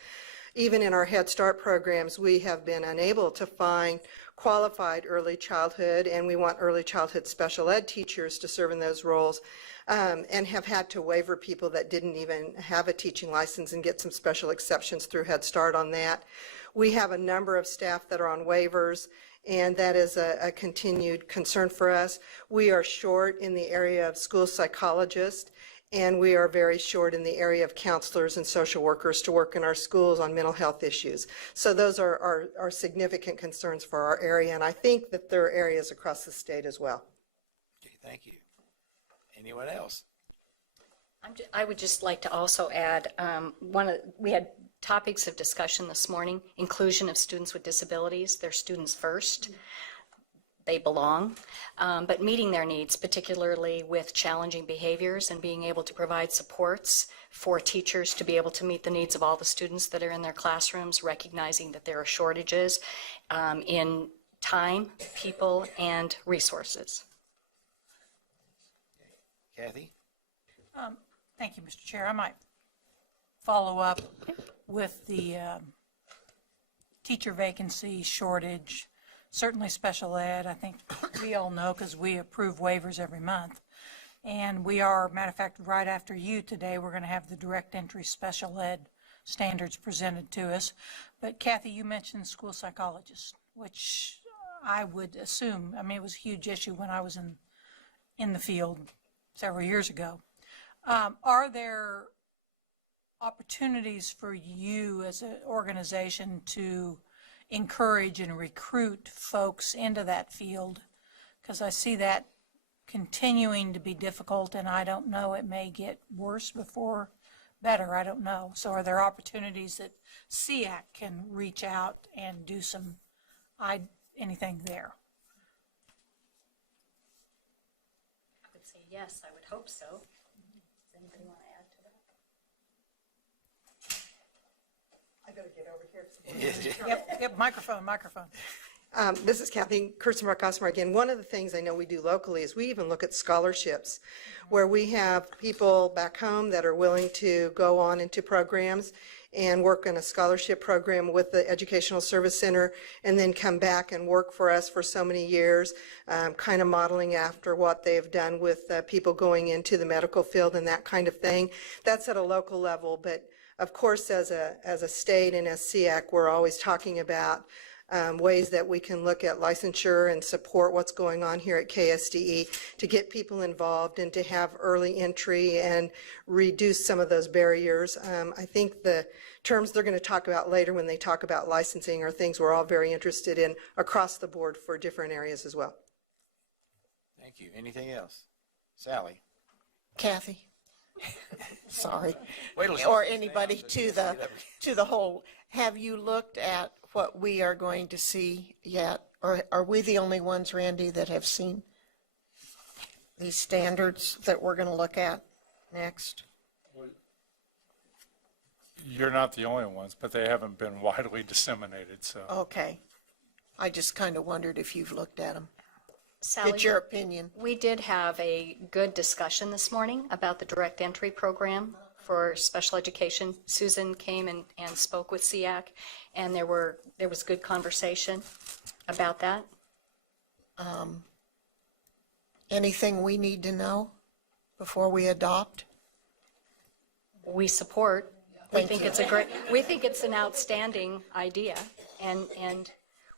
Even in our Head Start programs, we have been unable to find qualified early childhood, and we want early childhood special ed teachers to serve in those roles, and have had to waiver people that didn't even have a teaching license and get some special exceptions through Head Start on that. We have a number of staff that are on waivers, and that is a continued concern for us. We are short in the area of school psychologists, and we are very short in the area of counselors and social workers to work in our schools on mental health issues. So those are significant concerns for our area, and I think that there are areas across the state as well. Okay, thank you. Anyone else? I would just like to also add, we had topics of discussion this morning: inclusion of students with disabilities. They're students first. They belong, but meeting their needs, particularly with challenging behaviors, and being able to provide supports for teachers to be able to meet the needs of all the students that are in their classrooms, recognizing that there are shortages in time, people, and resources. Kathy? Thank you, Mr. Chair. I might follow up with the teacher vacancy shortage. Certainly special ed, I think we all know because we approve waivers every month. And we are, matter of fact, right after you today, we're going to have the direct entry special ed standards presented to us. But Kathy, you mentioned school psychologists, which I would assume, I mean, it was a huge issue when I was in the field several years ago. Are there opportunities for you as an organization to encourage and recruit folks into that field? Because I see that continuing to be difficult, and I don't know, it may get worse before better, I don't know. So are there opportunities that SEAC can reach out and do anything there? I would say yes, I would hope so. Does anybody want to add to that? I gotta get over here. Yep, microphone. This is Kathy Kirstenbrock-Osmeyer again. One of the things I know we do locally is we even look at scholarships, where we have people back home that are willing to go on into programs and work in a scholarship program with the Educational Service Center, and then come back and work for us for so many years, kind of modeling after what they've done with people going into the medical field and that kind of thing. That's at a local level, but of course, as a state and as SEAC, we're always talking about ways that we can look at licensure and support what's going on here at KSDE to get people involved and to have early entry and reduce some of those barriers. I think the terms they're going to talk about later when they talk about licensing are things we're all very interested in across the board for different areas as well. Thank you. Anything else? Sally? Kathy? Sorry. Wait till Or she anybody stands. to the whole. Have you looked at what we are going to see yet? Or are we the only ones, Randy, that have seen these standards that we're going to look at next? You're not the only ones, but they haven't been widely disseminated, so. Okay. I just kind of wondered if you've looked at them. Sally, Get your opinion. We did have a good discussion this morning about the direct entry program for special education. Susan came and spoke with SEAC, and there was good conversation about that. Anything we need to know before we adopt? We support. We think it's an outstanding idea, and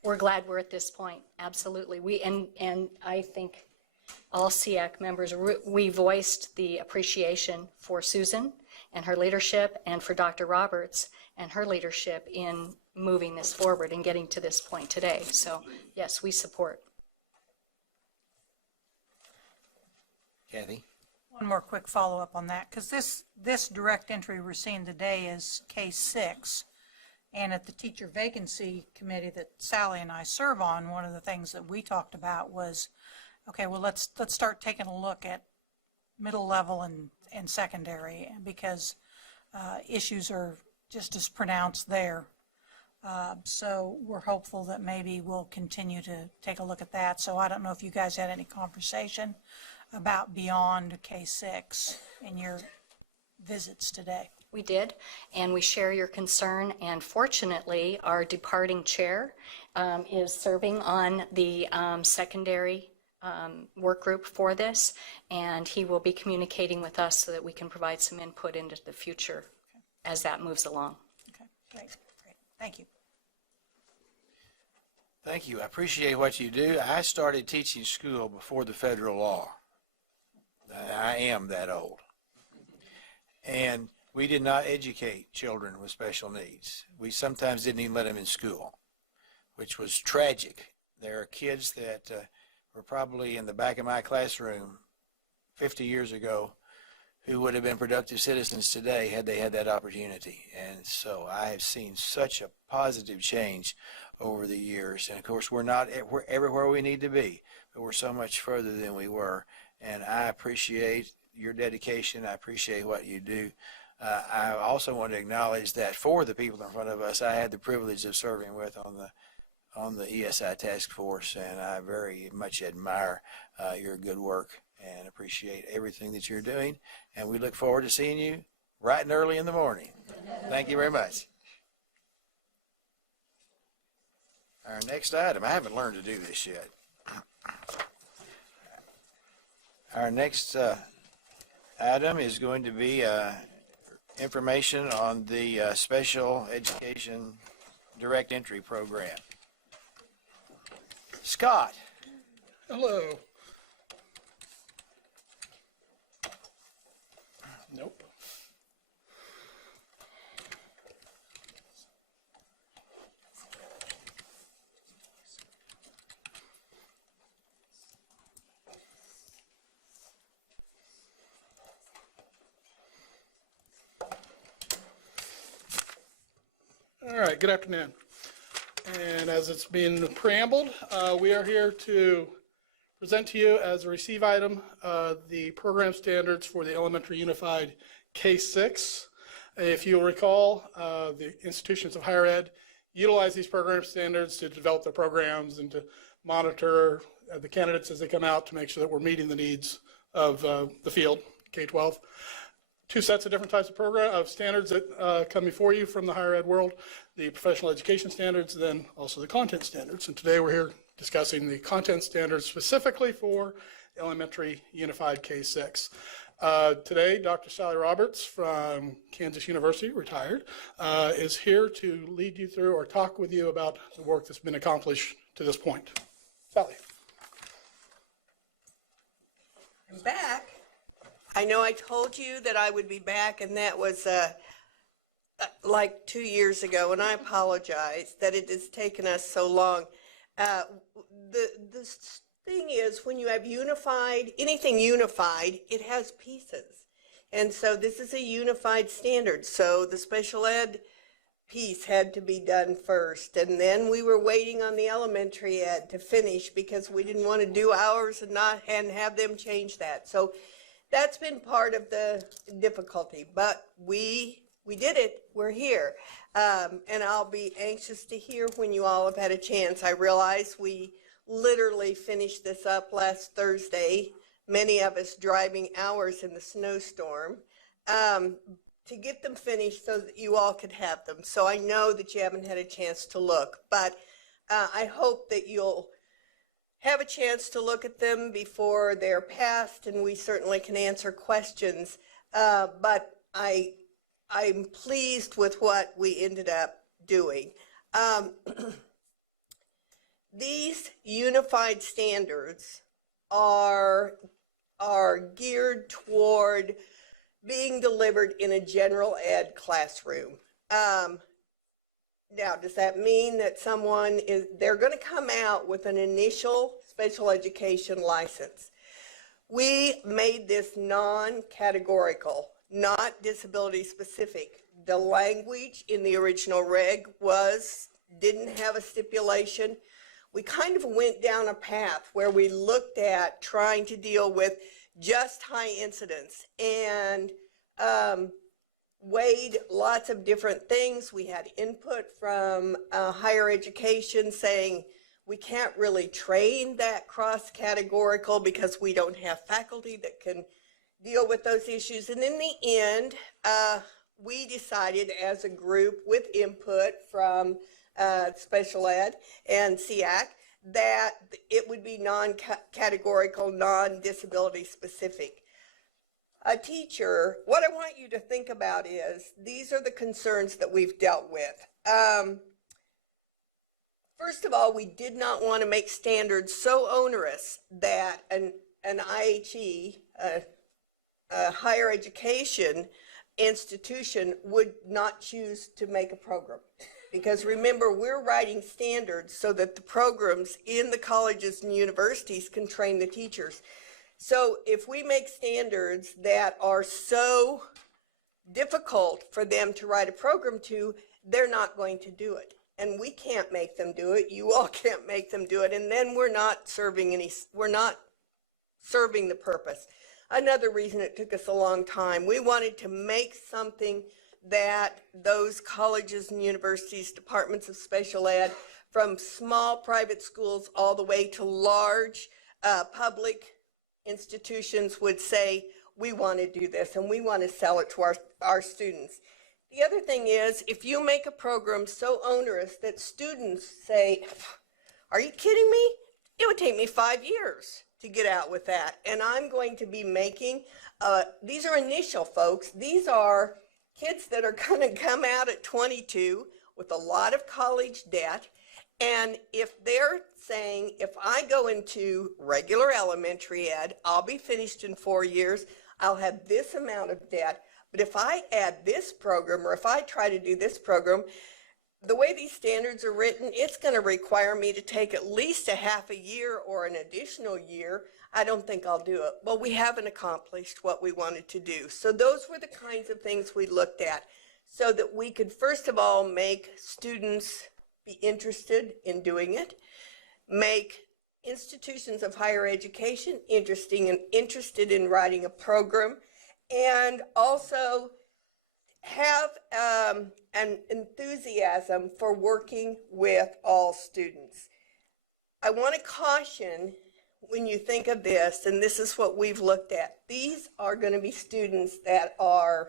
we're glad we're at this point, absolutely. And I think all SEAC members, we voiced the appreciation for Susan and her leadership, and for Dr. Roberts and her leadership in moving this forward and getting to this point today. So yes, we support. Kathy? One more quick follow-up on that, because this direct entry we're seeing today is K-6. And at the teacher vacancy committee that Sally and I serve on, one of the things that we talked about was, okay, well, let's start taking a look at middle level and secondary, because issues are just as pronounced there. So we're hopeful that maybe we'll continue to take a look at that. So I don't know if you guys had any conversation about beyond K-6 in your visits today. We did, and we share your concern, and fortunately, our departing chair is serving on the secondary work group for this, and he will be communicating with us so that we can provide some input into the future as that moves along. Okay, great. Thank you. Thank you. I appreciate what you do. I started teaching school before the federal law. I am that old. And we did not educate children with special needs. We sometimes didn't even let them in school, which was tragic. There are kids that were probably in the back of my classroom 50 years ago who would have been productive citizens today had they had that opportunity. And so I have seen such a positive change over the years. And of course, we're not everywhere we need to be, but we're so much further than we were. And I appreciate your dedication. I appreciate what you do. I also want to acknowledge that for the people in front of us, I had the privilege of serving with on the ESI task force, and I very much admire your good work and appreciate everything that you're doing. And we look forward to seeing you bright and early in the morning. Thank you very much. Our next item, I haven't learned to do this yet. Our next item is going to be information on the Special Education Direct Entry Program. Scott. Hello. Nope. All right, good afternoon. And as it's been preambled, we are here to present to you as a receive item the program standards for the Elementary Unified K-6. If you'll recall, the institutions of higher ed utilize these program standards to develop their programs and to monitor the candidates as they come out to make sure that we're meeting the needs of the field, K-12. Two sets of different types of standards that come before you from the higher ed world, the professional education standards, and then also the content standards. And today we're here discussing the content standards specifically for Elementary Unified K-6. Today, Dr. Sally Roberts from Kansas University, retired, is here to lead you through or talk with you about the work that's been accomplished to this point. Sally. I'm back. I know I told you that I would be back, and that was like 2 years ago, and I apologize that it has taken us so long. The thing is, when you have anything unified, it has pieces. And so this is a unified standard. So the special ed piece had to be done first. And then we were waiting on the elementary ed to finish because we didn't want to do ours and have them change that. So that's been part of the difficulty. But we did it. We're here. And I'll be anxious to hear when you all have had a chance. I realize we literally finished this up last Thursday, many of us driving hours in the snowstorm to get them finished so that you all could have them. So I know that you haven't had a chance to look, but I hope that you'll have a chance to look at them before they're passed, and we certainly can answer questions. But I'm pleased with what we ended up doing. these unified standards are geared toward being delivered in a general ed classroom. Now, does that mean that they're going to come out with an initial special education license? We made this non-categorical, not disability specific. The language in the original reg didn't have a stipulation. We kind of went down a path where we looked at trying to deal with just high incidence and weighed lots of different things. We had input from higher education saying we can't really train that cross-categorical because we don't have faculty that can deal with those issues. And in the end, we decided as a group with input from special ed and SEAC that it would be non-categorical, non-disability specific. A teacher, what I want you to think about is these are the concerns that we've dealt with. First of all, we did not want to make standards so onerous that an IHE, a higher education institution, would not choose to make a program. Because remember, we're writing standards so that the programs in the colleges and universities can train the teachers. So if we make standards that are so difficult for them to write a program to, they're not going to do it. And we can't make them do it. You all can't make them do it. And then we're not serving the purpose. Another reason it took us a long time, we wanted to make something that those colleges and universities, departments of special ed, from small private schools all the way to large public institutions would say, we want to do this and we want to sell it to our students. The other thing is, if you make a program so onerous that students say, are you kidding me? It would take me 5 years to get out with that. And I'm going to be making, these are initial folks, these are kids that are going to come out at 22 with a lot of college debt. And if they're saying, if I go into regular elementary ed, I'll be finished in 4 years, I'll have this amount of debt. But if I add this program, or if I try to do this program, the way these standards are written, it's going to require me to take at least a half a year or an additional year. I don't think I'll do it. Well, we haven't accomplished what we wanted to do. So those were the kinds of things we looked at so that we could, first of all, make students be interested in doing it, make institutions of higher education interested in writing a program, and also have an enthusiasm for working with all students. I want to caution when you think of this, and this is what we've looked at, these are going to be students that are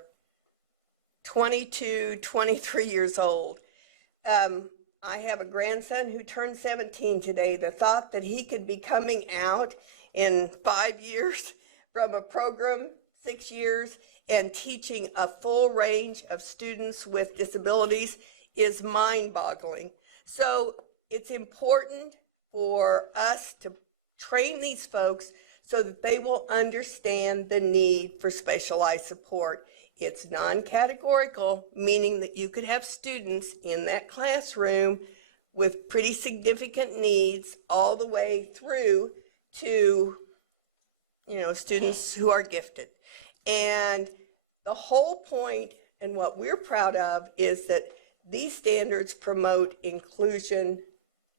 22, 23 years old. I have a grandson who turned 17 today. The thought that he could be coming out in 5 years from a program, 6 years, and teaching a full range of students with disabilities is mind-boggling. So it's important for us to train these folks so that they will understand the need for specialized support. It's non-categorical, meaning that you could have students in that classroom with pretty significant needs all the way through to, students who are gifted. And the whole point, and what we're proud of, is that these standards promote inclusion,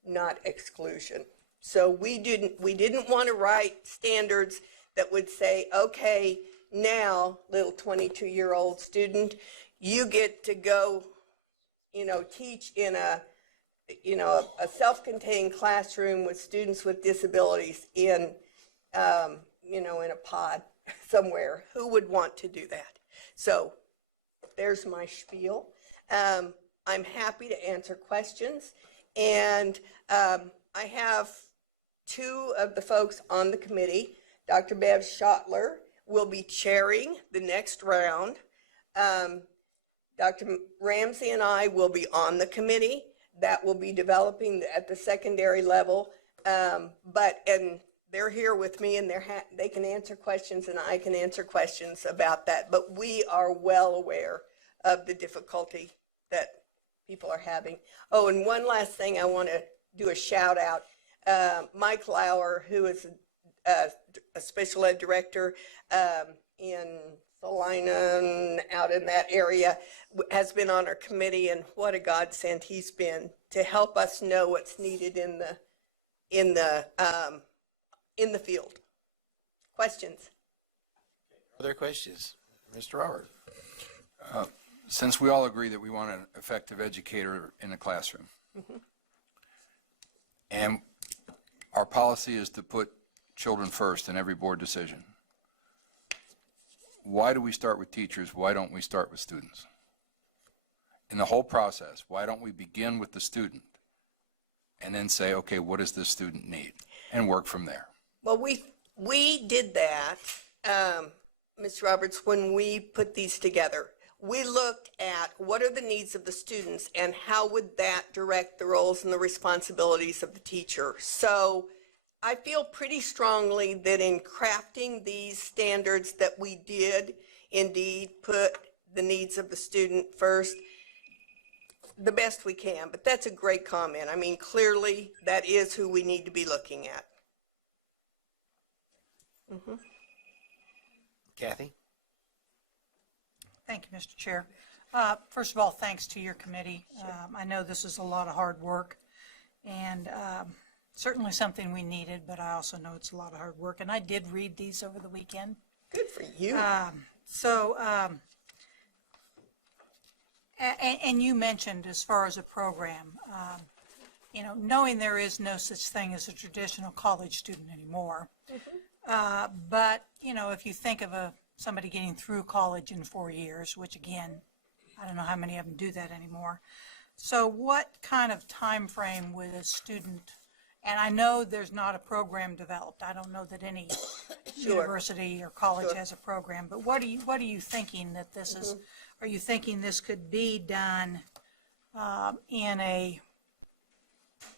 not exclusion. So we didn't want to write standards that would say, okay, now, little 22-year-old student, you get to go, teach in a self-contained classroom with students with disabilities in a pod somewhere. Who would want to do that? So there's my spiel. I'm happy to answer questions. And I have two of the folks on the committee. Dr. Bev Schottler will be chairing the next round. Dr. Ramsey and I will be on the committee. that will be developing at the secondary level. And they're here with me, and they can answer questions, and I can answer questions about that. But we are well aware of the difficulty that people are having. Oh, and one last thing, I want to do a shout out. Mike Lauer, who is a special ed director in Salina, out in that area, has been on our committee, and what a godsend he's been to help us know what's needed in the field. Questions? Other questions? Mr. Robert? Since we all agree that we want an effective educator in the classroom, and our policy is to put children first in every board decision, why do we start with teachers? Why don't we start with students? In the whole process, why don't we begin with the student and then say, okay, what does this student need, and work from there? Well, we did that, Ms. Roberts, when we put these together. We looked at what are the needs of the students and how would that direct the roles and the responsibilities of the teacher. So I feel pretty strongly that in crafting these standards that we did indeed put the needs of the student first the best we can. But that's a great comment. I mean, clearly that is who we need to be looking at. Kathy? Thank you, Mr. Chair. First of all, thanks to your committee. I know this is a lot of hard work, and certainly something we needed, but I also know it's a lot of hard work. And I did read these over the weekend. Good for you. And you mentioned as far as a program, you know, knowing there is no such thing as a traditional college student anymore. But, you know, if you think of somebody getting through college in 4 years, which again, I don't know how many of them do that anymore. So what kind of time frame would a student, and I know there's not a program developed. I don't know that any university or college has a program, but what are you thinking that this is? Are you thinking this could be done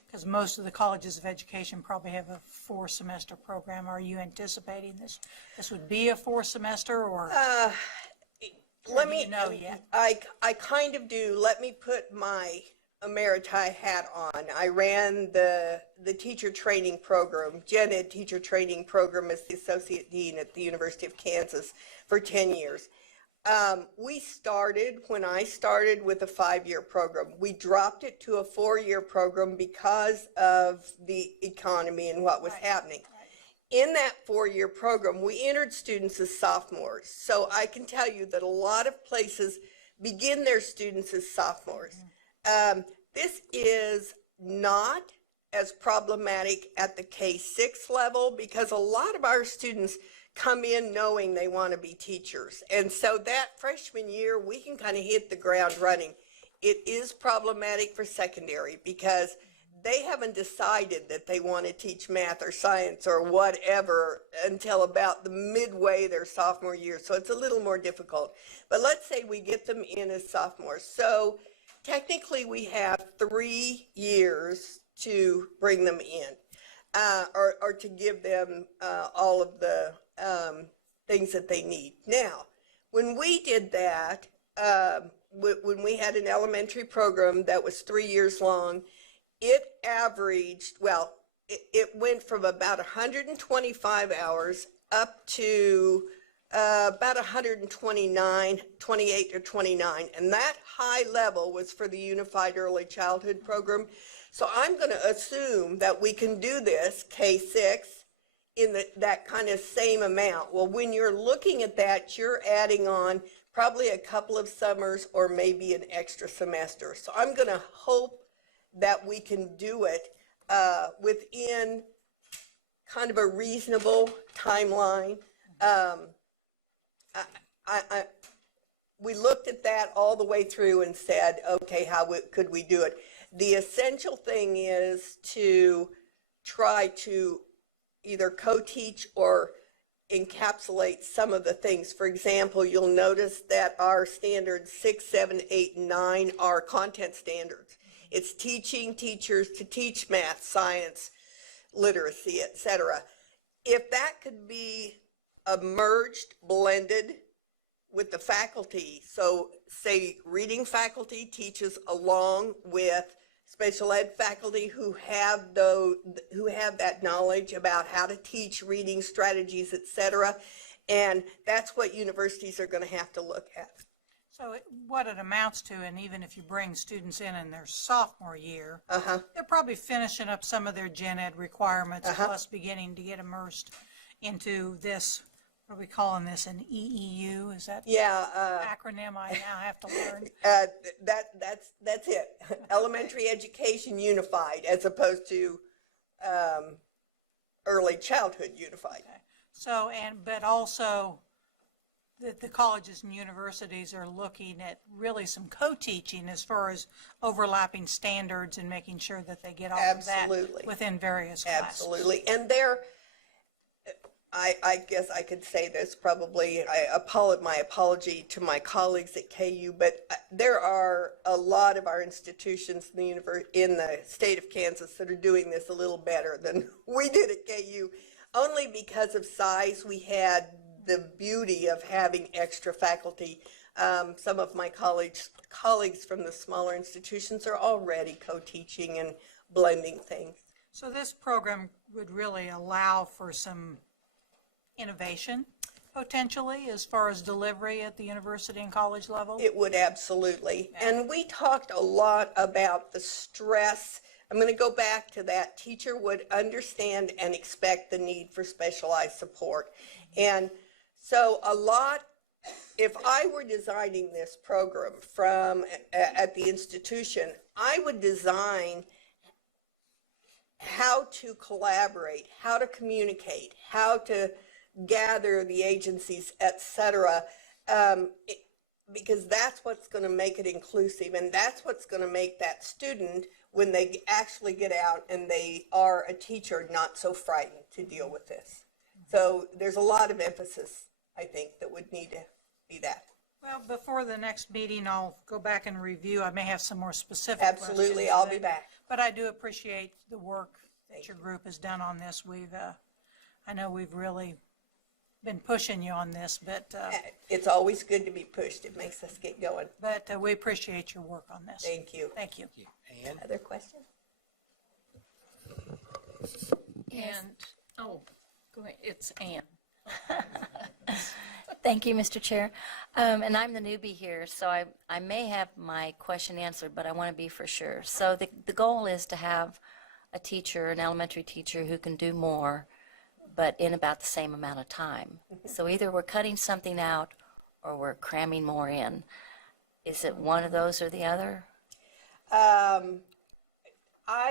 because most of the colleges of education probably have a 4-semester program. Are you anticipating this would be a 4-semester, or? Let me, know yet? I kind of do. Let me put my emeriti hat on. I ran the teacher training program, Gen Ed teacher training program, as the associate dean at the University of Kansas for 10 years. When I started with a 5-year program, we dropped it to a 4-year program because of the economy and what was happening. In that 4-year program, we entered students as sophomores. So I can tell you that a lot of places begin their students as sophomores. This is not as problematic at the K-6 level because a lot of our students come in knowing they want to be teachers. And so that freshman year, we can kind of hit the ground running. It is problematic for secondary because they haven't decided that they want to teach math or science or whatever until about the midway their sophomore year. So it's a little more difficult. But let's say we get them in as sophomores. So technically we have 3 years to bring them in or to give them all of the things that they need. Now, when we did that, when we had an elementary program that was 3 years long, it averaged, well, it went from about 125 hours up to about 129, 28 or 29. And that high level was for the Unified Early Childhood Program. So I'm going to assume that we can do this, K-6, in that kind of same amount. Well, when you're looking at that, you're adding on probably a couple of summers or maybe an extra semester. So I'm going to hope that we can do it within kind of a reasonable timeline. We looked at that all the way through and said, okay, could we do it? The essential thing is to try to either co-teach or encapsulate some of the things. For example, you'll notice that our standards 6, 7, 8, and 9 are content standards. It's teaching teachers to teach math, science, literacy, etc. If that could be merged, blended with the faculty, so say reading faculty teaches along with special ed faculty who have that knowledge about how to teach reading strategies, etc. And that's what universities are going to have to look at. So what it amounts to, and even if you bring students in their sophomore year, they're probably finishing up some of their gen ed requirements, plus beginning to get immersed into this, what are we calling this, an EEU? Is that acronym I now have to learn? That's it. Elementary Education Unified, as opposed to Early Childhood Unified. Okay. So, but also the colleges and universities are looking at really some co-teaching as far as overlapping standards and making sure that they get all of that within various classes. Absolutely. And I guess I could say this probably, my apology to my colleagues at KU, but there are a lot of our institutions in the state of Kansas that are doing this a little better than we did at KU. Only because of size, we had the beauty of having extra faculty. Some of my colleagues from the smaller institutions are already co-teaching and blending things. So this program would really allow for some innovation, potentially, as far as delivery at the university and college level? It would, absolutely. And we talked a lot about the stress. I'm going to go back to that. Teacher would understand and expect the need for specialized support. And so if I were designing this program at the institution, I would design how to collaborate, how to communicate, how to gather the agencies, etc., because that's what's going to make it inclusive, and that's what's going to make that student, when they actually get out and they are a teacher, not so frightened to deal with this. So there's a lot of emphasis, I think, that would need to be that. Well, before the next meeting, I'll go back and review. I may have some more specific Absolutely, questions, I'll be back. But I do appreciate the work that your group has done on this. I know we've really been pushing you on this, but it's always good to be pushed. It makes us get going. But we appreciate your work on this. Thank you. Thank you. And other questions? And, go ahead, it's Ann. Thank you, Mr. Chair. And I'm the newbie here, so I may have my question answered, but I want to be for sure. So the goal is to have a teacher, an elementary teacher, who can do more, but in about the same amount of time. So either we're cutting something out or we're cramming more in. Is it one of those or the other? I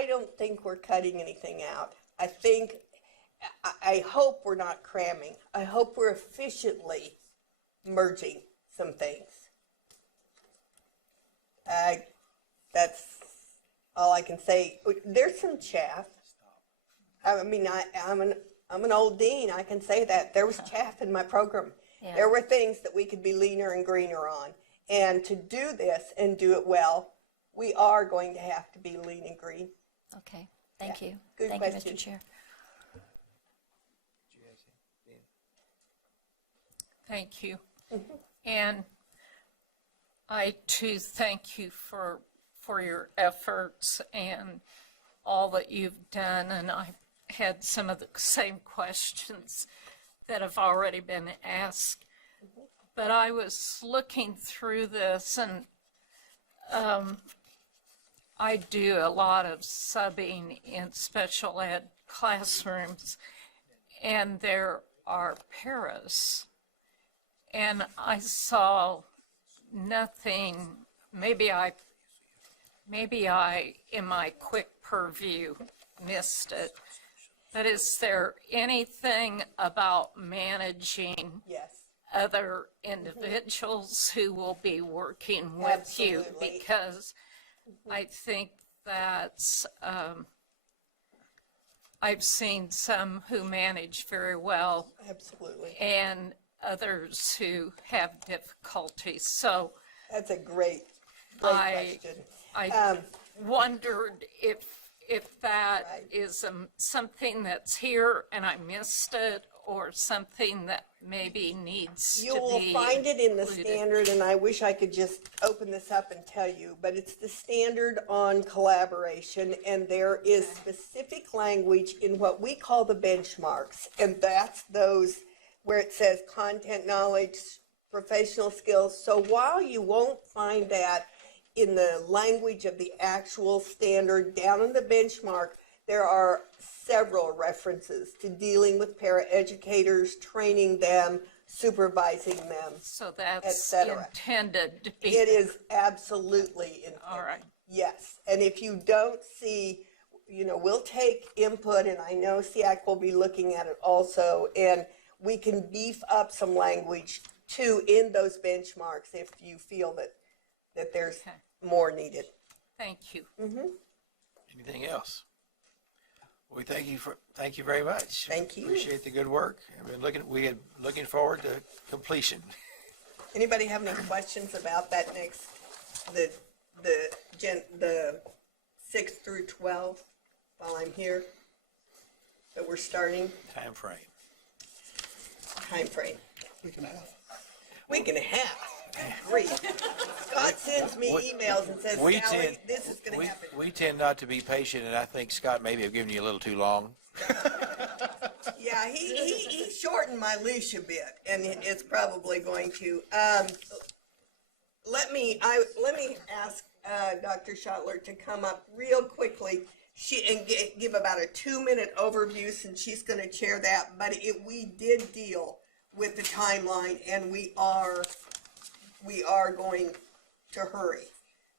don't think we're cutting anything out. I hope we're not cramming. I hope we're efficiently merging some things. That's all I can say. There's some chaff. I mean, I'm an old dean. I can say that. There was chaff in my program. Yeah. There were things that we could be leaner and greener on. And to do this and do it well, we are going to have to be lean and green. Okay, thank you. Good Thank question. you, Mr. Chair. Thank you. And I too thank you for your efforts and all that you've done. And I had some of the same questions that have already been asked. But I was looking through this, and I do a lot of subbing in special ed classrooms, and there are paras. And I saw nothing, maybe I, in my quick purview, missed it. But is there anything about managing other individuals who will be working with you? Because I think that's, I've seen some who manage very well. Absolutely. And others who have difficulties. So that's a great question. wondered if that is something that's here and I missed it, or something that maybe needs to be You will find it in the included. standard, and I wish I could just open this up and tell you, but it's the standard on collaboration, and there is specific language in what we call the benchmarks, and that's those where it says content knowledge, professional skills. So while you won't find that in the language of the actual standard down in the benchmark, there are several references to dealing with paraeducators, training them, supervising them, So that's etc. intended to be. It is absolutely intended. All right. Yes, and if you don't see, we'll take input, and I know SEAC will be looking at it also, and we can beef up some language too in those benchmarks if you feel that there's more needed. Thank you. Anything else? We thank you very much. Thank you. Appreciate the good work. We are looking forward to completion. Anybody have any questions about that next, the 6 through 12 while I'm here? That we're starting? Time frame. Week and a half. Week and a half. Great. Scott sends me emails and says, Sally, this is going to happen. We tend not to be patient, and I think Scott maybe have given you a little too long. Yeah, he shortened my leash a bit, and it's probably going to. Let me ask Dr. Schottler to come up real quickly. And give about a 2-minute overview, since she's going to chair that. But we did deal with the timeline, and we are going to hurry.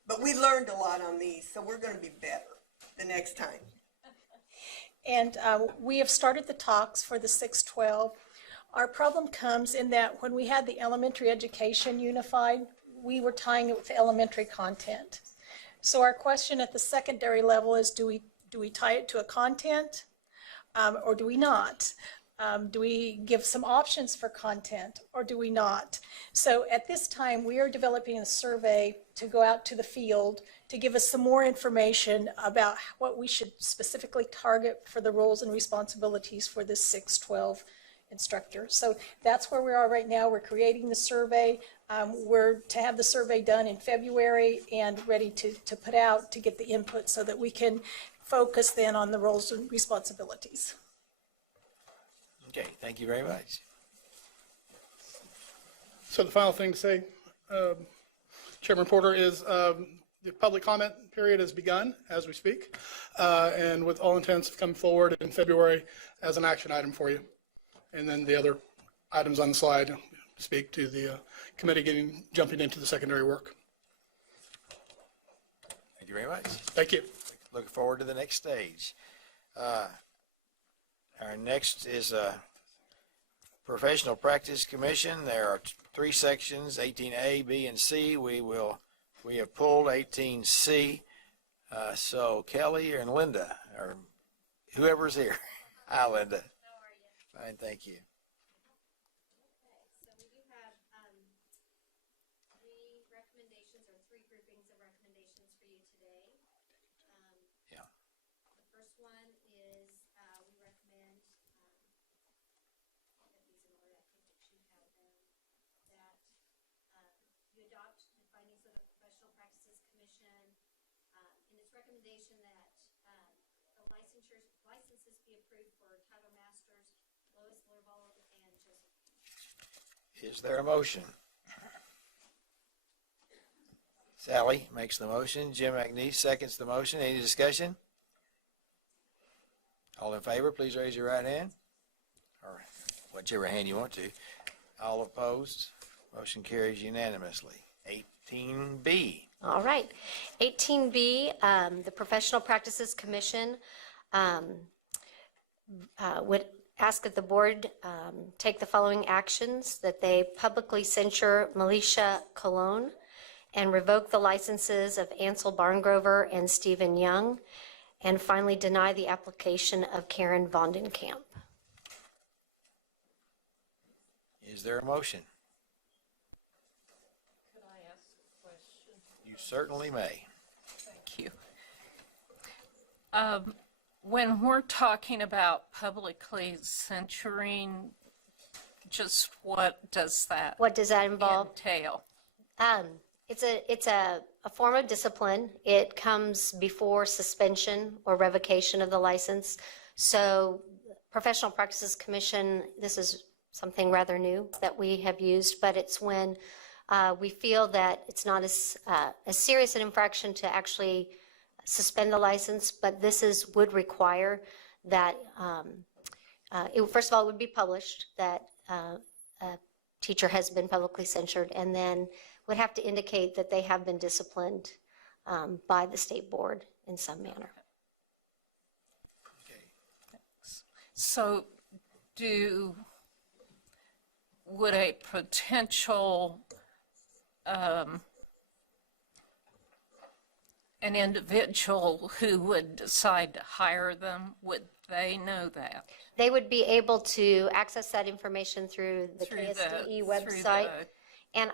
But we learned a lot on these, so we're going to be better the next time. And we have started the talks for the 612. Our problem comes in that when we had the elementary education unified, we were tying it with the elementary content. So our question at the secondary level is, do we tie it to a content or do we not? Do we give some options for content or do we not? So at this time, we are developing a survey to go out to the field to give us some more information about what we should specifically target for the roles and responsibilities for this 612 instructor. So that's where we are right now. We're creating the survey. We're to have the survey done in February and ready to put out to get the input so that we can focus then on the roles and responsibilities. Okay, thank you very much. So the final thing to say, Chairman Porter, is the public comment period has begun as we speak, and with all intents of coming forward in February as an action item for you. And then the other items on the slide speak to the committee jumping into the secondary work. Thank you very much. Thank you. Looking forward to the next stage. Our next is Professional Practice Commission. There are 3 sections, 18A, B, and C. We have pulled 18C. So Kelly and Linda, or whoever's here. Hi, Linda. How are you? Fine, thank you. So we do have 3 recommendations or 3 groupings of recommendations for you today. Yeah. The first one is we recommend, get these in order, I think that you have them, that you adopt the findings of the Professional Practices Commission in its recommendation that the licenses be approved for Title Masters, Lois Lervold and Joseph. Is there a motion? Sally makes the motion. Jim McNeese seconds the motion. Any discussion? All in favor, please raise your right hand. Or whichever hand you want to. All opposed? Motion carries unanimously. 18B. All right. 18B, the Professional Practices Commission would ask that the board take the following actions: that they publicly censure Melisha Colon and revoke the licenses of Ansel Barngrover and Stephen Young, and finally deny the application of Karen Vondenkamp. Is there a motion? Could I ask a question? You certainly may. Thank you. When we're talking about publicly censuring, just what does that What does that involve? entail? It's a form of discipline. It comes before suspension or revocation of the license. So Professional Practices Commission, this is something rather new that we have used, but it's when we feel that it's not as serious an infraction to actually suspend the license, but this would require that, first of all, it would be published that a teacher has been publicly censured, and then would have to indicate that they have been disciplined by the state board in some manner. So would a potential, an individual who would decide to hire them, would they know that? They would be able to access that information through the KSDE website. And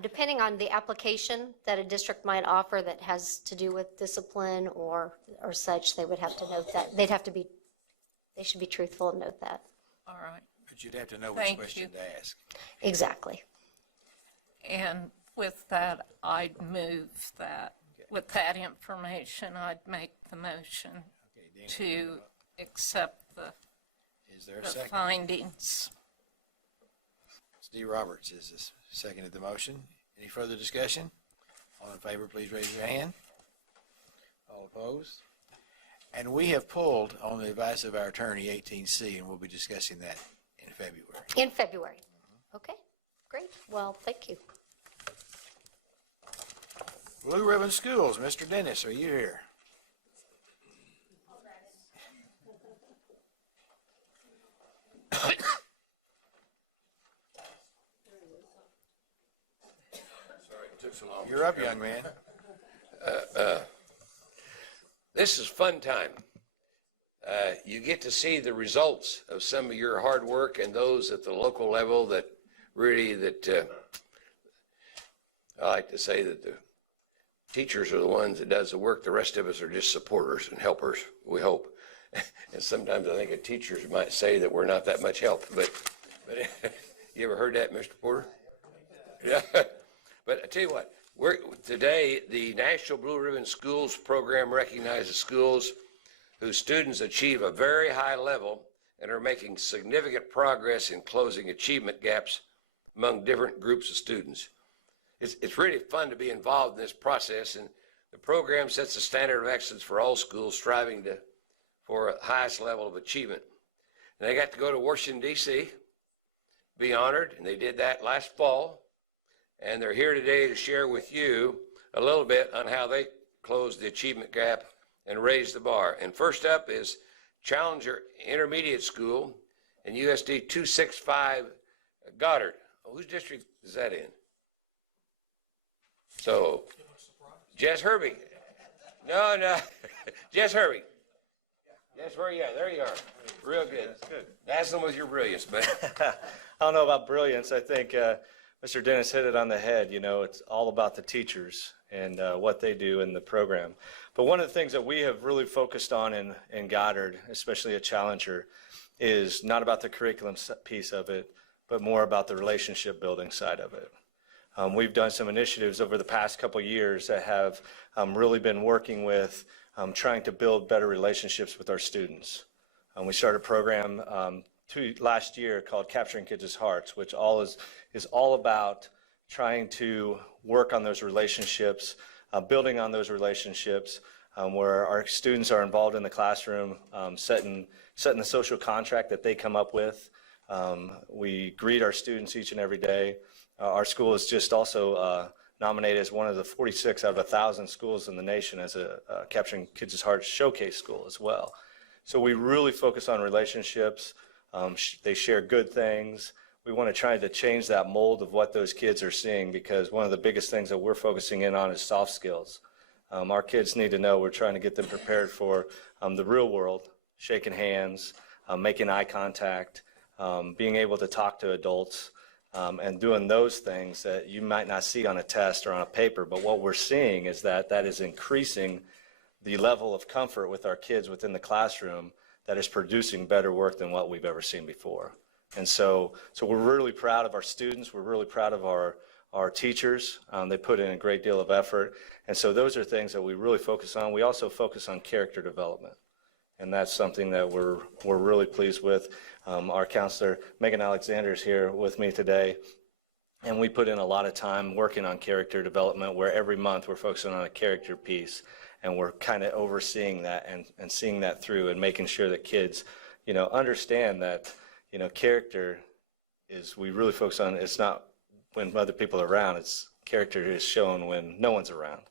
depending on the application that a district might offer that has to do with discipline or such, they would have to note that. They should be truthful and note that. All right. But you'd have to know which question to ask. Exactly. And with that, I'd move that. With that information, I'd make the motion to accept the findings. Steve Roberts is the second of the motion. Any further discussion? All in favor, please raise your hand. All opposed? And we have pulled, on the advice of our attorney, 18C, and we'll be discussing that in February. In February. Okay, great. Well, thank you. Blue Ribbon Schools, Mr. Dennis, are you here? You're up, young man. This is fun time. You get to see the results of some of your hard work and those at the local level that really, I like to say that the teachers are the ones that does the work. The rest of us are just supporters and helpers, we hope. And sometimes I think teachers might say that we're not that much help, but you ever heard that, Mr. Porter? Yeah. But I tell you what, today, the National Blue Ribbon Schools program recognizes schools whose students achieve a very high level and are making significant progress in closing achievement gaps among different groups of students. It's really fun to be involved in this process, and the program sets a standard of excellence for all schools striving for a highest level of achievement. And they got to go to Washington, D.C., be honored, and they did that last fall. And they're here today to share with you a little bit on how they closed the achievement gap and raised the bar. And first up is Challenger Intermediate School and USD 265 Goddard. Whose district is that in? So, Jess Herbie. No. Jess Herbie. Jess, where are you at? There you are. Real good. That's good. That's them with your brilliance, man. I don't know about brilliance. I think Mr. Dennis hit it on the head. You know, it's all about the teachers and what they do in the program. But one of the things that we have really focused on in Goddard, especially at Challenger, is not about the curriculum piece of it, but more about the relationship building side of it. We've done some initiatives over the past couple years that have really been working with trying to build better relationships with our students. We started a program last year called Capturing Kids' Hearts, which is all about trying to work on those relationships, building on those relationships, where our students are involved in the classroom, setting the social contract that they come up with. We greet our students each and every day. Our school is just also nominated as one of the 46 out of 1,000 schools in the nation as a Capturing Kids' Hearts showcase school as well. So we really focus on relationships. They share good things. We want to try to change that mold of what those kids are seeing, because one of the biggest things that we're focusing in on is soft skills. Our kids need to know we're trying to get them prepared for the real world, shaking hands, making eye contact, being able to talk to adults, and doing those things that you might not see on a test or on a paper. But what we're seeing is that is increasing the level of comfort with our kids within the classroom that is producing better work than what we've ever seen before. And so we're really proud of our students. We're really proud of our teachers. They put in a great deal of effort. And so those are things that we really focus on. We also focus on character development. And that's something that we're really pleased with. Our counselor, Megan Alexander, is here with me today. And we put in a lot of time working on character development, where every month we're focusing on a character piece. And we're kind of overseeing that and seeing that through and making sure that kids, understand that, character is, we really focus on, it's not when other people are around, it's character is shown when no one's around.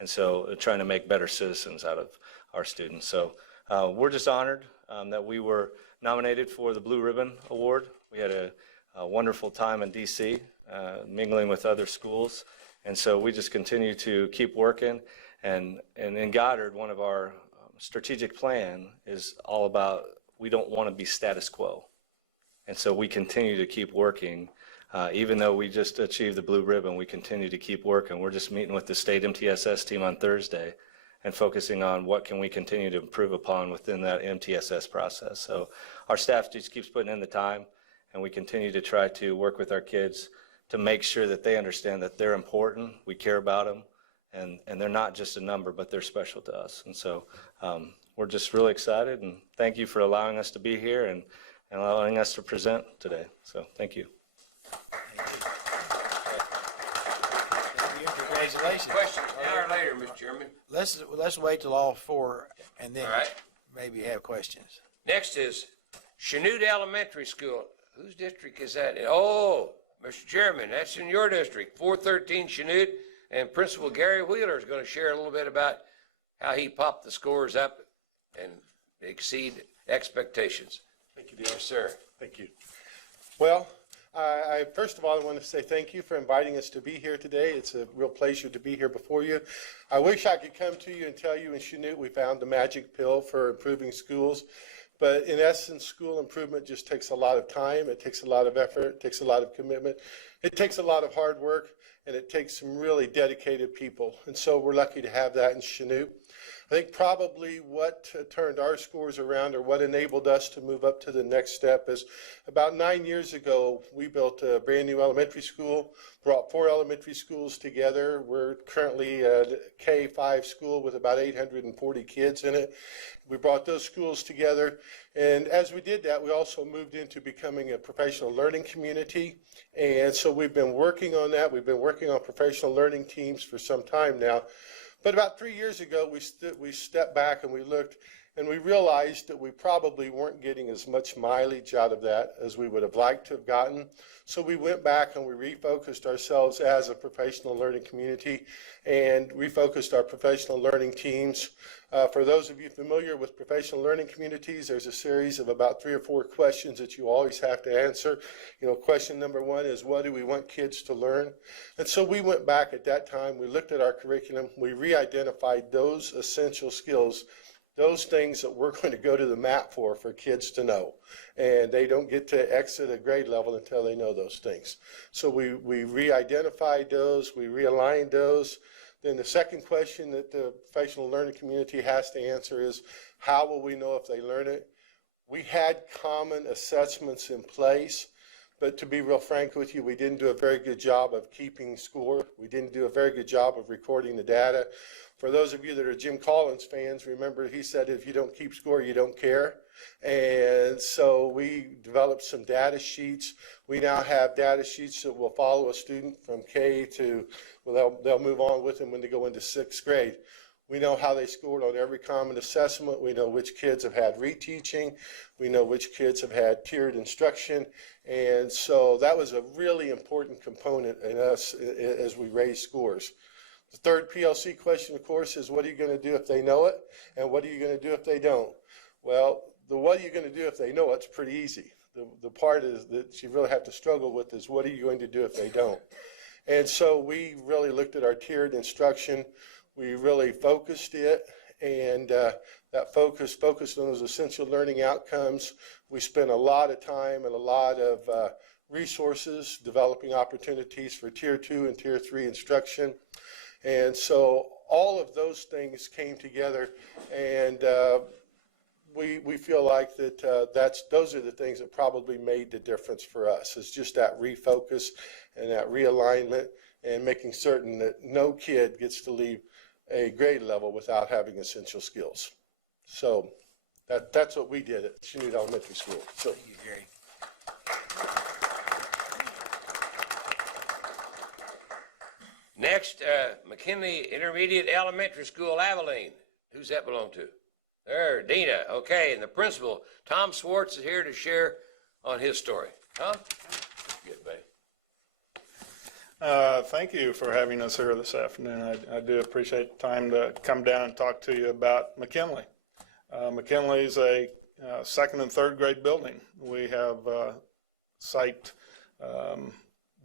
And so trying to make better citizens out of our students. So we're just honored that we were nominated for the Blue Ribbon Award. We had a wonderful time in DC, mingling with other schools. And so we just continue to keep working. And in Goddard, one of our strategic plan is all about, we don't want to be status quo. And so we continue to keep working. Even though we just achieved the Blue Ribbon, we continue to keep working. We're just meeting with the state MTSS team on Thursday and focusing on what can we continue to improve upon within that MTSS process. So our staff just keeps putting in the time, and we continue to try to work with our kids to make sure that they understand that they're important, we care about them, and they're not just a number, but they're special to us. And so we're just really excited, and thank you for allowing us to be here and allowing us to present today. So thank you. Congratulations. Questions now or later, Mr. Chairman? Let's wait till all four and then All right. maybe have questions. Next is Chanute Elementary School. Whose district is that? Oh, Mr. Chairman, that's in your district, 413 Chanute, and Principal Gary Wheeler is going to share a little bit about how he popped the scores up and exceed expectations. Thank you, dear. Yes, sir. Thank you. Well, I first of all, I want to say thank you for inviting us to be here today. It's a real pleasure to be here before you. I wish I could come to you and tell you in Chanute we found the magic pill for improving schools. But in essence, school improvement just takes a lot of time. It takes a lot of effort. It takes a lot of commitment. It takes a lot of hard work, and it takes some really dedicated people. And so we're lucky to have that in Chanute. I think probably what turned our scores around, or what enabled us to move up to the next step, is about 9 years ago, we built a brand new elementary school, brought 4 elementary schools together. We're currently a K-5 school with about 840 kids in it. We brought those schools together, and as we did that, we also moved into becoming a professional learning community. And so we've been working on that. We've been working on professional learning teams for some time now. But about 3 years ago, we stepped back and we looked, and we realized that we probably weren't getting as much mileage out of that as we would have liked to have gotten. So we went back and we refocused ourselves as a professional learning community and refocused our professional learning teams. For those of you familiar with professional learning communities, there's a series of about 3 or 4 questions that you always have to answer. Question number 1 is, what do we want kids to learn? And so we went back at that time, we looked at our curriculum, we re-identified those essential skills, those things that we're going to go to the mat for kids to know. And they don't get to exit a grade level until they know those things. So we re-identified those, we realigned those. Then the second question that the professional learning community has to answer is, how will we know if they learn it? We had common assessments in place, but to be real frank with you, we didn't do a very good job of keeping score. We didn't do a very good job of recording the data. For those of you that are Jim Collins fans, remember he said, if you don't keep score, you don't care. And so we developed some data sheets. We now have data sheets that will follow a student from K to, well, they'll move on with them when they go into 6th grade. We know how they scored on every common assessment. We know which kids have had reteaching. We know which kids have had tiered instruction. And so that was a really important component in us as we raise scores. The third PLC question, of course, is what are you going to do if they know it? And what are you going to do if they don't? Well, the what are you going to do if they know it's pretty easy. The part is that you really have to struggle with is what are you going to do if they don't? And so we really looked at our tiered instruction. We really focused it, and that focused on those essential learning outcomes. We spent a lot of time and a lot of resources developing opportunities for Tier 2 and Tier 3 instruction. And so all of those things came together, and we feel like that those are the things that probably made the difference for us, is just that refocus and that realignment and making certain that no kid gets to leave a grade level without having essential skills. So that's what we did at Chanute Elementary School. So, Thank you, Gary. Next, McKinley Intermediate Elementary School, Abilene. Who's that belong to? There, Dina. Okay, and the principal, Tom Swartz, is here to share on his story. Tom? Good, buddy. Thank you for having us here this afternoon. I do appreciate the time to come down and talk to you about McKinley. McKinley is a second and third grade building. We have site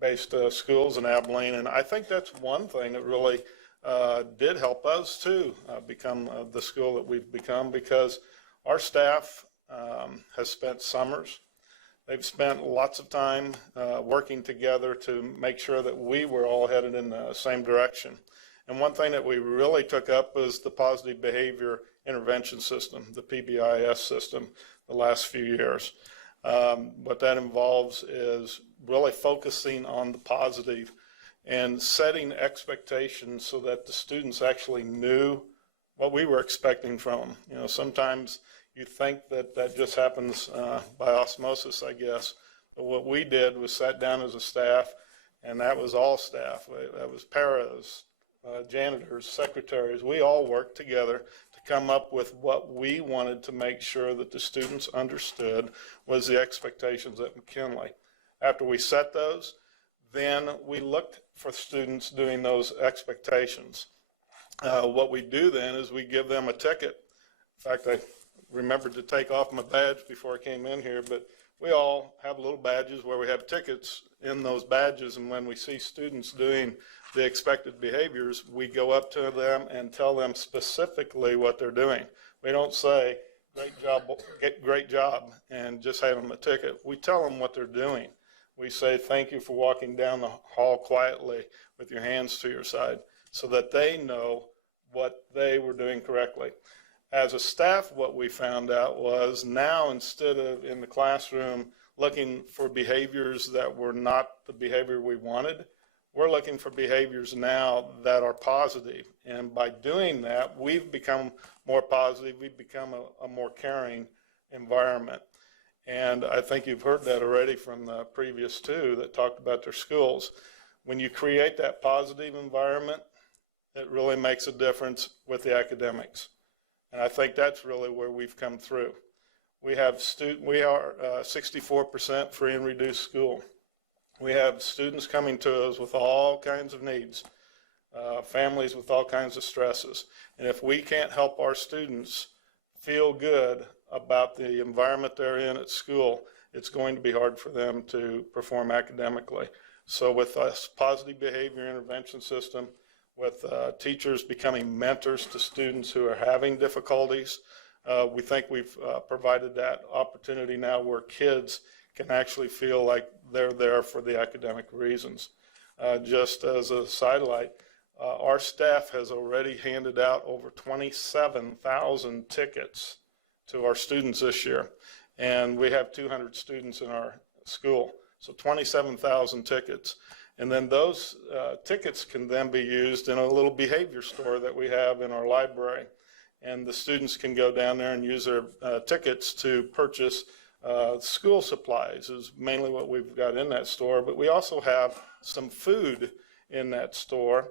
based schools in Abilene, and I think that's one thing that really did help us too become the school that we've become, because our staff has spent summers. They've spent lots of time working together to make sure that we were all headed in the same direction. And one thing that we really took up was the positive behavior intervention system, the PBIS system, the last few years. What that involves is really focusing on the positive and setting expectations so that the students actually knew what we were expecting from them. You know, sometimes you think that that just happens by osmosis, I guess. But what we did was sat down as a staff, and that was all staff. That was paras, janitors, secretaries. We all worked together to come up with what we wanted to make sure that the students understood was the expectations at McKinley. After we set those, then we looked for students doing those expectations. What we do then is we give them a ticket. In fact, I remembered to take off my badge before I came in here, but we all have little badges where we have tickets in those badges, and when we see students doing the expected behaviors, we go up to them and tell them specifically what they're doing. We don't say, great job, and just hand them a ticket. We tell them what they're doing. We say, thank you for walking down the hall quietly with your hands to your side, so that they know what they were doing correctly. As a staff, what we found out was now, instead of in the classroom looking for behaviors that were not the behavior we wanted, we're looking for behaviors now that are positive. And by doing that, we've become more positive. We've become a more caring environment. And I think you've heard that already from the previous two that talked about their schools. When you create that positive environment, it really makes a difference with the academics. And I think that's really where we've come through. We are 64% free and reduced school. We have students coming to us with all kinds of needs, families with all kinds of stresses. And if we can't help our students feel good about the environment they're in at school, it's going to be hard for them to perform academically. So with us positive behavior intervention system, with teachers becoming mentors to students who are having difficulties, we think we've provided that opportunity now where kids can actually feel like they're there for the academic reasons. Just as a sidelight, our staff has already handed out over 27,000 tickets to our students this year, and we have 200 students in our school, so 27,000 tickets. And then those tickets can then be used in a little behavior store that we have in our library. And the students can go down there and use their tickets to purchase school supplies, is mainly what we've got in that store. But we also have some food in that store,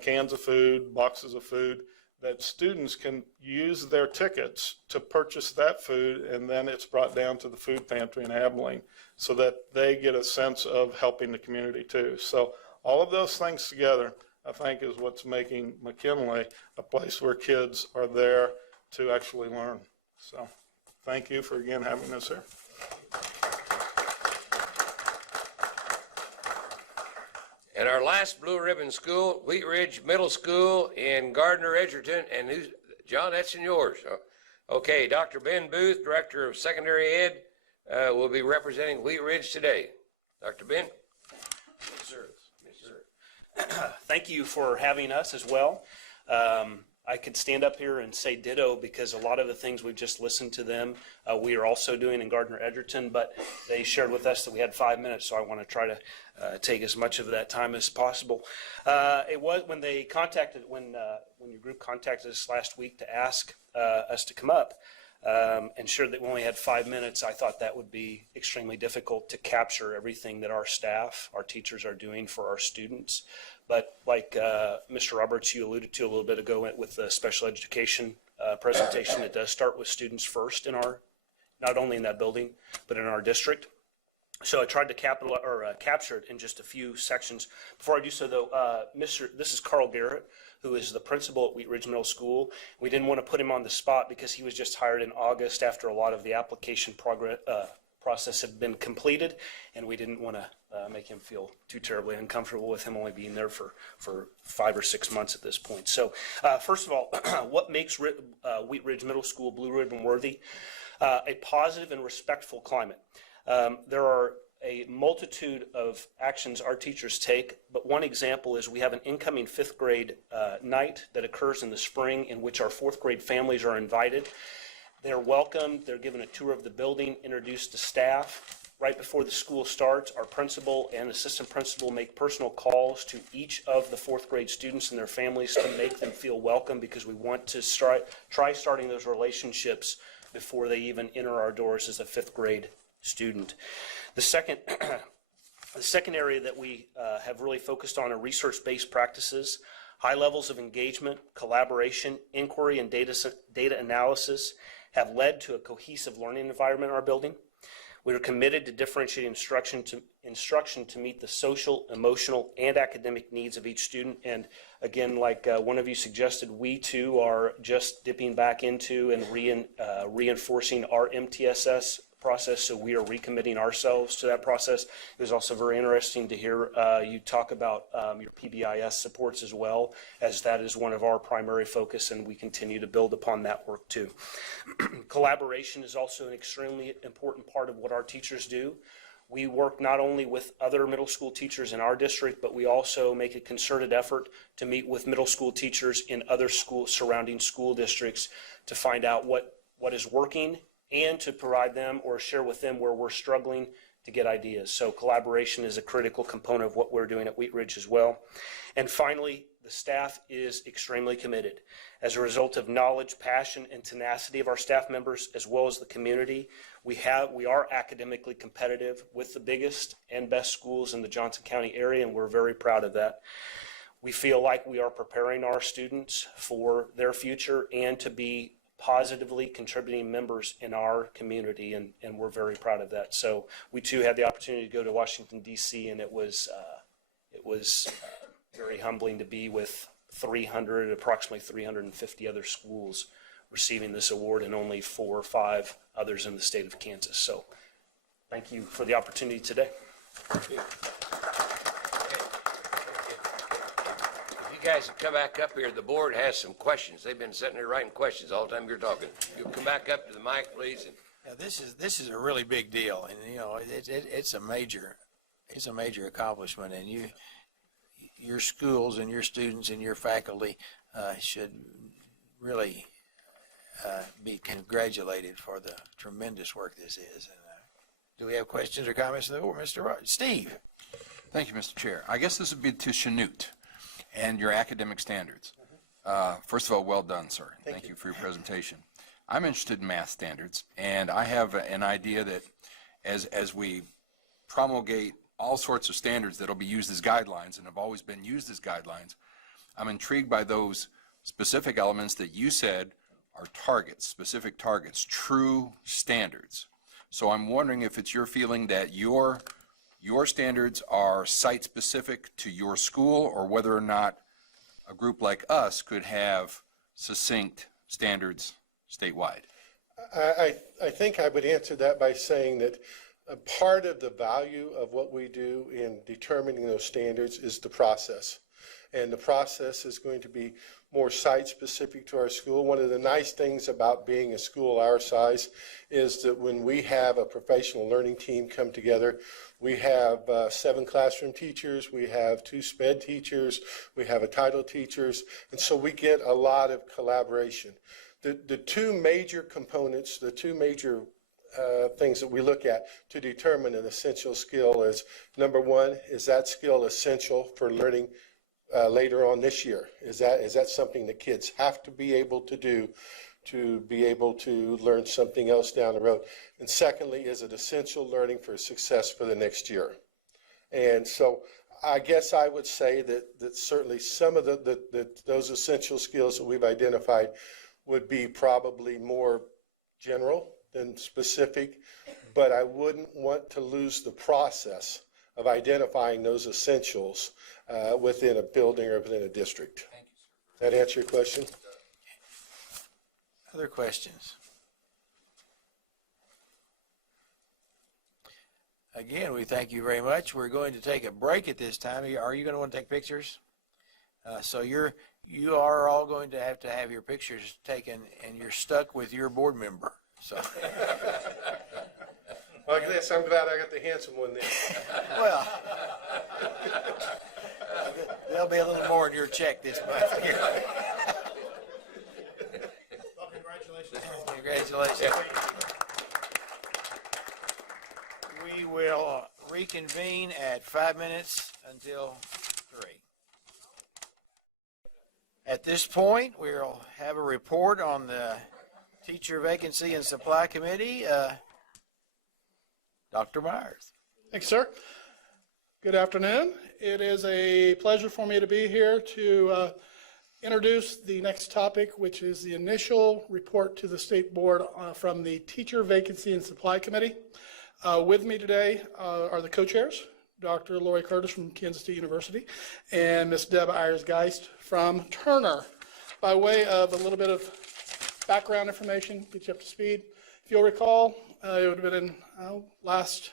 cans of food, boxes of food, that students can use their tickets to purchase that food, and then it's brought down to the food pantry in Abilene so that they get a sense of helping the community too. So all of those things together, I think, is what's making McKinley a place where kids are there to actually learn. So thank you for again having us here. And our last blue ribbon school, Wheat Ridge Middle School in Gardner, Edgerton. And who's, John, that's in yours. Okay, Dr. Ben Booth, Director of Secondary Ed, will be representing Wheat Ridge today. Dr. Ben? Yes, sir. Yes, sir. Thank you for having us as well. I could stand up here and say ditto because a lot of the things we've just listened to them, we are also doing in Gardner Edgerton, but they shared with us that we had 5 minutes, so I want to try to take as much of that time as possible. It was when your group contacted us last week to ask us to come up and shared that we only had 5 minutes, I thought that would be extremely difficult to capture everything that our staff, our teachers are doing for our students. But like Mr. Roberts, you alluded to a little bit ago with the special education presentation, it does start with students first in our, not only in that building, but in our district. So I tried to capture it in just a few sections. Before I do so, though, this is Carl Garrett, who is the principal at Wheat Ridge Middle School. We didn't want to put him on the spot because he was just hired in August after a lot of the application process had been completed, and we didn't want to make him feel too terribly uncomfortable with him only being there for 5 or 6 months at this point. So first of all, what makes Wheat Ridge Middle School Blue Ribbon worthy? A positive and respectful climate. There are a multitude of actions our teachers take, but one example is we have an incoming 5th grade night that occurs in the spring in which our 4th grade families are invited. They're welcomed, they're given a tour of the building, introduced to staff. Right before the school starts, our principal and assistant principal make personal calls to each of the 4th grade students and their families to make them feel welcome, because we want to try starting those relationships before they even enter our doors as a 5th grade student. The second area that we have really focused on are research-based practices. High levels of engagement, collaboration, inquiry, and data analysis have led to a cohesive learning environment in our building. We are committed to differentiating instruction to meet the social, emotional, and academic needs of each student. And again, like one of you suggested, we too are just dipping back into and reinforcing our MTSS process, so we are recommitting ourselves to that process. It was also very interesting to hear you talk about your PBIS supports as well, as that is one of our primary focus, and we continue to build upon that work too. Collaboration is also an extremely important part of what our teachers do. We work not only with other middle school teachers in our district, but we also make a concerted effort to meet with middle school teachers in other surrounding school districts to find out what is working, and to provide them or share with them where we're struggling to get ideas. So collaboration is a critical component of what we're doing at Wheat Ridge as well. And finally, the staff is extremely committed. As a result of knowledge, passion, and tenacity of our staff members, as well as the community, we are academically competitive with the biggest and best schools in the Johnson County area, and we're very proud of that. We feel like we are preparing our students for their future and to be positively contributing members in our community, and we're very proud of that. So we too had the opportunity to go to Washington, D.C., and it was very humbling to be with approximately 350 other schools receiving this award, and only 4 or 5 others in the state of Kansas. So thank you for the opportunity today. Guys, come back up here. The board has some questions. They've been sitting there writing questions all the time you're talking. You'll come back up to the mic, please. Yeah, this is a really big deal, and you know it's a major accomplishment, and your schools and your students and your faculty should really be congratulated for the tremendous work this is. And, do we have questions or comments? Mr. Steve. Thank you, Mr. Chair. I guess this would be to Chanute and your academic standards. First of all, well done, sir. Thank you for your presentation. I'm interested in math standards, and I have an idea that as we promulgate all sorts of standards that will be used as guidelines and have always been used as guidelines, I'm intrigued by those specific elements that you said are targets, specific targets, true standards. So I'm wondering if it's your feeling that your standards are site-specific to your school, or whether or not a group like us could have succinct standards statewide. I think I would answer that by saying that a part of the value of what we do in determining those standards is the process. and the process is going to be more site-specific to our school. One of the nice things about being a school our size is that when we have a professional learning team come together, we have 7 classroom teachers, we have 2 SPED teachers, we have a title teachers, and so we get a lot of collaboration. The 2 major components, the 2 major things that we look at to determine an essential skill is, number 1, is that skill essential for learning later on this year? Is that something that kids have to be able to do to be able to learn something else down the road? And secondly, is it essential learning for success for the next year? And so I guess I would say that certainly some of those essential skills that we've identified would be probably more general than specific, but I wouldn't want to lose the process of identifying those essentials within a building or within a district. Thank you, sir. That answer your question? Other questions? Again, we thank you very much. We're going to take a break at this time. Are you going to want to take pictures? So you are all going to have your pictures taken, and you're stuck with your board member. So. Well, I guess I'm glad I got the handsome one then. Well, there'll be a little more in your check this month. Well, congratulations. Congratulations. We will reconvene at 5 minutes until 3. At this point, we'll have a report on the Teacher Vacancy and Supply Committee. Dr. Myers. Thanks, sir. Good afternoon. It is a pleasure for me to be here to introduce the next topic, which is the initial report to the State Board from the Teacher Vacancy and Supply Committee. With me today are the co-chairs, Dr. Lori Curtis from Kansas State University and Ms. Deb Ayers-Geist from Turner. By way of a little bit of background information, get you up to speed. If you'll recall, it would have been in last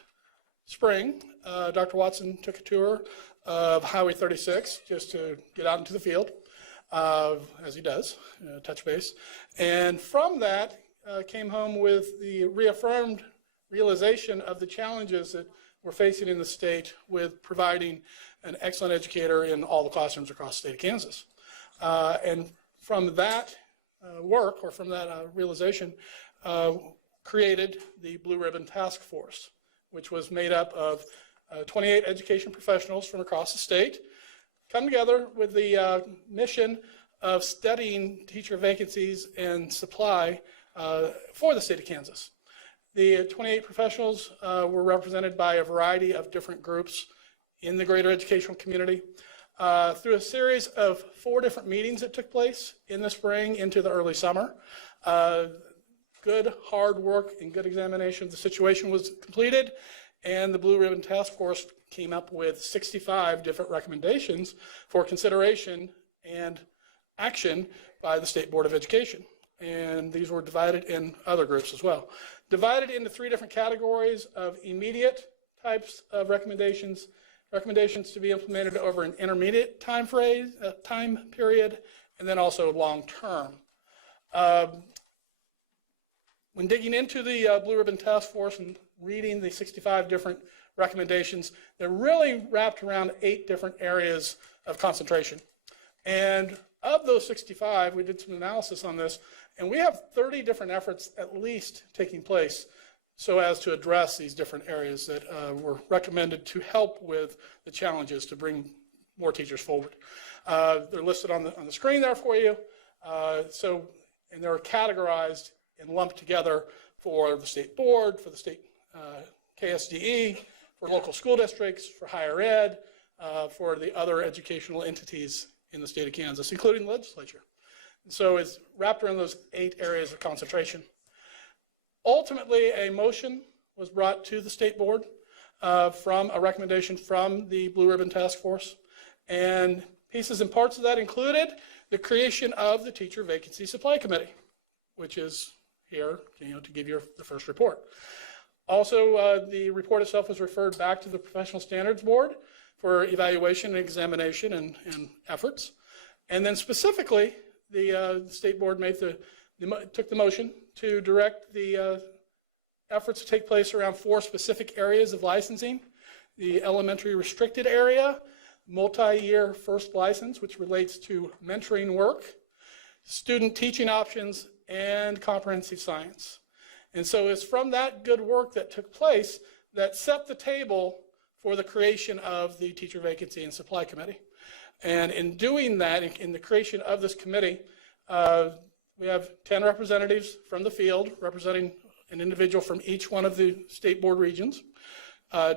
spring, Dr. Watson took a tour of Highway 36 just to get out into the field, as he does, touch base. And from that, came home with the reaffirmed realization of the challenges that we're facing in the state with providing an excellent educator in all the classrooms across the state of Kansas. And from that work, or from that realization, created the Blue Ribbon Task Force, which was made up of 28 education professionals from across the state, come together with the mission of studying teacher vacancies and supply for the state of Kansas. The 28 professionals were represented by a variety of different groups in the greater educational community. Through a series of 4 different meetings that took place in the spring into the early summer, good hard work and good examination of the situation was completed, and the Blue Ribbon Task Force came up with 65 different recommendations for consideration and action by the State Board of Education. And these were divided in other groups as well. Divided into 3 different categories of immediate types of recommendations to be implemented over an intermediate time period, and then also long term. When digging into the Blue Ribbon Task Force and reading the 65 different recommendations, they're really wrapped around 8 different areas of concentration. And of those 65, we did some analysis on this, and we have 30 different efforts at least taking place so as to address these different areas that were recommended to help with the challenges to bring more teachers forward. They're listed on the screen there for you. And they're categorized and lumped together for the state board, for the state KSDE, for local school districts, for higher ed, for the other educational entities in the state of Kansas, including the legislature. And so it's wrapped around those 8 areas of concentration. Ultimately, a motion was brought to the state board from a recommendation from the Blue Ribbon Task Force. And pieces and parts of that included the creation of the Teacher Vacancy Supply Committee, which is here, to give you the first report. Also, the report itself was referred back to the Professional Standards Board for evaluation and examination and efforts. And then specifically, the state board took the motion to direct the efforts to take place around 4 specific areas of licensing: the elementary restricted area, multi-year first license, which relates to mentoring work, student teaching options, and comprehensive science. And so it's from that good work that took place that set the table for the creation of the Teacher Vacancy and Supply Committee. And in doing that, in the creation of this committee, we have 10 representatives from the field representing an individual from each one of the state board regions,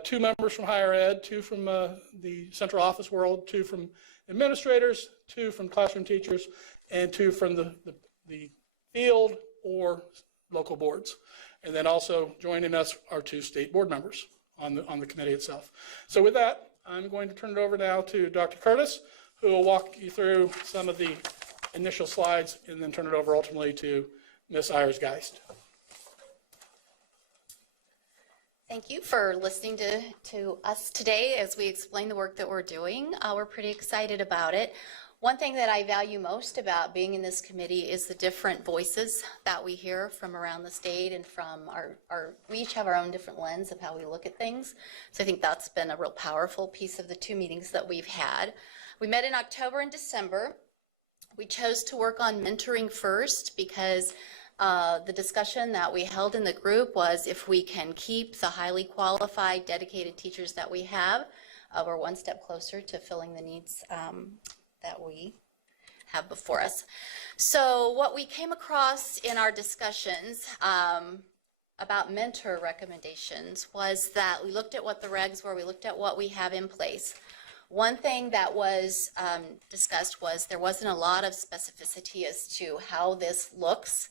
2 members from higher ed, 2 from the central office world, 2 from administrators, 2 from classroom teachers, and 2 from the field or local boards. And then also joining us are 2 state board members on the committee itself. So with that, I'm going to turn it over now to Dr. Curtis, who will walk you through some of the initial slides and then turn it over ultimately to Ms. Ayers-Geist. Thank you for listening to us today as we explain the work that we're doing. We're pretty excited about it. One thing that I value most about being in this committee is the different voices that we hear from around the state and from we each have our own different lens of how we look at things. So I think that's been a real powerful piece of the 2 meetings that we've had. We met in October and December. We chose to work on mentoring first because the discussion that we held in the group was if we can keep the highly qualified, dedicated teachers that we have, we're one step closer to filling the needs that we have before us. So what we came across in our discussions about mentor recommendations was that we looked at what the regs were, we looked at what we have in place. One thing that was discussed was there wasn't a lot of specificity as to how this looks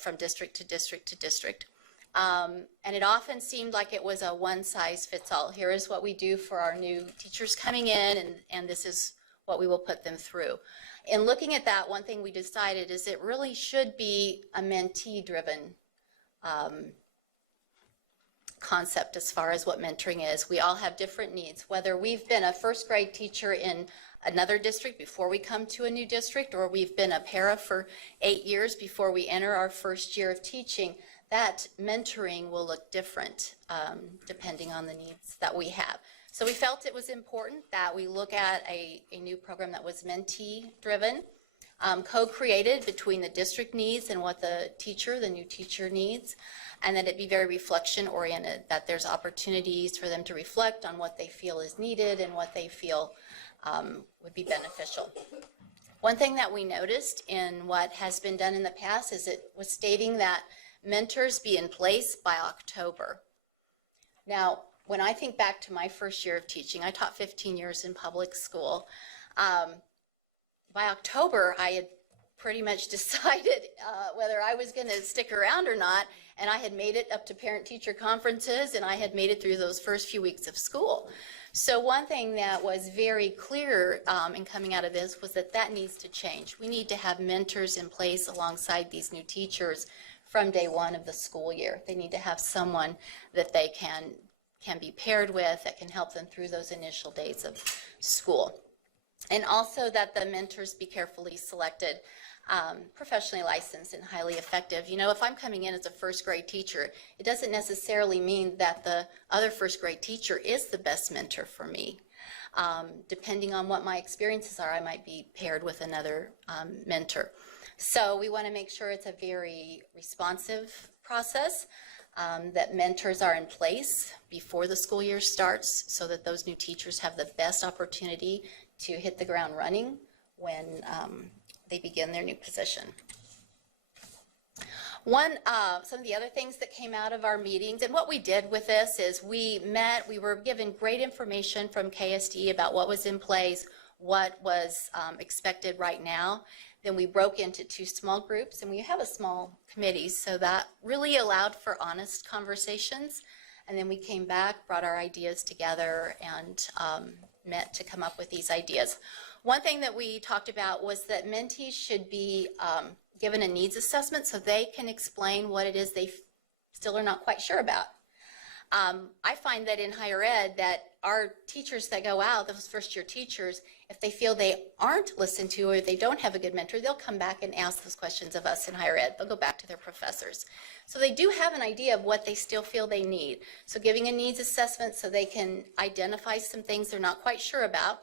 from district to district to district. And it often seemed like it was a one-size-fits-all. Here is what we do for our new teachers coming in, and this is what we will put them through. In looking at that, one thing we decided is it really should be a mentee-driven concept as far as what mentoring is. We all have different needs, whether we've been a first grade teacher in another district before we come to a new district, or we've been a para for 8 years before we enter our first year of teaching. That mentoring will look different depending on the needs that we have. So we felt it was important that we look at a new program that was mentee-driven, co-created between the district needs and what the new teacher needs, and that it be very reflection-oriented, that there's opportunities for them to reflect on what they feel is needed and what they feel would be beneficial. One thing that we noticed in what has been done in the past is it was stating that mentors be in place by October. Now, when I think back to my first year of teaching, I taught 15 years in public school. By October, I had pretty much decided whether I was going to stick around or not, and I had made it up to parent-teacher conferences, and I had made it through those first few weeks of school. So one thing that was very clear in coming out of this was that needs to change. We need to have mentors in place alongside these new teachers from day one of the school year. They need to have someone that they can be paired with that can help them through those initial days of school. And also that the mentors be carefully selected, professionally licensed and highly effective. You know, if I'm coming in as a first grade teacher, it doesn't necessarily mean that the other first grade teacher is the best mentor for me. Depending on what my experiences are, I might be paired with another mentor. So we want to make sure it's a very responsive process, that mentors are in place before the school year starts so that those new teachers have the best opportunity to hit the ground running when they begin their new position. Some of the other things that came out of our meetings, and what we did with this is we were given great information from KSDE about what was in place, what was expected right now. Then we broke into 2 small groups, and we have a small committee, so that really allowed for honest conversations. And then we came back, brought our ideas together, and met to come up with these ideas. One thing that we talked about was that mentees should be given a needs assessment so they can explain what it is they still are not quite sure about. I find that in higher ed that our teachers that go out, those first year teachers, if they feel they aren't listened to or they don't have a good mentor, they'll come back and ask those questions of us in higher ed. They'll go back to their professors. So they do have an idea of what they still feel they need. So giving a needs assessment so they can identify some things they're not quite sure about,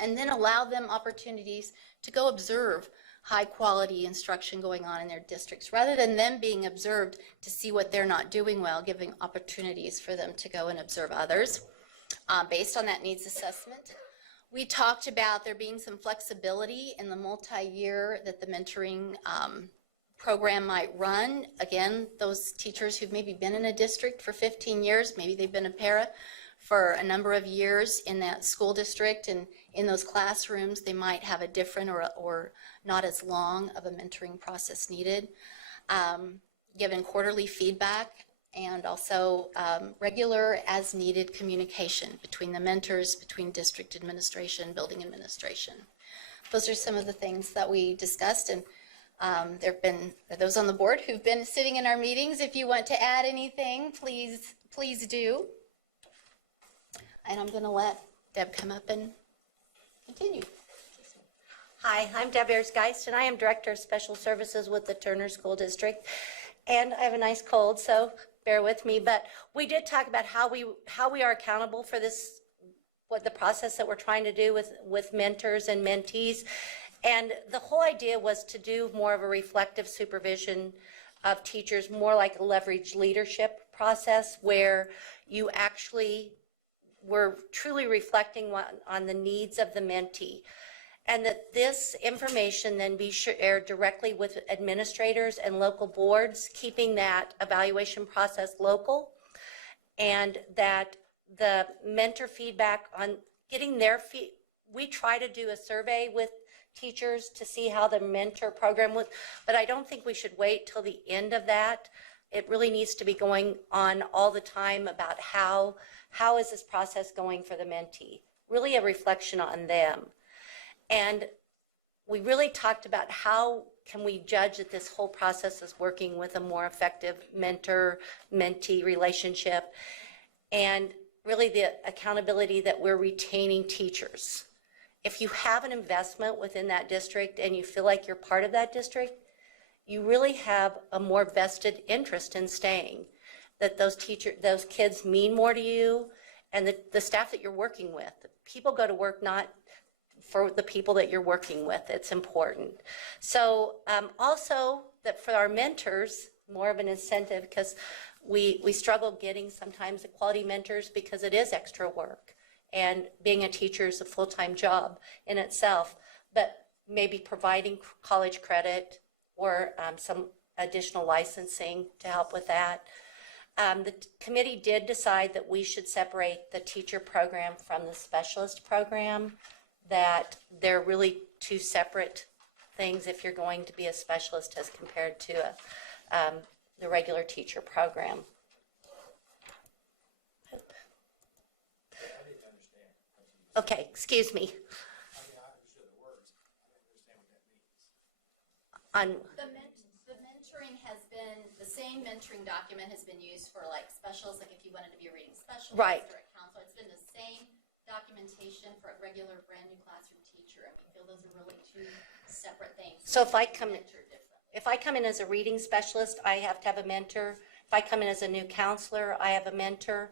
and then allow them opportunities to go observe high quality instruction going on in their districts, rather than them being observed to see what they're not doing well, giving opportunities for them to go and observe others based on that needs assessment. We talked about there being some flexibility in the multi-year that the mentoring program might run. Again, those teachers who've maybe been in a district for 15 years, maybe they've been a para for a number of years in that school district, and in those classrooms, they might have a different or not as long of a mentoring process needed. Given quarterly feedback, and also regular as needed communication between the mentors, between district administration, building administration. Those are some of the things that we discussed, and there have been those on the board who've been sitting in our meetings. If you want to add anything, please do. And I'm going to let Deb come up and continue. Hi, I'm Deb Ayers-Geist, and I am Director of Special Services with the Turner School District. And I have a nice cold, so bear with me. But we did talk about how we are accountable for this, what the process that we're trying to do with mentors and mentees. And the whole idea was to do more of a reflective supervision of teachers, more like a leveraged leadership process where you actually were truly reflecting on the needs of the mentee. And that this information then be shared directly with administrators and local boards, keeping that evaluation process local, and that the mentor feedback on getting their we try to do a survey with teachers to see how the mentor program was, but I don't think we should wait till the end of that. It really needs to be going on all the time about how is this process going for the mentee, really a reflection on them. And we really talked about how can we judge that this whole process is working with a more effective mentor-mentee relationship, and really the accountability that we're retaining teachers. If you have an investment within that district and you feel like you're part of that district, you really have a more vested interest in staying, that those kids mean more to you, and the staff that you're working with. People go to work not for the people that you're working with. It's important. So also that for our mentors, more of an incentive, because we struggle getting sometimes the quality mentors because it is extra work, and being a teacher is a full-time job in itself, but maybe providing college credit or some additional licensing to help with that. The committee did decide that we should separate the teacher program from the specialist program, that they're really two separate things if you're going to be a specialist as compared to the regular teacher program. Okay, excuse me. The mentoring has been, the same mentoring document has been used for like specials, like if you wanted to be a reading specialist Right. or a counselor. It's been the same documentation for a regular brand new classroom teacher, and we feel those are really two separate things. So if I come in as a reading specialist, I have to have a mentor. If I come in as a new counselor, I have a mentor.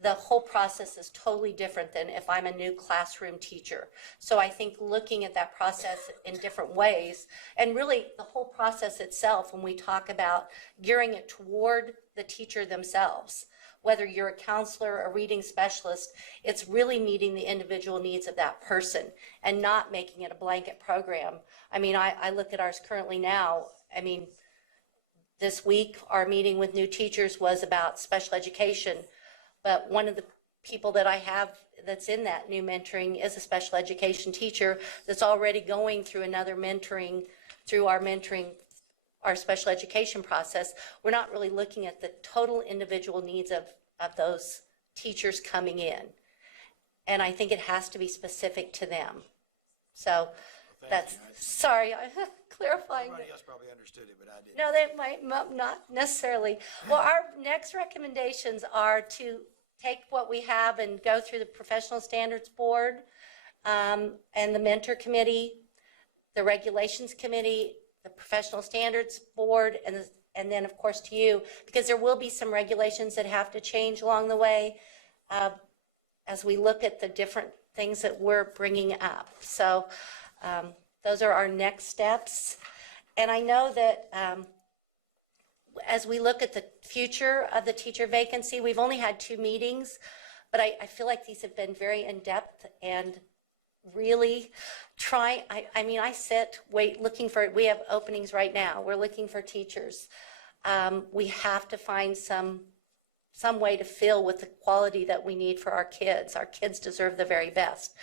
The whole process is totally different than if I'm a new classroom teacher. So I think looking at that process in different ways, and really the whole process itself, when we talk about gearing it toward the teacher themselves, whether you're a counselor, a reading specialist, it's really meeting the individual needs of that person and not making it a blanket program. I mean, I look at ours currently now. I mean, this week, our meeting with new teachers was about special education, but one of the people that I have that's in that new mentoring is a special education teacher that's already going through another mentoring, through our special education process. We're not really looking at the total individual needs of those teachers coming in. And I think it has to be specific to them. So That's, sorry, clarifying. Everybody else probably understood it, but I didn't. No, they might not necessarily. Well, our next recommendations are to take what we have and go through the Professional Standards Board and the Mentor Committee, the Regulations Committee, the Professional Standards Board, and then, of course, to you, because there will be some regulations that have to change along the way as we look at the different things that we're bringing up. So those are our next steps. And I know that as we look at the future of the teacher vacancy, we've only had 2 meetings, but I feel like these have been very in-depth and really try. I sit, looking for, we have openings right now. We're looking for teachers. We have to find some way to fill with the quality that we need for our kids. Our kids deserve the very best.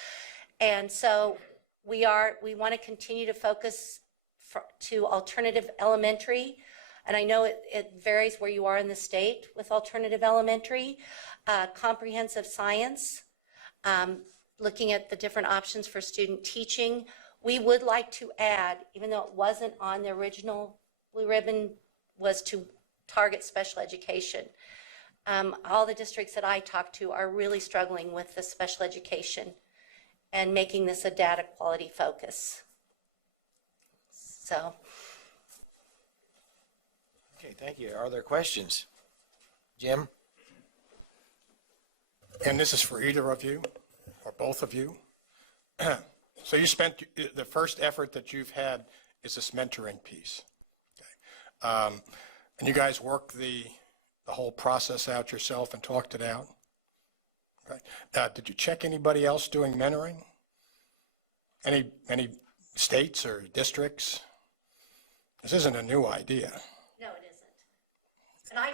And so we want to continue to focus to alternative elementary. And I know it varies where you are in the state with alternative elementary, comprehensive science, looking at the different options for student teaching. We would like to add, even though it wasn't on the original Blue Ribbon, was to target special education. All the districts that I talk to are really struggling with the special education and making this a data quality focus. So. Okay, thank you. Are there questions? Jim? And this is for either of you or both of you. So you spent, the first effort that you've had is this mentoring piece. Okay. And you guys worked the whole process out yourself and talked it out. Okay. Did you check anybody else doing mentoring? Any states or districts? This isn't a new idea. No, it isn't. And I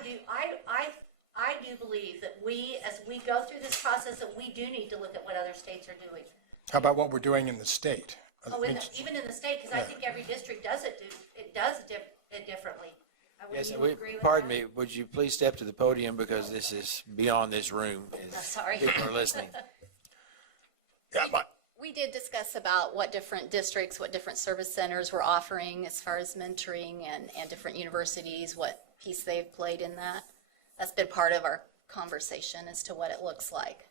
do believe that as we go through this process, that we do need to look at what other states are doing. How about what we're doing in the state? Even in the state, because I think every district does it differently. Yes, pardon me, would you please step to the podium because this is beyond this room. Sorry. People are listening. We did discuss about what different districts, what different service centers were offering as far as mentoring and different universities, what piece they've played in that. That's been part of our conversation as to what it looks like.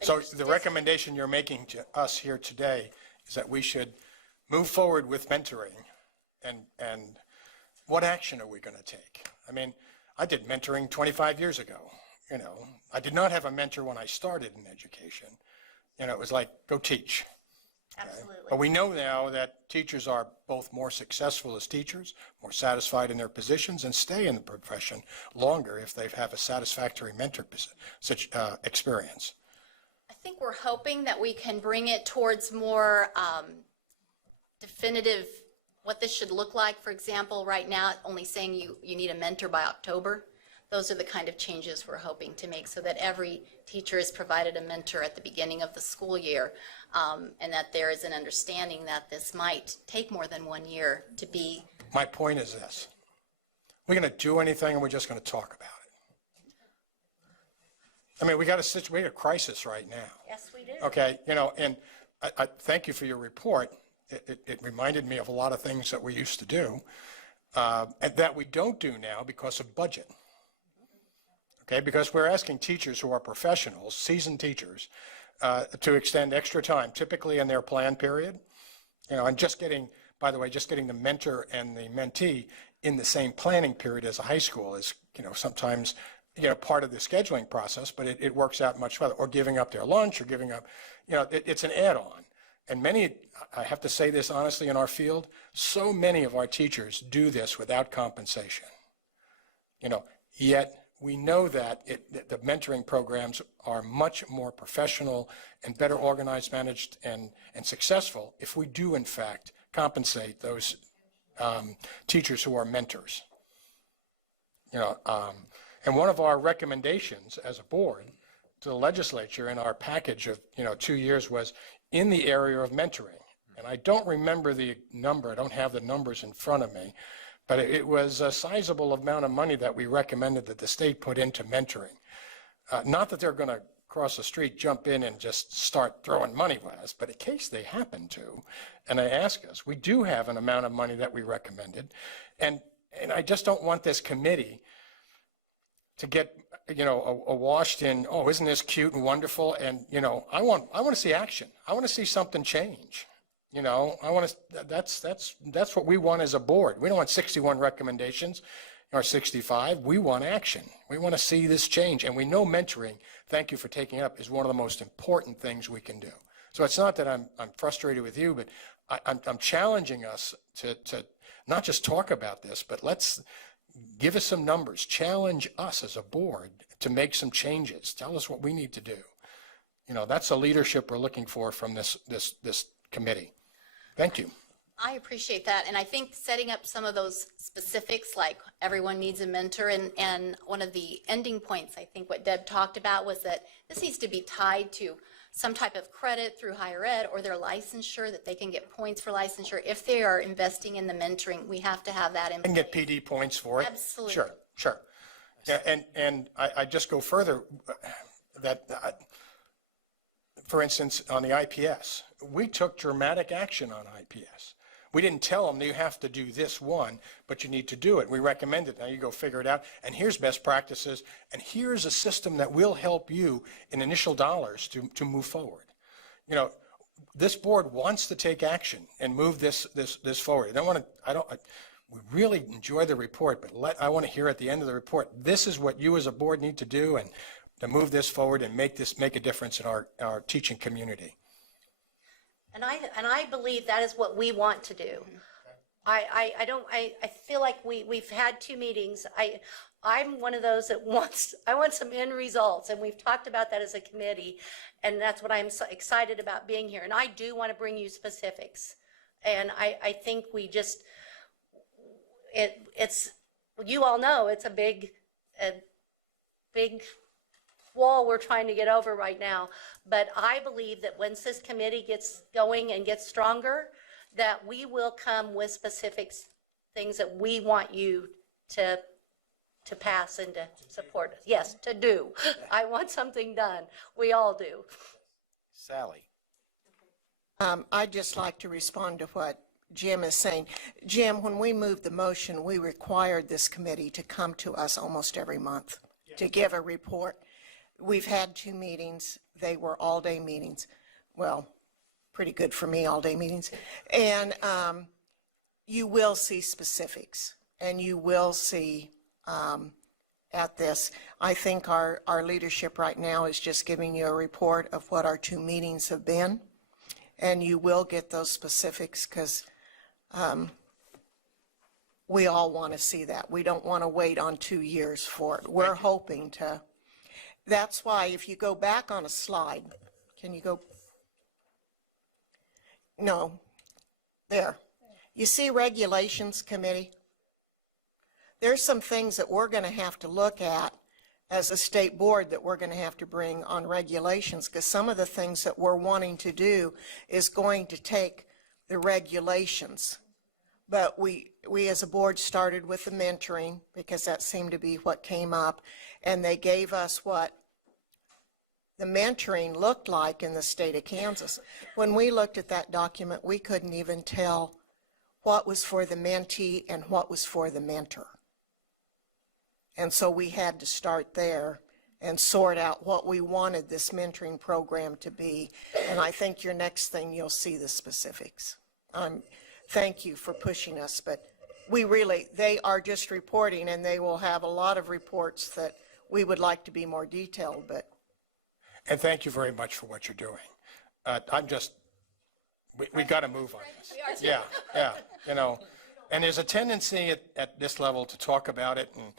So the recommendation you're making to us here today is that we should move forward with mentoring, and what action are we going to take? I mean, I did mentoring 25 years ago. I did not have a mentor when I started in education. It was like, go teach. Absolutely. But we know now that teachers are both more successful as teachers, more satisfied in their positions, and stay in the profession longer if they have a satisfactory mentor experience. I think we're hoping that we can bring it towards more definitive what this should look like. For example, right now, only saying you need a mentor by October. Those are the kind of changes we're hoping to make so that every teacher is provided a mentor at the beginning of the school year, and that there is an understanding that this might take more than 1 year to be. My point is this. We're going to do anything, and we're just going to talk about it. I mean, we got a crisis right now. Yes, we do. Okay, and I thank you for your report. It reminded me of a lot of things that we used to do, and that we don't do now because of budget. Okay, because we're asking teachers who are professionals, seasoned teachers, to extend extra time, typically in their plan period, and just getting the mentor and the mentee in the same planning period as a high school is, sometimes, part of the scheduling process, but it works out much better. Or giving up their lunch, or giving up, it's an add-on. And I have to say this honestly, in our field, so many of our teachers do this without compensation. Yet we know that the mentoring programs are much more professional and better organized, managed, and successful if we do, in fact, compensate those teachers who are mentors. And one of our recommendations as a board to the legislature in our package of 2 years was in the area of mentoring. And I don't remember the number. I don't have the numbers in front of me. But it was a sizable amount of money that we recommended that the state put into mentoring. Not that they're going to across the street jump in and just start throwing money at us, but in case they happen to, and they ask us, we do have an amount of money that we recommended. And I just don't want this committee to get, washed in, oh, isn't this cute and wonderful? And, I want to see action. I want to see something change. That's what we want as a board. We don't want 61 recommendations or 65. We want action. We want to see this change. And we know mentoring, thank you for taking it up, is one of the most important things we can do. So it's not that I'm frustrated with you, but I'm challenging us to not just talk about this, but let's give us some numbers. Challenge us as a board to make some changes. Tell us what we need to do. That's the leadership we're looking for from this committee. Thank you. I appreciate that. And I think setting up some of those specifics, like everyone needs a mentor, and one of the ending points, I think what Deb talked about, was that this needs to be tied to some type of credit through higher ed or their licensure, that they can get points for licensure. If they are investing in the mentoring, we have to have that in place. And get PD points for it. Absolutely. Sure. And I just go further that, for instance, on the IPS, we took dramatic action on IPS. We didn't tell them that you have to do this one, but you need to do it. We recommended, now you go figure it out, and here's best practices, and here's a system that will help you in initial dollars to move forward. This board wants to take action and move this forward. We really enjoy the report, but I want to hear at the end of the report, this is what you as a board need to do and to move this forward and make a difference in our teaching community. And I believe that is what we want to do. I feel like we've had 2 meetings. I'm one of those that I want some end results, and we've talked about that as a committee, and that's what I'm so excited about being here. And I do want to bring you specifics. And I think it's you all know it's a big wall we're trying to get over right now. But I believe that once this committee gets going and gets stronger, that we will come with specific things that we want you to pass and to support us. Yes, to do. I want something done. We all do. Sally. I'd just like to respond to what Jim is saying. Jim, when we moved the motion, we required this committee to come to us almost every month to give a report. We've had 2 meetings. They were all-day meetings. Well, pretty good for me, all-day meetings. And you will see specifics, and you will see at this. I think our leadership right now is just giving you a report of what our 2 meetings have been, and you will get those specifics because we all want to see that. We don't want to wait on 2 years for it. We're hoping to. That's why if you go back on a slide, can you go? No. There. You see regulations committee? There's some things that we're going to have to look at as a state board that we're going to have to bring on regulations, because some of the things that we're wanting to do is going to take the regulations. But we as a board started with the mentoring because that seemed to be what came up, and they gave us what the mentoring looked like in the state of Kansas. When we looked at that document, we couldn't even tell what was for the mentee and what was for the mentor. And so we had to start there and sort out what we wanted this mentoring program to be. And I think your next thing, you'll see the specifics. Thank you for pushing us, but they are just reporting, and they will have a lot of reports that we would like to be more detailed, but. And thank you very much for what you're doing. We got to move on this. Yeah. And there's a tendency at this level to talk about it and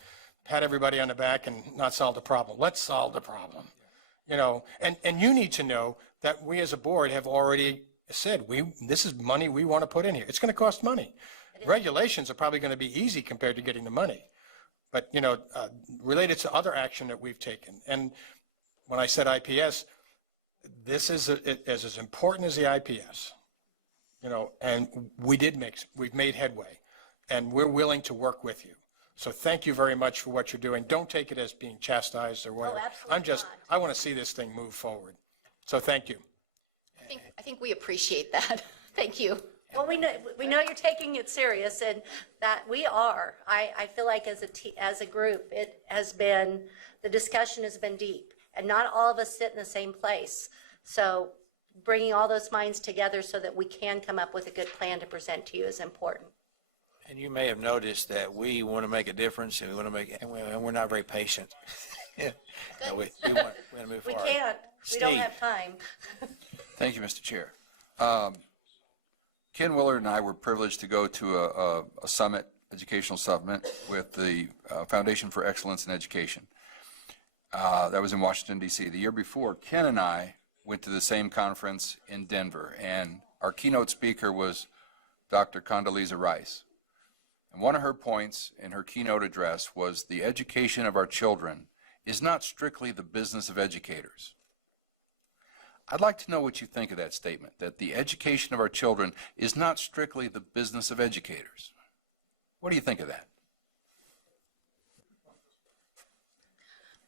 pat everybody on the back and not solve the problem. Let's solve the problem. And you need to know that we as a board have already said, this is money we want to put in here. It's going to cost money. Regulations are probably going to be easy compared to getting the money. But, related to other action that we've taken. And when I said IPS, this is as important as the IPS. And we've made headway, and we're willing to work with you. So thank you very much for what you're doing. Don't take it as being chastised or whatever. absolutely I want to see this thing move forward. So thank you. I think we appreciate that. Thank you. Well, we know you're taking it serious, and that we are. I feel like as a group, it has been, the discussion has been deep, and not all of us sit in the same place. So bringing all those minds together so that we can come up with a good plan to present to you is important. And you may have noticed that we want to make a difference, and we're not very patient. Yeah. No, we want to move We forward. can't. We don't Steve. have time. Thank you, Mr. Chair. Ken Willard and I were privileged to go to a summit, educational summit, with the Foundation for Excellence in Education. That was in Washington, D.C. The year before, Ken and I went to the same conference in Denver, and our keynote speaker was Dr. Condoleezza Rice. And one of her points in her keynote address was the education of our children is not strictly the business of educators. I'd like to know what you think of that statement, that the education of our children is not strictly the business of educators. What do you think of that?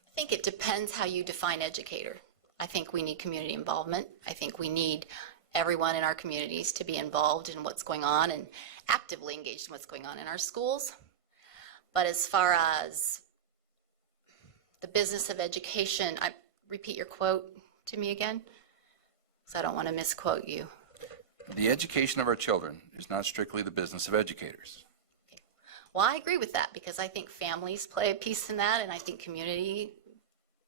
I think it depends how you define educator. I think we need community involvement. I think we need everyone in our communities to be involved in what's going on and actively engaged in what's going on in our schools. But as far as the business of education, repeat your quote to me again, because I don't want to misquote you. The education of our children is not strictly the business of educators. Well, I agree with that because I think families play a piece in that, and I think community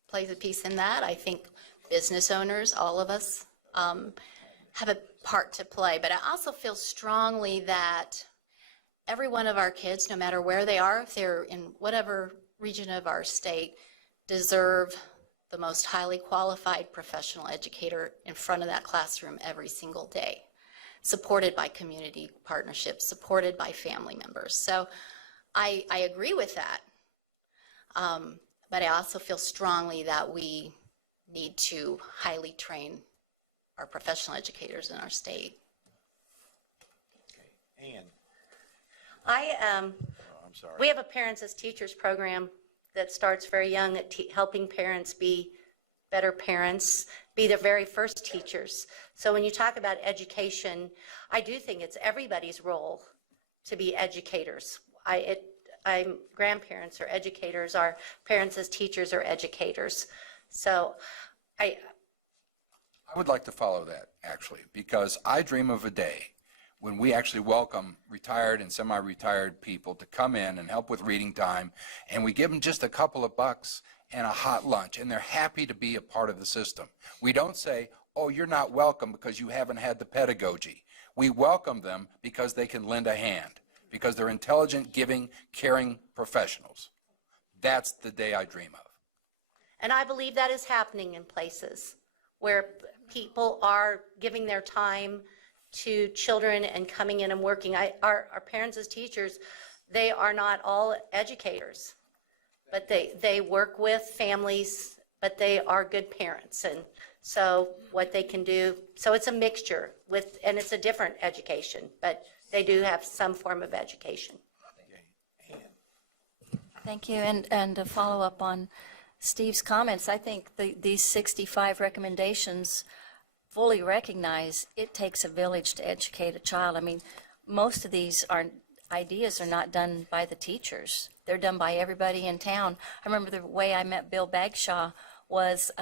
plays a piece in that. I think business owners, all of us, have a part to play. But I also feel strongly that every one of our kids, no matter where they are, if they're in whatever region of our state, deserve the most highly qualified professional educator in front of that classroom every single day, supported by community partnerships, supported by family members. So I agree with that, but I also feel strongly that we need to highly train our professional educators in our state. Ann. I'm sorry. We have a Parents as Teachers program that starts very young at helping parents be better parents, be their very first teachers. So when you talk about education, I do think it's everybody's role to be educators. Grandparents are educators, our parents as teachers are educators. So I would like to follow that, actually, because I dream of a day when we actually welcome retired and semi-retired people to come in and help with reading time, and we give them just a couple of bucks and a hot lunch, and they're happy to be a part of the system. We don't say, oh, you're not welcome because you haven't had the pedagogy. We welcome them because they can lend a hand, because they're intelligent, giving, caring professionals. That's the day I dream of. And I believe that is happening in places where people are giving their time to children and coming in and working. Our parents as teachers, they are not all educators, but they work with families, but they are good parents. And so what they can do, so it's a mixture and it's a different education, but they do have some form of education. Thank you. And to follow up on Steve's comments, I think these 65 recommendations fully recognize it takes a village to educate a child. I mean, most of these ideas are not done by the teachers. They're done by everybody in town. I remember the way I met Bill Bagshaw was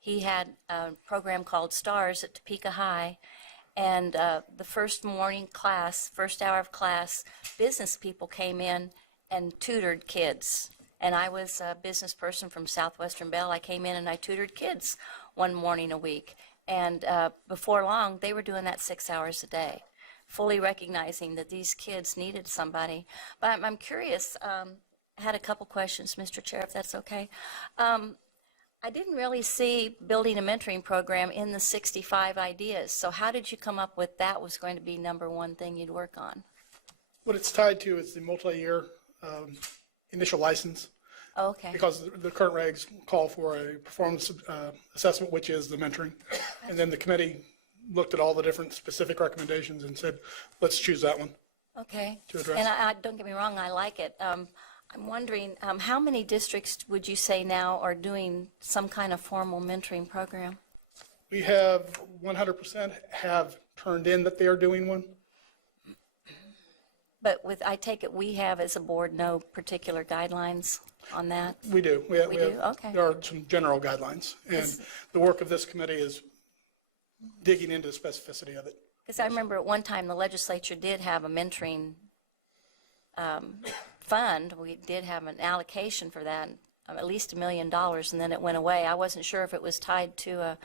he had a program called Stars at Topeka High, and the first morning class, first hour of class, business people came in and tutored kids. And I was a business person from Southwestern Bell. I came in and I tutored kids one morning a week. And before long, they were doing that 6 hours a day, fully recognizing that these kids needed somebody. But I'm curious, I had a couple questions, Mr. Chair, if that's okay. I didn't really see building a mentoring program in the 65 ideas. So how did you come up with that was going to be number one thing you'd work on? What it's tied to is the multi-year initial license. Oh, okay. Because the current regs call for a performance assessment, which is the mentoring. And then the committee looked at all the different specific recommendations and said, let's choose that one. Okay. To address. And I don't get me wrong, I like it. I'm wondering, how many districts would you say now are doing some kind of formal mentoring program? We have 100% have turned in that they are doing one. But I take it we have as a board no particular guidelines on that? We do. We do? Okay. There are some general guidelines, and the work of this committee is digging into the specificity of it. Because I remember at one time the legislature did have a mentoring fund. We did have an allocation for that, at least $1 million, and then it went away. I wasn't sure if it was tied to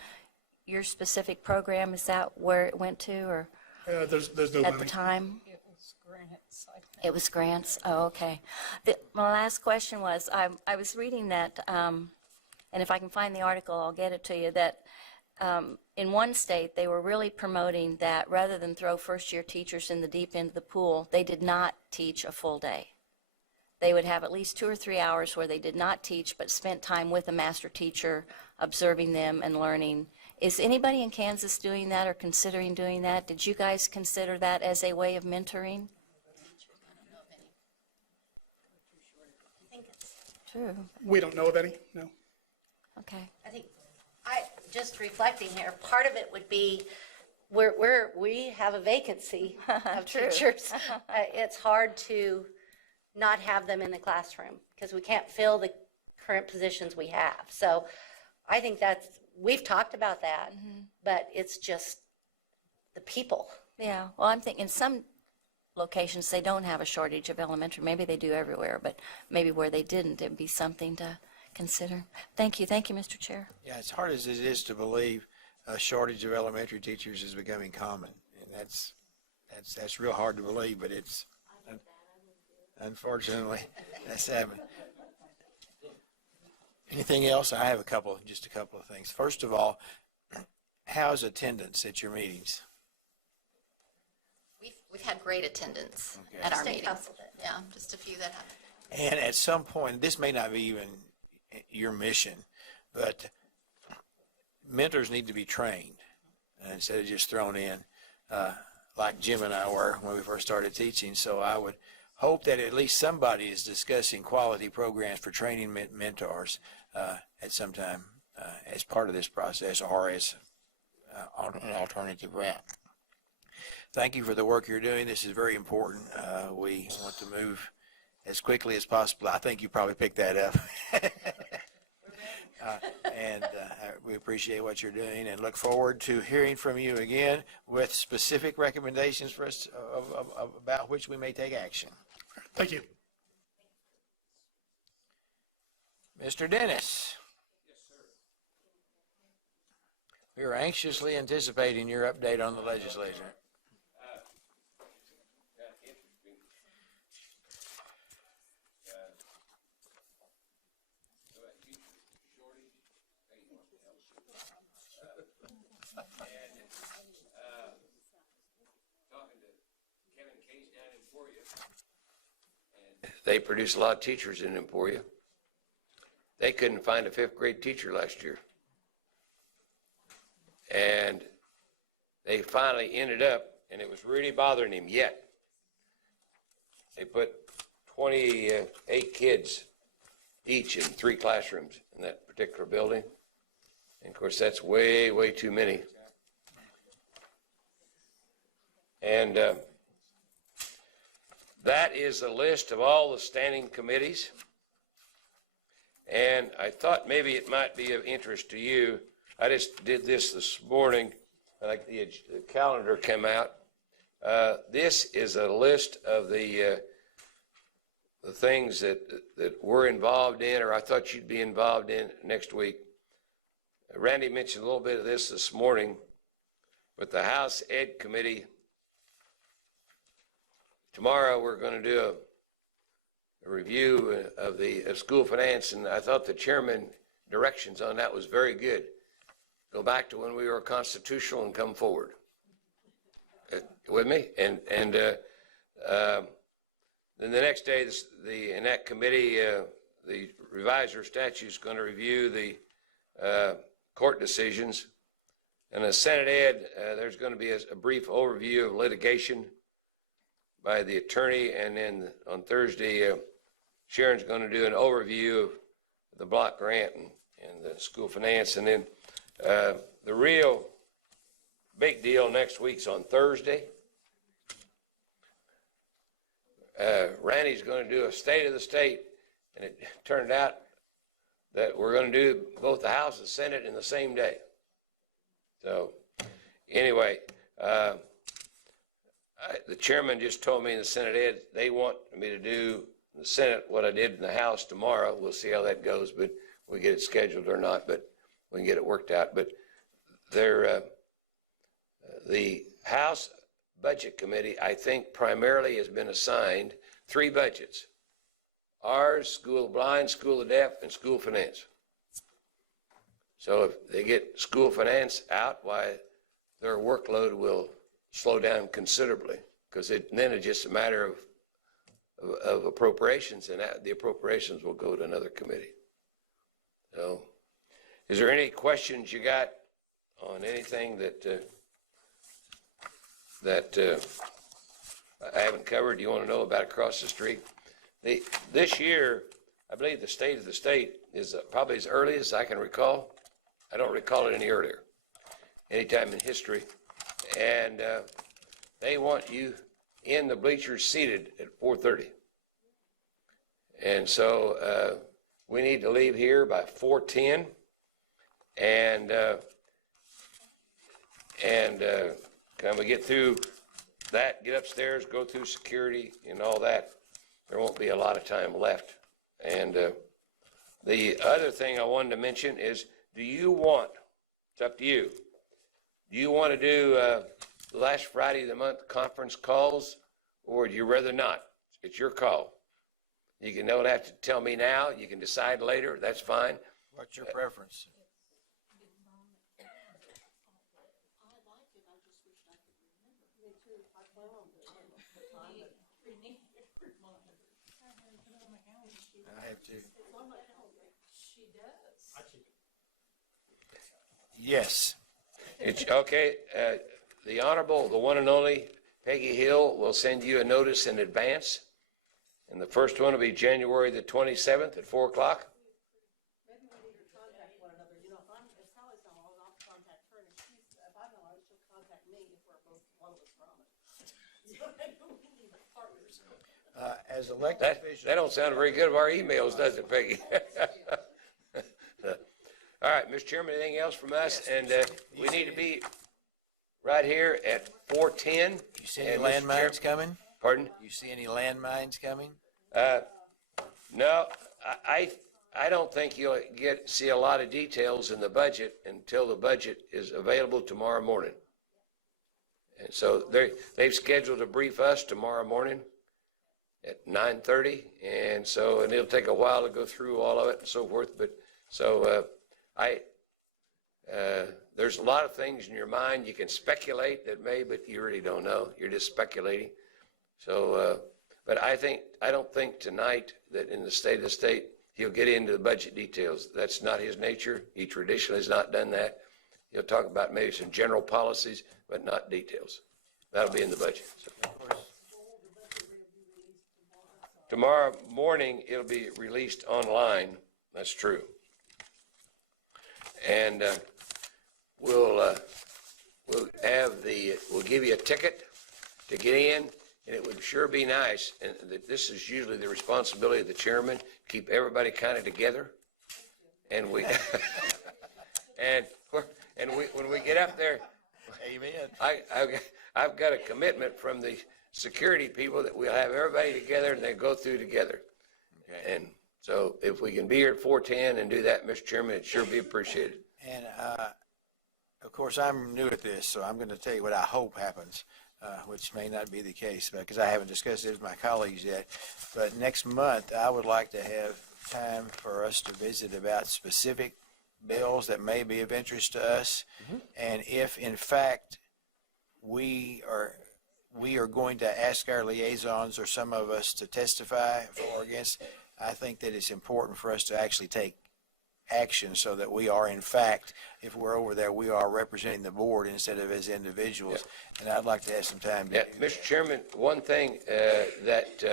your specific program. Is that where it went to, or There's no at money. the time? It was grants, I think. It was grants? Oh, okay. My last question was, I was reading that, and if I can find the article, I'll get it to you, that in one state, they were really promoting that rather than throw first-year teachers in the deep end of the pool, they did not teach a full day. They would have at least 2 or 3 hours where they did not teach, but spent time with a master teacher, observing them and learning. Is anybody in Kansas doing that or considering doing that? Did you guys consider that as a way of mentoring? True. We don't know of any, no. Okay. I think, just reflecting here, part of it would be, we have a vacancy of True. teachers. It's hard to not have them in the classroom because we can't fill the current positions we have. So I think we've talked about that, but it's just the people. Yeah, well, I'm thinking in some locations they don't have a shortage of elementary. Maybe they do everywhere, but maybe where they didn't, it'd be something to consider. Thank you, Mr. Chair. Yeah, as hard as it is to believe, a shortage of elementary teachers is becoming common, and that's real hard to believe, but it's unfortunately that's happening. Anything else? I have just a couple of things. First of all, how's attendance at your meetings? We've had great attendance Okay. at our State meetings. council did. Yeah, just a few that have. And at some point, this may not be even your mission, but mentors need to be trained instead of just thrown in, like Jim and I were when we first started teaching. So I would hope that at least somebody is discussing quality programs for training mentors at some time as part of this process or as an alternative route. Thank you for the work you're doing. This is very important. We want to move as quickly as possible. I think you probably picked that up. And we appreciate what you're doing and look forward to hearing from you again with specific recommendations for us about which we may take action. Thank you. Mr. Dennis. Yes, sir. We are anxiously anticipating your update on the legislature. They produce a lot of teachers in Emporia. They couldn't find a 5th grade teacher last year. And they finally ended up, and it was really bothering him yet. They put 28 kids each in 3 classrooms in that particular building. And of course, that's way, way too many. And that is a list of all the standing committees. And I thought maybe it might be of interest to you. I just did this morning, like the calendar came out. This is a list of the things that we're involved in, or I thought you'd be involved in next week. Randy mentioned a little bit of this morning with the House Ed Committee. Tomorrow we're going to do a review of school finance, and I thought the chairman directions on that was very good. Go back to when we were constitutional and come forward. With me? And then the next day, in that committee, the reviser statute is going to review the court decisions. And the Senate Ed, there's going to be a brief overview of litigation by the attorney, and then on Thursday, Sharon's going to do an overview of the block grant and the school finance. And then the real big deal next week's on Thursday. Randy's going to do a state of the state, and it turned out that we're going to do both the House and Senate in the same day. So anyway, the chairman just told me in the Senate Ed, they want me to do in the Senate what I did in the House tomorrow. We'll see how that goes, but we get it scheduled or not, but we can get it worked out. But the House Budget Committee, I think, primarily has been assigned 3 budgets: ours, School of Blind, School of Deaf, and School Finance. So if they get School Finance out, why, their workload will slow down considerably, because then it's just a matter of appropriations, and the appropriations will go to another committee. So, is there any questions you got on anything that I haven't covered you want to know about across the street? This year, I believe the state of the state is probably as early as I can recall. I don't recall it any earlier, anytime in history. And they want you in the bleachers seated at 4:30. And so we need to leave here by 4:10. And when we get through that, get upstairs, go through security and all that, there won't be a lot of time left. And the other thing I wanted to mention is, do you want, it's up to you, do you want to do the last Friday of the month conference calls, or do you rather not? It's your call. You don't have to tell me now. You can decide later. That's fine. What's your preference? I have to. Yes. It's okay. The Honorable, the one and only Peggy Hill will send you a notice in advance. And the first one will be January the 27th at 4 o'clock. Maybe we need to contact one another. You know, if Sally's not on, I'll contact her. And if I know her, she'll contact me if we're both one of us from it. As elected officials. That don't sound very good of our emails, does it, Peggy? All right, Mr. Chairman, anything else from us? And we need to be right here at 4:10. You see any landmines coming? Pardon? You see any landmines coming? No, I don't think you'll see a lot of details in the budget until the budget is available tomorrow morning. And so they've scheduled to brief us tomorrow morning at 9:30, and it'll take a while to go through all of it and so forth. But there's a lot of things in your mind you can speculate that but you really don't know. You're just speculating. So, but I don't think tonight that in the state of the state he'll get into the budget details. That's not his nature. He traditionally has not done that. He'll talk about maybe some general policies, but not details. That'll be in the budget. So. Tomorrow morning it'll be released online. That's true. And we'll give you a ticket to get in. And it would sure be nice, and this is usually the responsibility of the chairman, keep everybody kind of together. And when we get up there, amen. I've got a commitment from the security people that we'll have everybody together and they go through together. Okay. And so if we can be here at 4:10 and do that, Mr. Chairman, it'd sure be appreciated. And of course, I'm new at this, so I'm going to tell you what I hope happens. Which may not be the case because I haven't discussed it with my colleagues yet. But next month, I would like to have time for us to visit about specific bills that may be of interest to us. Mm-hmm. And if, in fact, we are going to ask our liaisons or some of us to testify for or against, I think that it's important for us to actually take action so that we are, in fact, if we're over there, we are representing the board instead of as individuals. Yeah. And I'd like to have some time to do that. Mr. Chairman, one thing that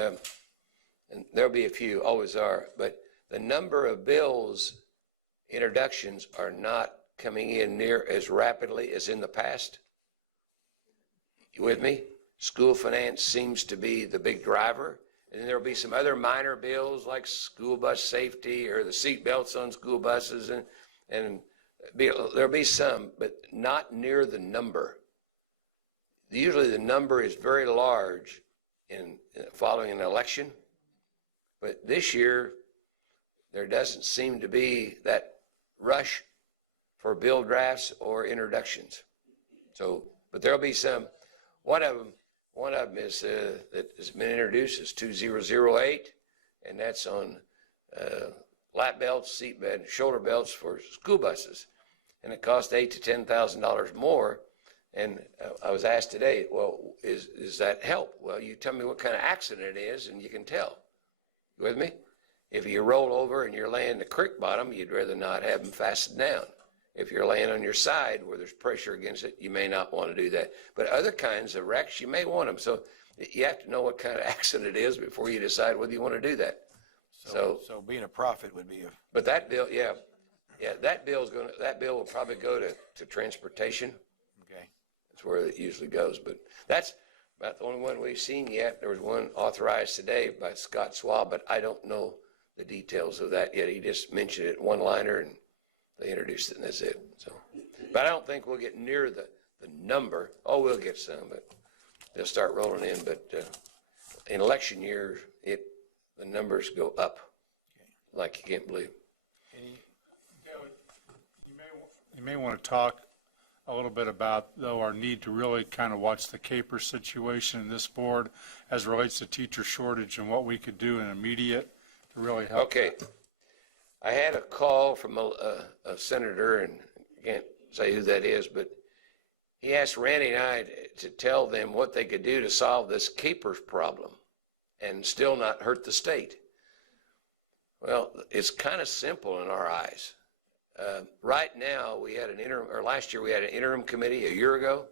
and there'll be a few, always are, but the number of bills, introductions are not coming in near as rapidly as in the past. You with me? School finance seems to be the big driver. And then there'll be some other minor bills like school bus safety or the seat belts on school buses, and there'll be some, but not near the number. Usually the number is very large in following an election, but this year there doesn't seem to be that rush for bill drafts or introductions. So, but there'll be some. One of them is that has been introduced is 2008, and that's on lap belts, seat belt, shoulder belts for school buses, and it costs $8,000 to $10,000 more. And I was asked today, well, is that help? Well, you tell me what kind of accident it is, and you can tell. You with me? If you roll over and you're laying in the creek bottom, you'd rather not have them fastened down. If you're laying on your side where there's pressure against it, you may not want to do that. But other kinds of wrecks, you may want them. So you have to know what kind of accident it is before you decide whether you want to do that. So being a prophet would be a. But that bill, that bill will probably go to transportation. Okay. That's where it usually goes. But that's about the only one we've seen yet. There was one authorized today by Scott Swab, but I don't know the details of that yet. He just mentioned it one-liner, and they introduced it, and that's it. So, but I don't think we'll get near the number. Oh, we'll get some, but they'll start rolling in. But in election years, the numbers go up like you can't believe. You may want to talk a little bit about, though, our need to really kind of watch the CAPER situation in this board as it relates to teacher shortage and what we could do in immediate to really help. Okay. I had a call from a senator, and I can't say who that is, but he asked Randy and I to tell them what they could do to solve this CAPERS problem and still not hurt the state. Well, it's kind of simple in our eyes. Right now, we had last year we had an interim committee a year ago,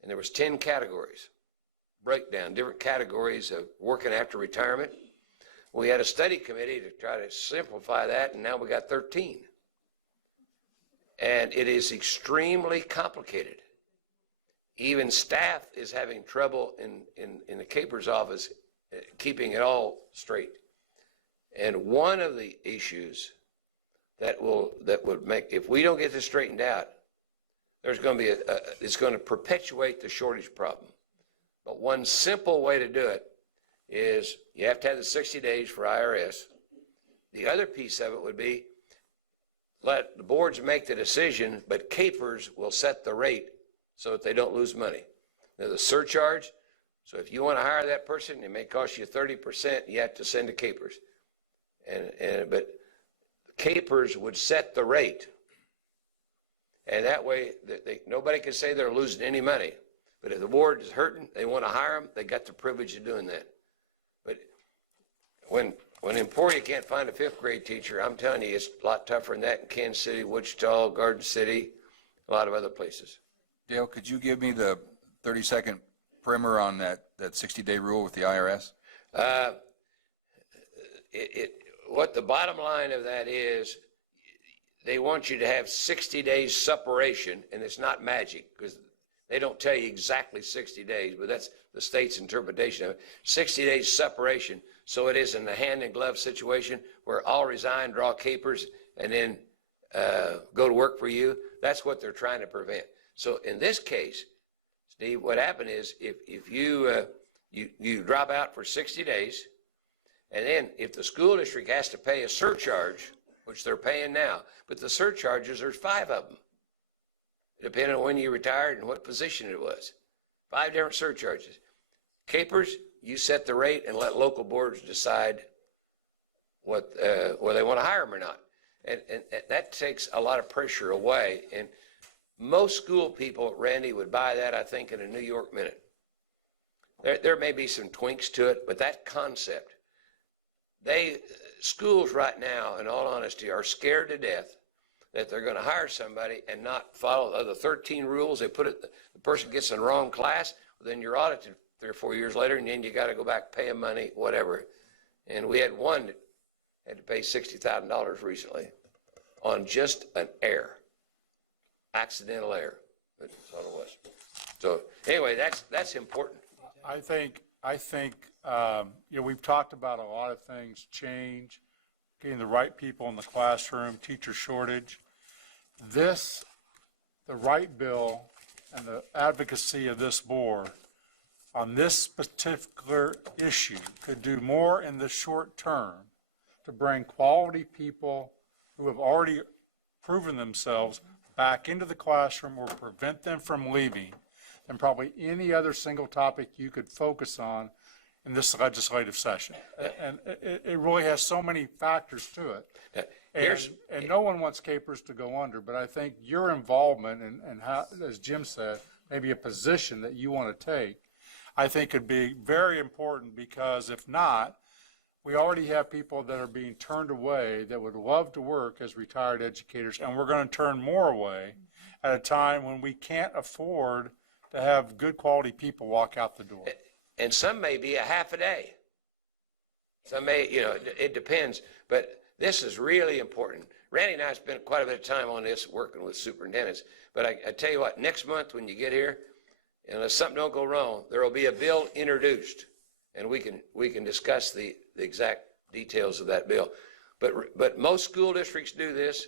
and there was 10 categories, breakdown, different categories of working after retirement. We had a study committee to try to simplify that, and now we got 13. And it is extremely complicated. Even staff is having trouble in the CAPERS office keeping it all straight. And one of the issues that would make, if we don't get this straightened out, there's going to be it's going to perpetuate the shortage problem. But one simple way to do it is you have to have the 60 days for IRS. The other piece of it would be let the boards make the decision, but CAPERS will set the rate so that they don't lose money. There's a surcharge, so if you want to hire that person, it may cost you 30%, you have to send to CAPERS. But CAPERS would set the rate. And that way, nobody can say they're losing any money. But if the board is hurting, they want to hire them, they got the privilege of doing that. But when in Emporia can't find a 5th grade teacher, I'm telling you, it's a lot tougher than that in Kansas City, Wichita, Garden City, a lot of other places. Dale, could you give me the 30-second primer on that 60-day rule with the IRS? What the bottom line of that is, they want you to have 60 days separation, and it's not magic because they don't tell you exactly 60 days, but that's the state's interpretation of it. 60 days separation, so it isn't a hand-in-glove situation where I'll resign, draw CAPERS, and then go to work for you. That's what they're trying to prevent. So in this case, Steve, what happened is if you drop out for 60 days, and then if the school district has to pay a surcharge, which they're paying now, but the surcharges, there's 5 of them, depending on when you retired and what position it was. 5 different surcharges. CAPERS, you set the rate and let local boards decide whether they want to hire them or not. And that takes a lot of pressure away. And most school people, Randy, would buy that, I think, in a New York minute. There may be some twinks to it, but that concept, schools right now, in all honesty, are scared to death that they're going to hire somebody and not follow the 13 rules. They put it, the person gets in the wrong class, then you're audited 3 or 4 years later, and then you got to go back, pay them money, whatever. And we had one that had to pay $60,000 recently on just an error, accidental error. That's all it was. So anyway, that's important. I think, we've talked about a lot of things, change, getting the right people in the classroom, teacher shortage. The right bill and the advocacy of this board on this particular issue could do more in the short term to bring quality people who have already proven themselves back into the classroom or prevent them from leaving than probably any other single topic you could focus on in this legislative session. And it really has so many factors to it. And no one wants capers to go under, but I think your involvement and how, as Jim said, maybe a position that you want to take, I think could be very important, because if not, we already have people that are being turned away that would love to work as retired educators, and we're going to turn more away at a time when we can't afford to have good quality people walk out the door. And some may be a half a day. Some may, it depends, but this is really important. Randy and I spent quite a bit of time on this working with superintendents, but I tell you what, next month when you get here, unless something don't go wrong, there will be a bill introduced, and we can discuss the exact details of that bill. But most school districts do this,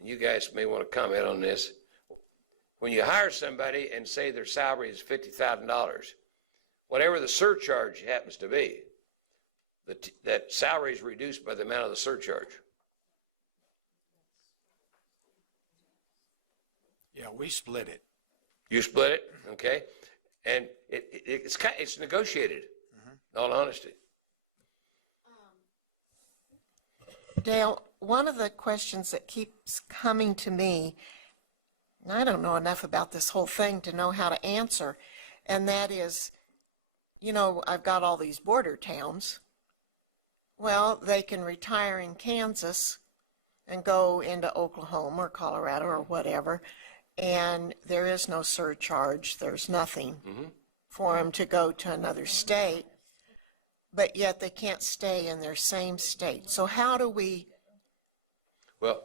and you guys may want to comment on this. When you hire somebody and say their salary is $50,000, whatever the surcharge happens to be, that salary is reduced by the amount of the surcharge. Yeah, we split it. You split it, okay? And it's negotiated, in all honesty. Dale, one of the questions that keeps coming to me, and I don't know enough about this whole thing to know how to answer, and that is, I've got all these border towns. Well, they can retire in Kansas and go into Oklahoma or Colorado or whatever, and there is no surcharge. There's nothing for them to go to another state, but yet they can't stay in their same state. So how do we? Well.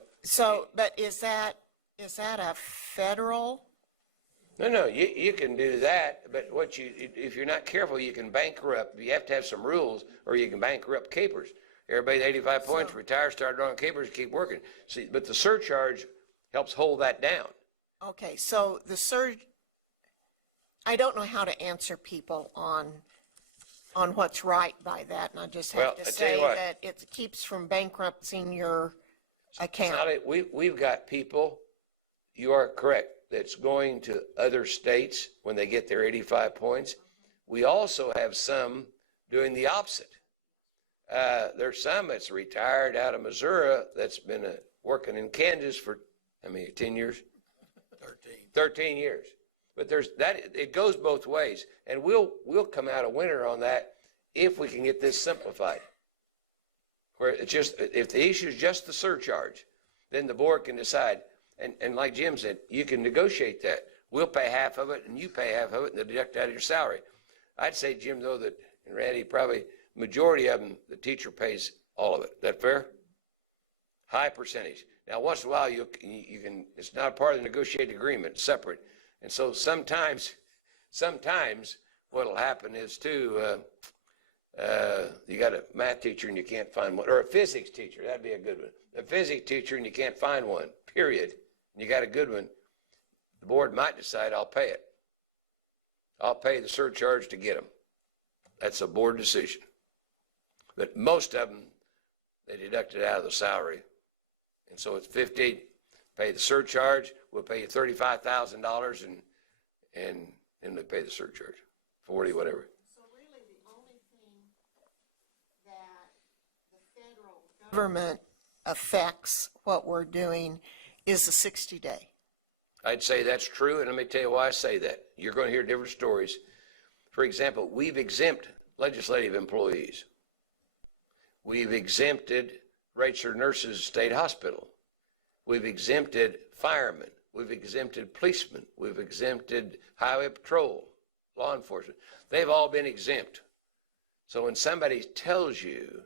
But is that a federal? No, you can do that, but if you're not careful, you can bankrupt. You have to have some rules, or you can bankrupt capers. Everybody at 85 points, retire, start drawing capers, keep working. See, but the surcharge helps hold that down. Okay, so I don't know how to answer people on what's right by that, and I just have to say that it keeps from bankrupting your account. We've got people, you are correct, that's going to other states when they get their 85 points. We also have some doing the opposite. There's some that's retired out of Missouri that's been working in Kansas for, 10 years? 13 years. But it goes both ways, and we'll come out a winner on that if we can get this simplified. Where it's just, if the issue is just the surcharge, then the board can decide. And like Jim said, you can negotiate that. We'll pay half of it, and you pay half of it, and they'll deduct out of your salary. I'd say, Jim, though, that, and Randy, probably majority of them, the teacher pays all of it. Is that fair? High percentage. Now, once in a while, you can, it's not part of the negotiated agreement, it's separate. And so sometimes what'll happen is too, you got a math teacher and you can't find one, or a physics teacher, that'd be a good one. A physics teacher and you can't find one, period. And you got a good one, the board might decide, I'll pay it. I'll pay the surcharge to get them. That's a board decision. But most of them, they deduct it out of the salary. And so it's 50, pay the surcharge, we'll pay you $35,000 and they pay the surcharge, 40, whatever. So really the only thing that the federal government affects what we're doing is the 60-day. I'd say that's true, and let me tell you why I say that. You're going to hear different stories. For example, we've exempt legislative employees. We've exempted registered nurses at state hospital. We've exempted firemen. We've exempted policemen. We've exempted highway patrol, law enforcement. They've all been exempt. So when somebody tells you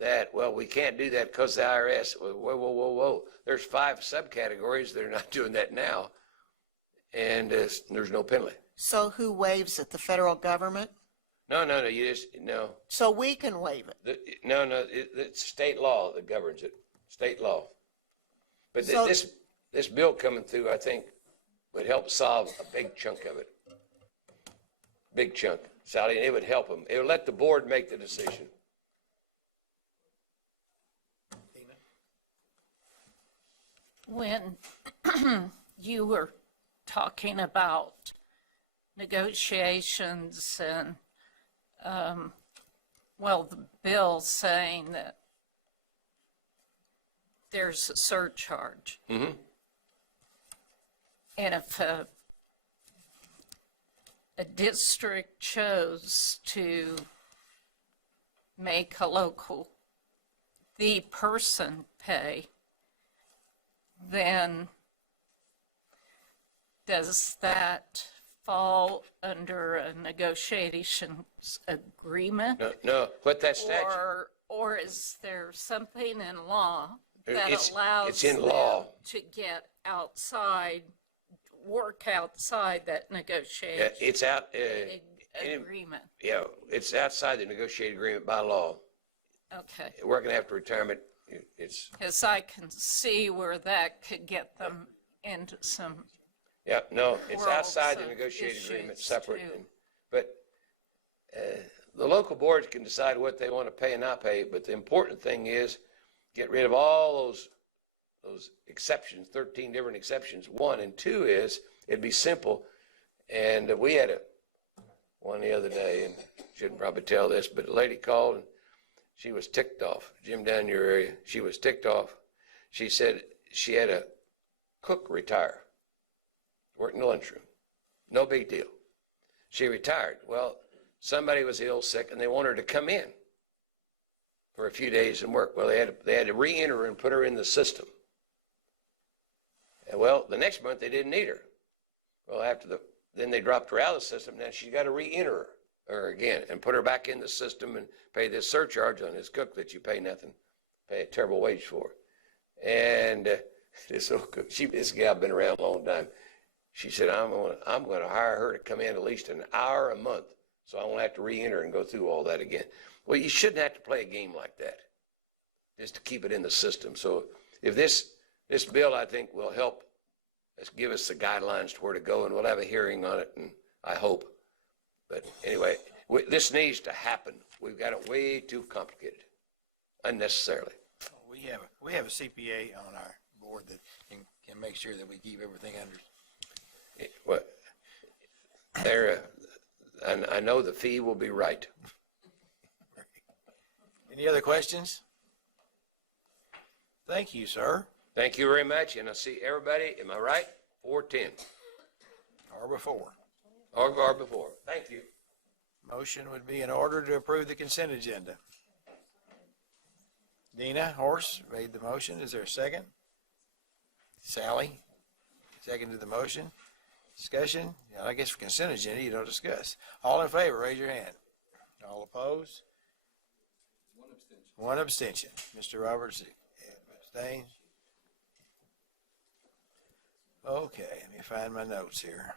that, well, we can't do that because the IRS, whoa. There's 5 subcategories that are not doing that now, and there's no penalty. So who waives it? The federal government? No, you just, no. So we can waive it? No, it's state law that governs it, state law. But So- this bill coming through, I think, would help solve a big chunk of it. Big chunk, Sally, and it would help them. It would let the board make the decision. When you were talking about negotiations and, well, the bill saying that there's a surcharge. Mm-hmm. And if a district chose to make a local, the person pay, then does that fall under a negotiations agreement? No, what that statute, Or is there something in law that It's allows in them law. to get outside, work outside that yeah, negotiation it's out, agreement? yeah, it's outside the negotiated agreement by law. Okay. Working after retirement, it's, Because I can see where that could get them into some, yeah, no, it's Worlds outside the of negotiated agreement, issues, separate. too. But the local boards can decide what they want to pay and not pay, but the important thing is get rid of all those exceptions, 13 different exceptions. 1 and 2 is, it'd be simple. And we had one the other day, and shouldn't probably tell this, but a lady called and she was ticked off. Jim, down in your area, she was ticked off. She said she had a cook retire, worked in the lunchroom. No big deal. She retired. Well, somebody was ill, sick, and they wanted her to come in for a few days and work. Well, they had to re-enter her and put her in the system. And well, the next month they didn't need her. Well, then they dropped her out of the system. Now she's got to re-enter her again and put her back in the system and pay this surcharge on this cook that you pay nothing, pay a terrible wage for. And this gal been around a long time. She said, I'm going to hire her to come in at least an hour a month, so I won't have to re-enter and go through all that again. Well, you shouldn't have to play a game like that, just to keep it in the system. So if this bill, I think, will help us, give us the guidelines to where to go, and we'll have a hearing on it, and I hope. But anyway, this needs to happen. We've got it way too complicated, unnecessarily. We have a CPA on our board that can make sure that we keep everything under. What? I know the fee will be right. Any other questions? Thank you, sir. Thank you very much, and I see everybody, am I right? 4:10. Or before. Or before. Thank you. Motion would be in order to approve the consent agenda. Dina Horse made the motion. Is there a second? Sally seconded the motion. Discussion? Yeah, I guess for consent agenda, you don't discuss. All in favor, raise your hand. All opposed? One abstention. Mr. Roberts abstains. Okay, let me find my notes here.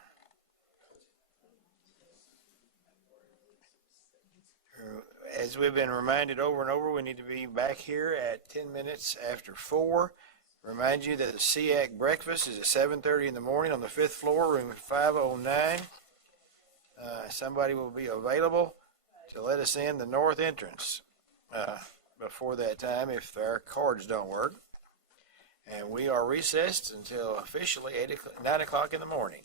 As we've been reminded over and over, we need to be back here at 10 minutes after 4. Remind you that the SEAC breakfast is at 7:30 in the morning on the 5th floor, room 509. Somebody will be available to let us in the north entrance before that time if our cards don't work. And we are recessed until officially 9 o'clock in the morning.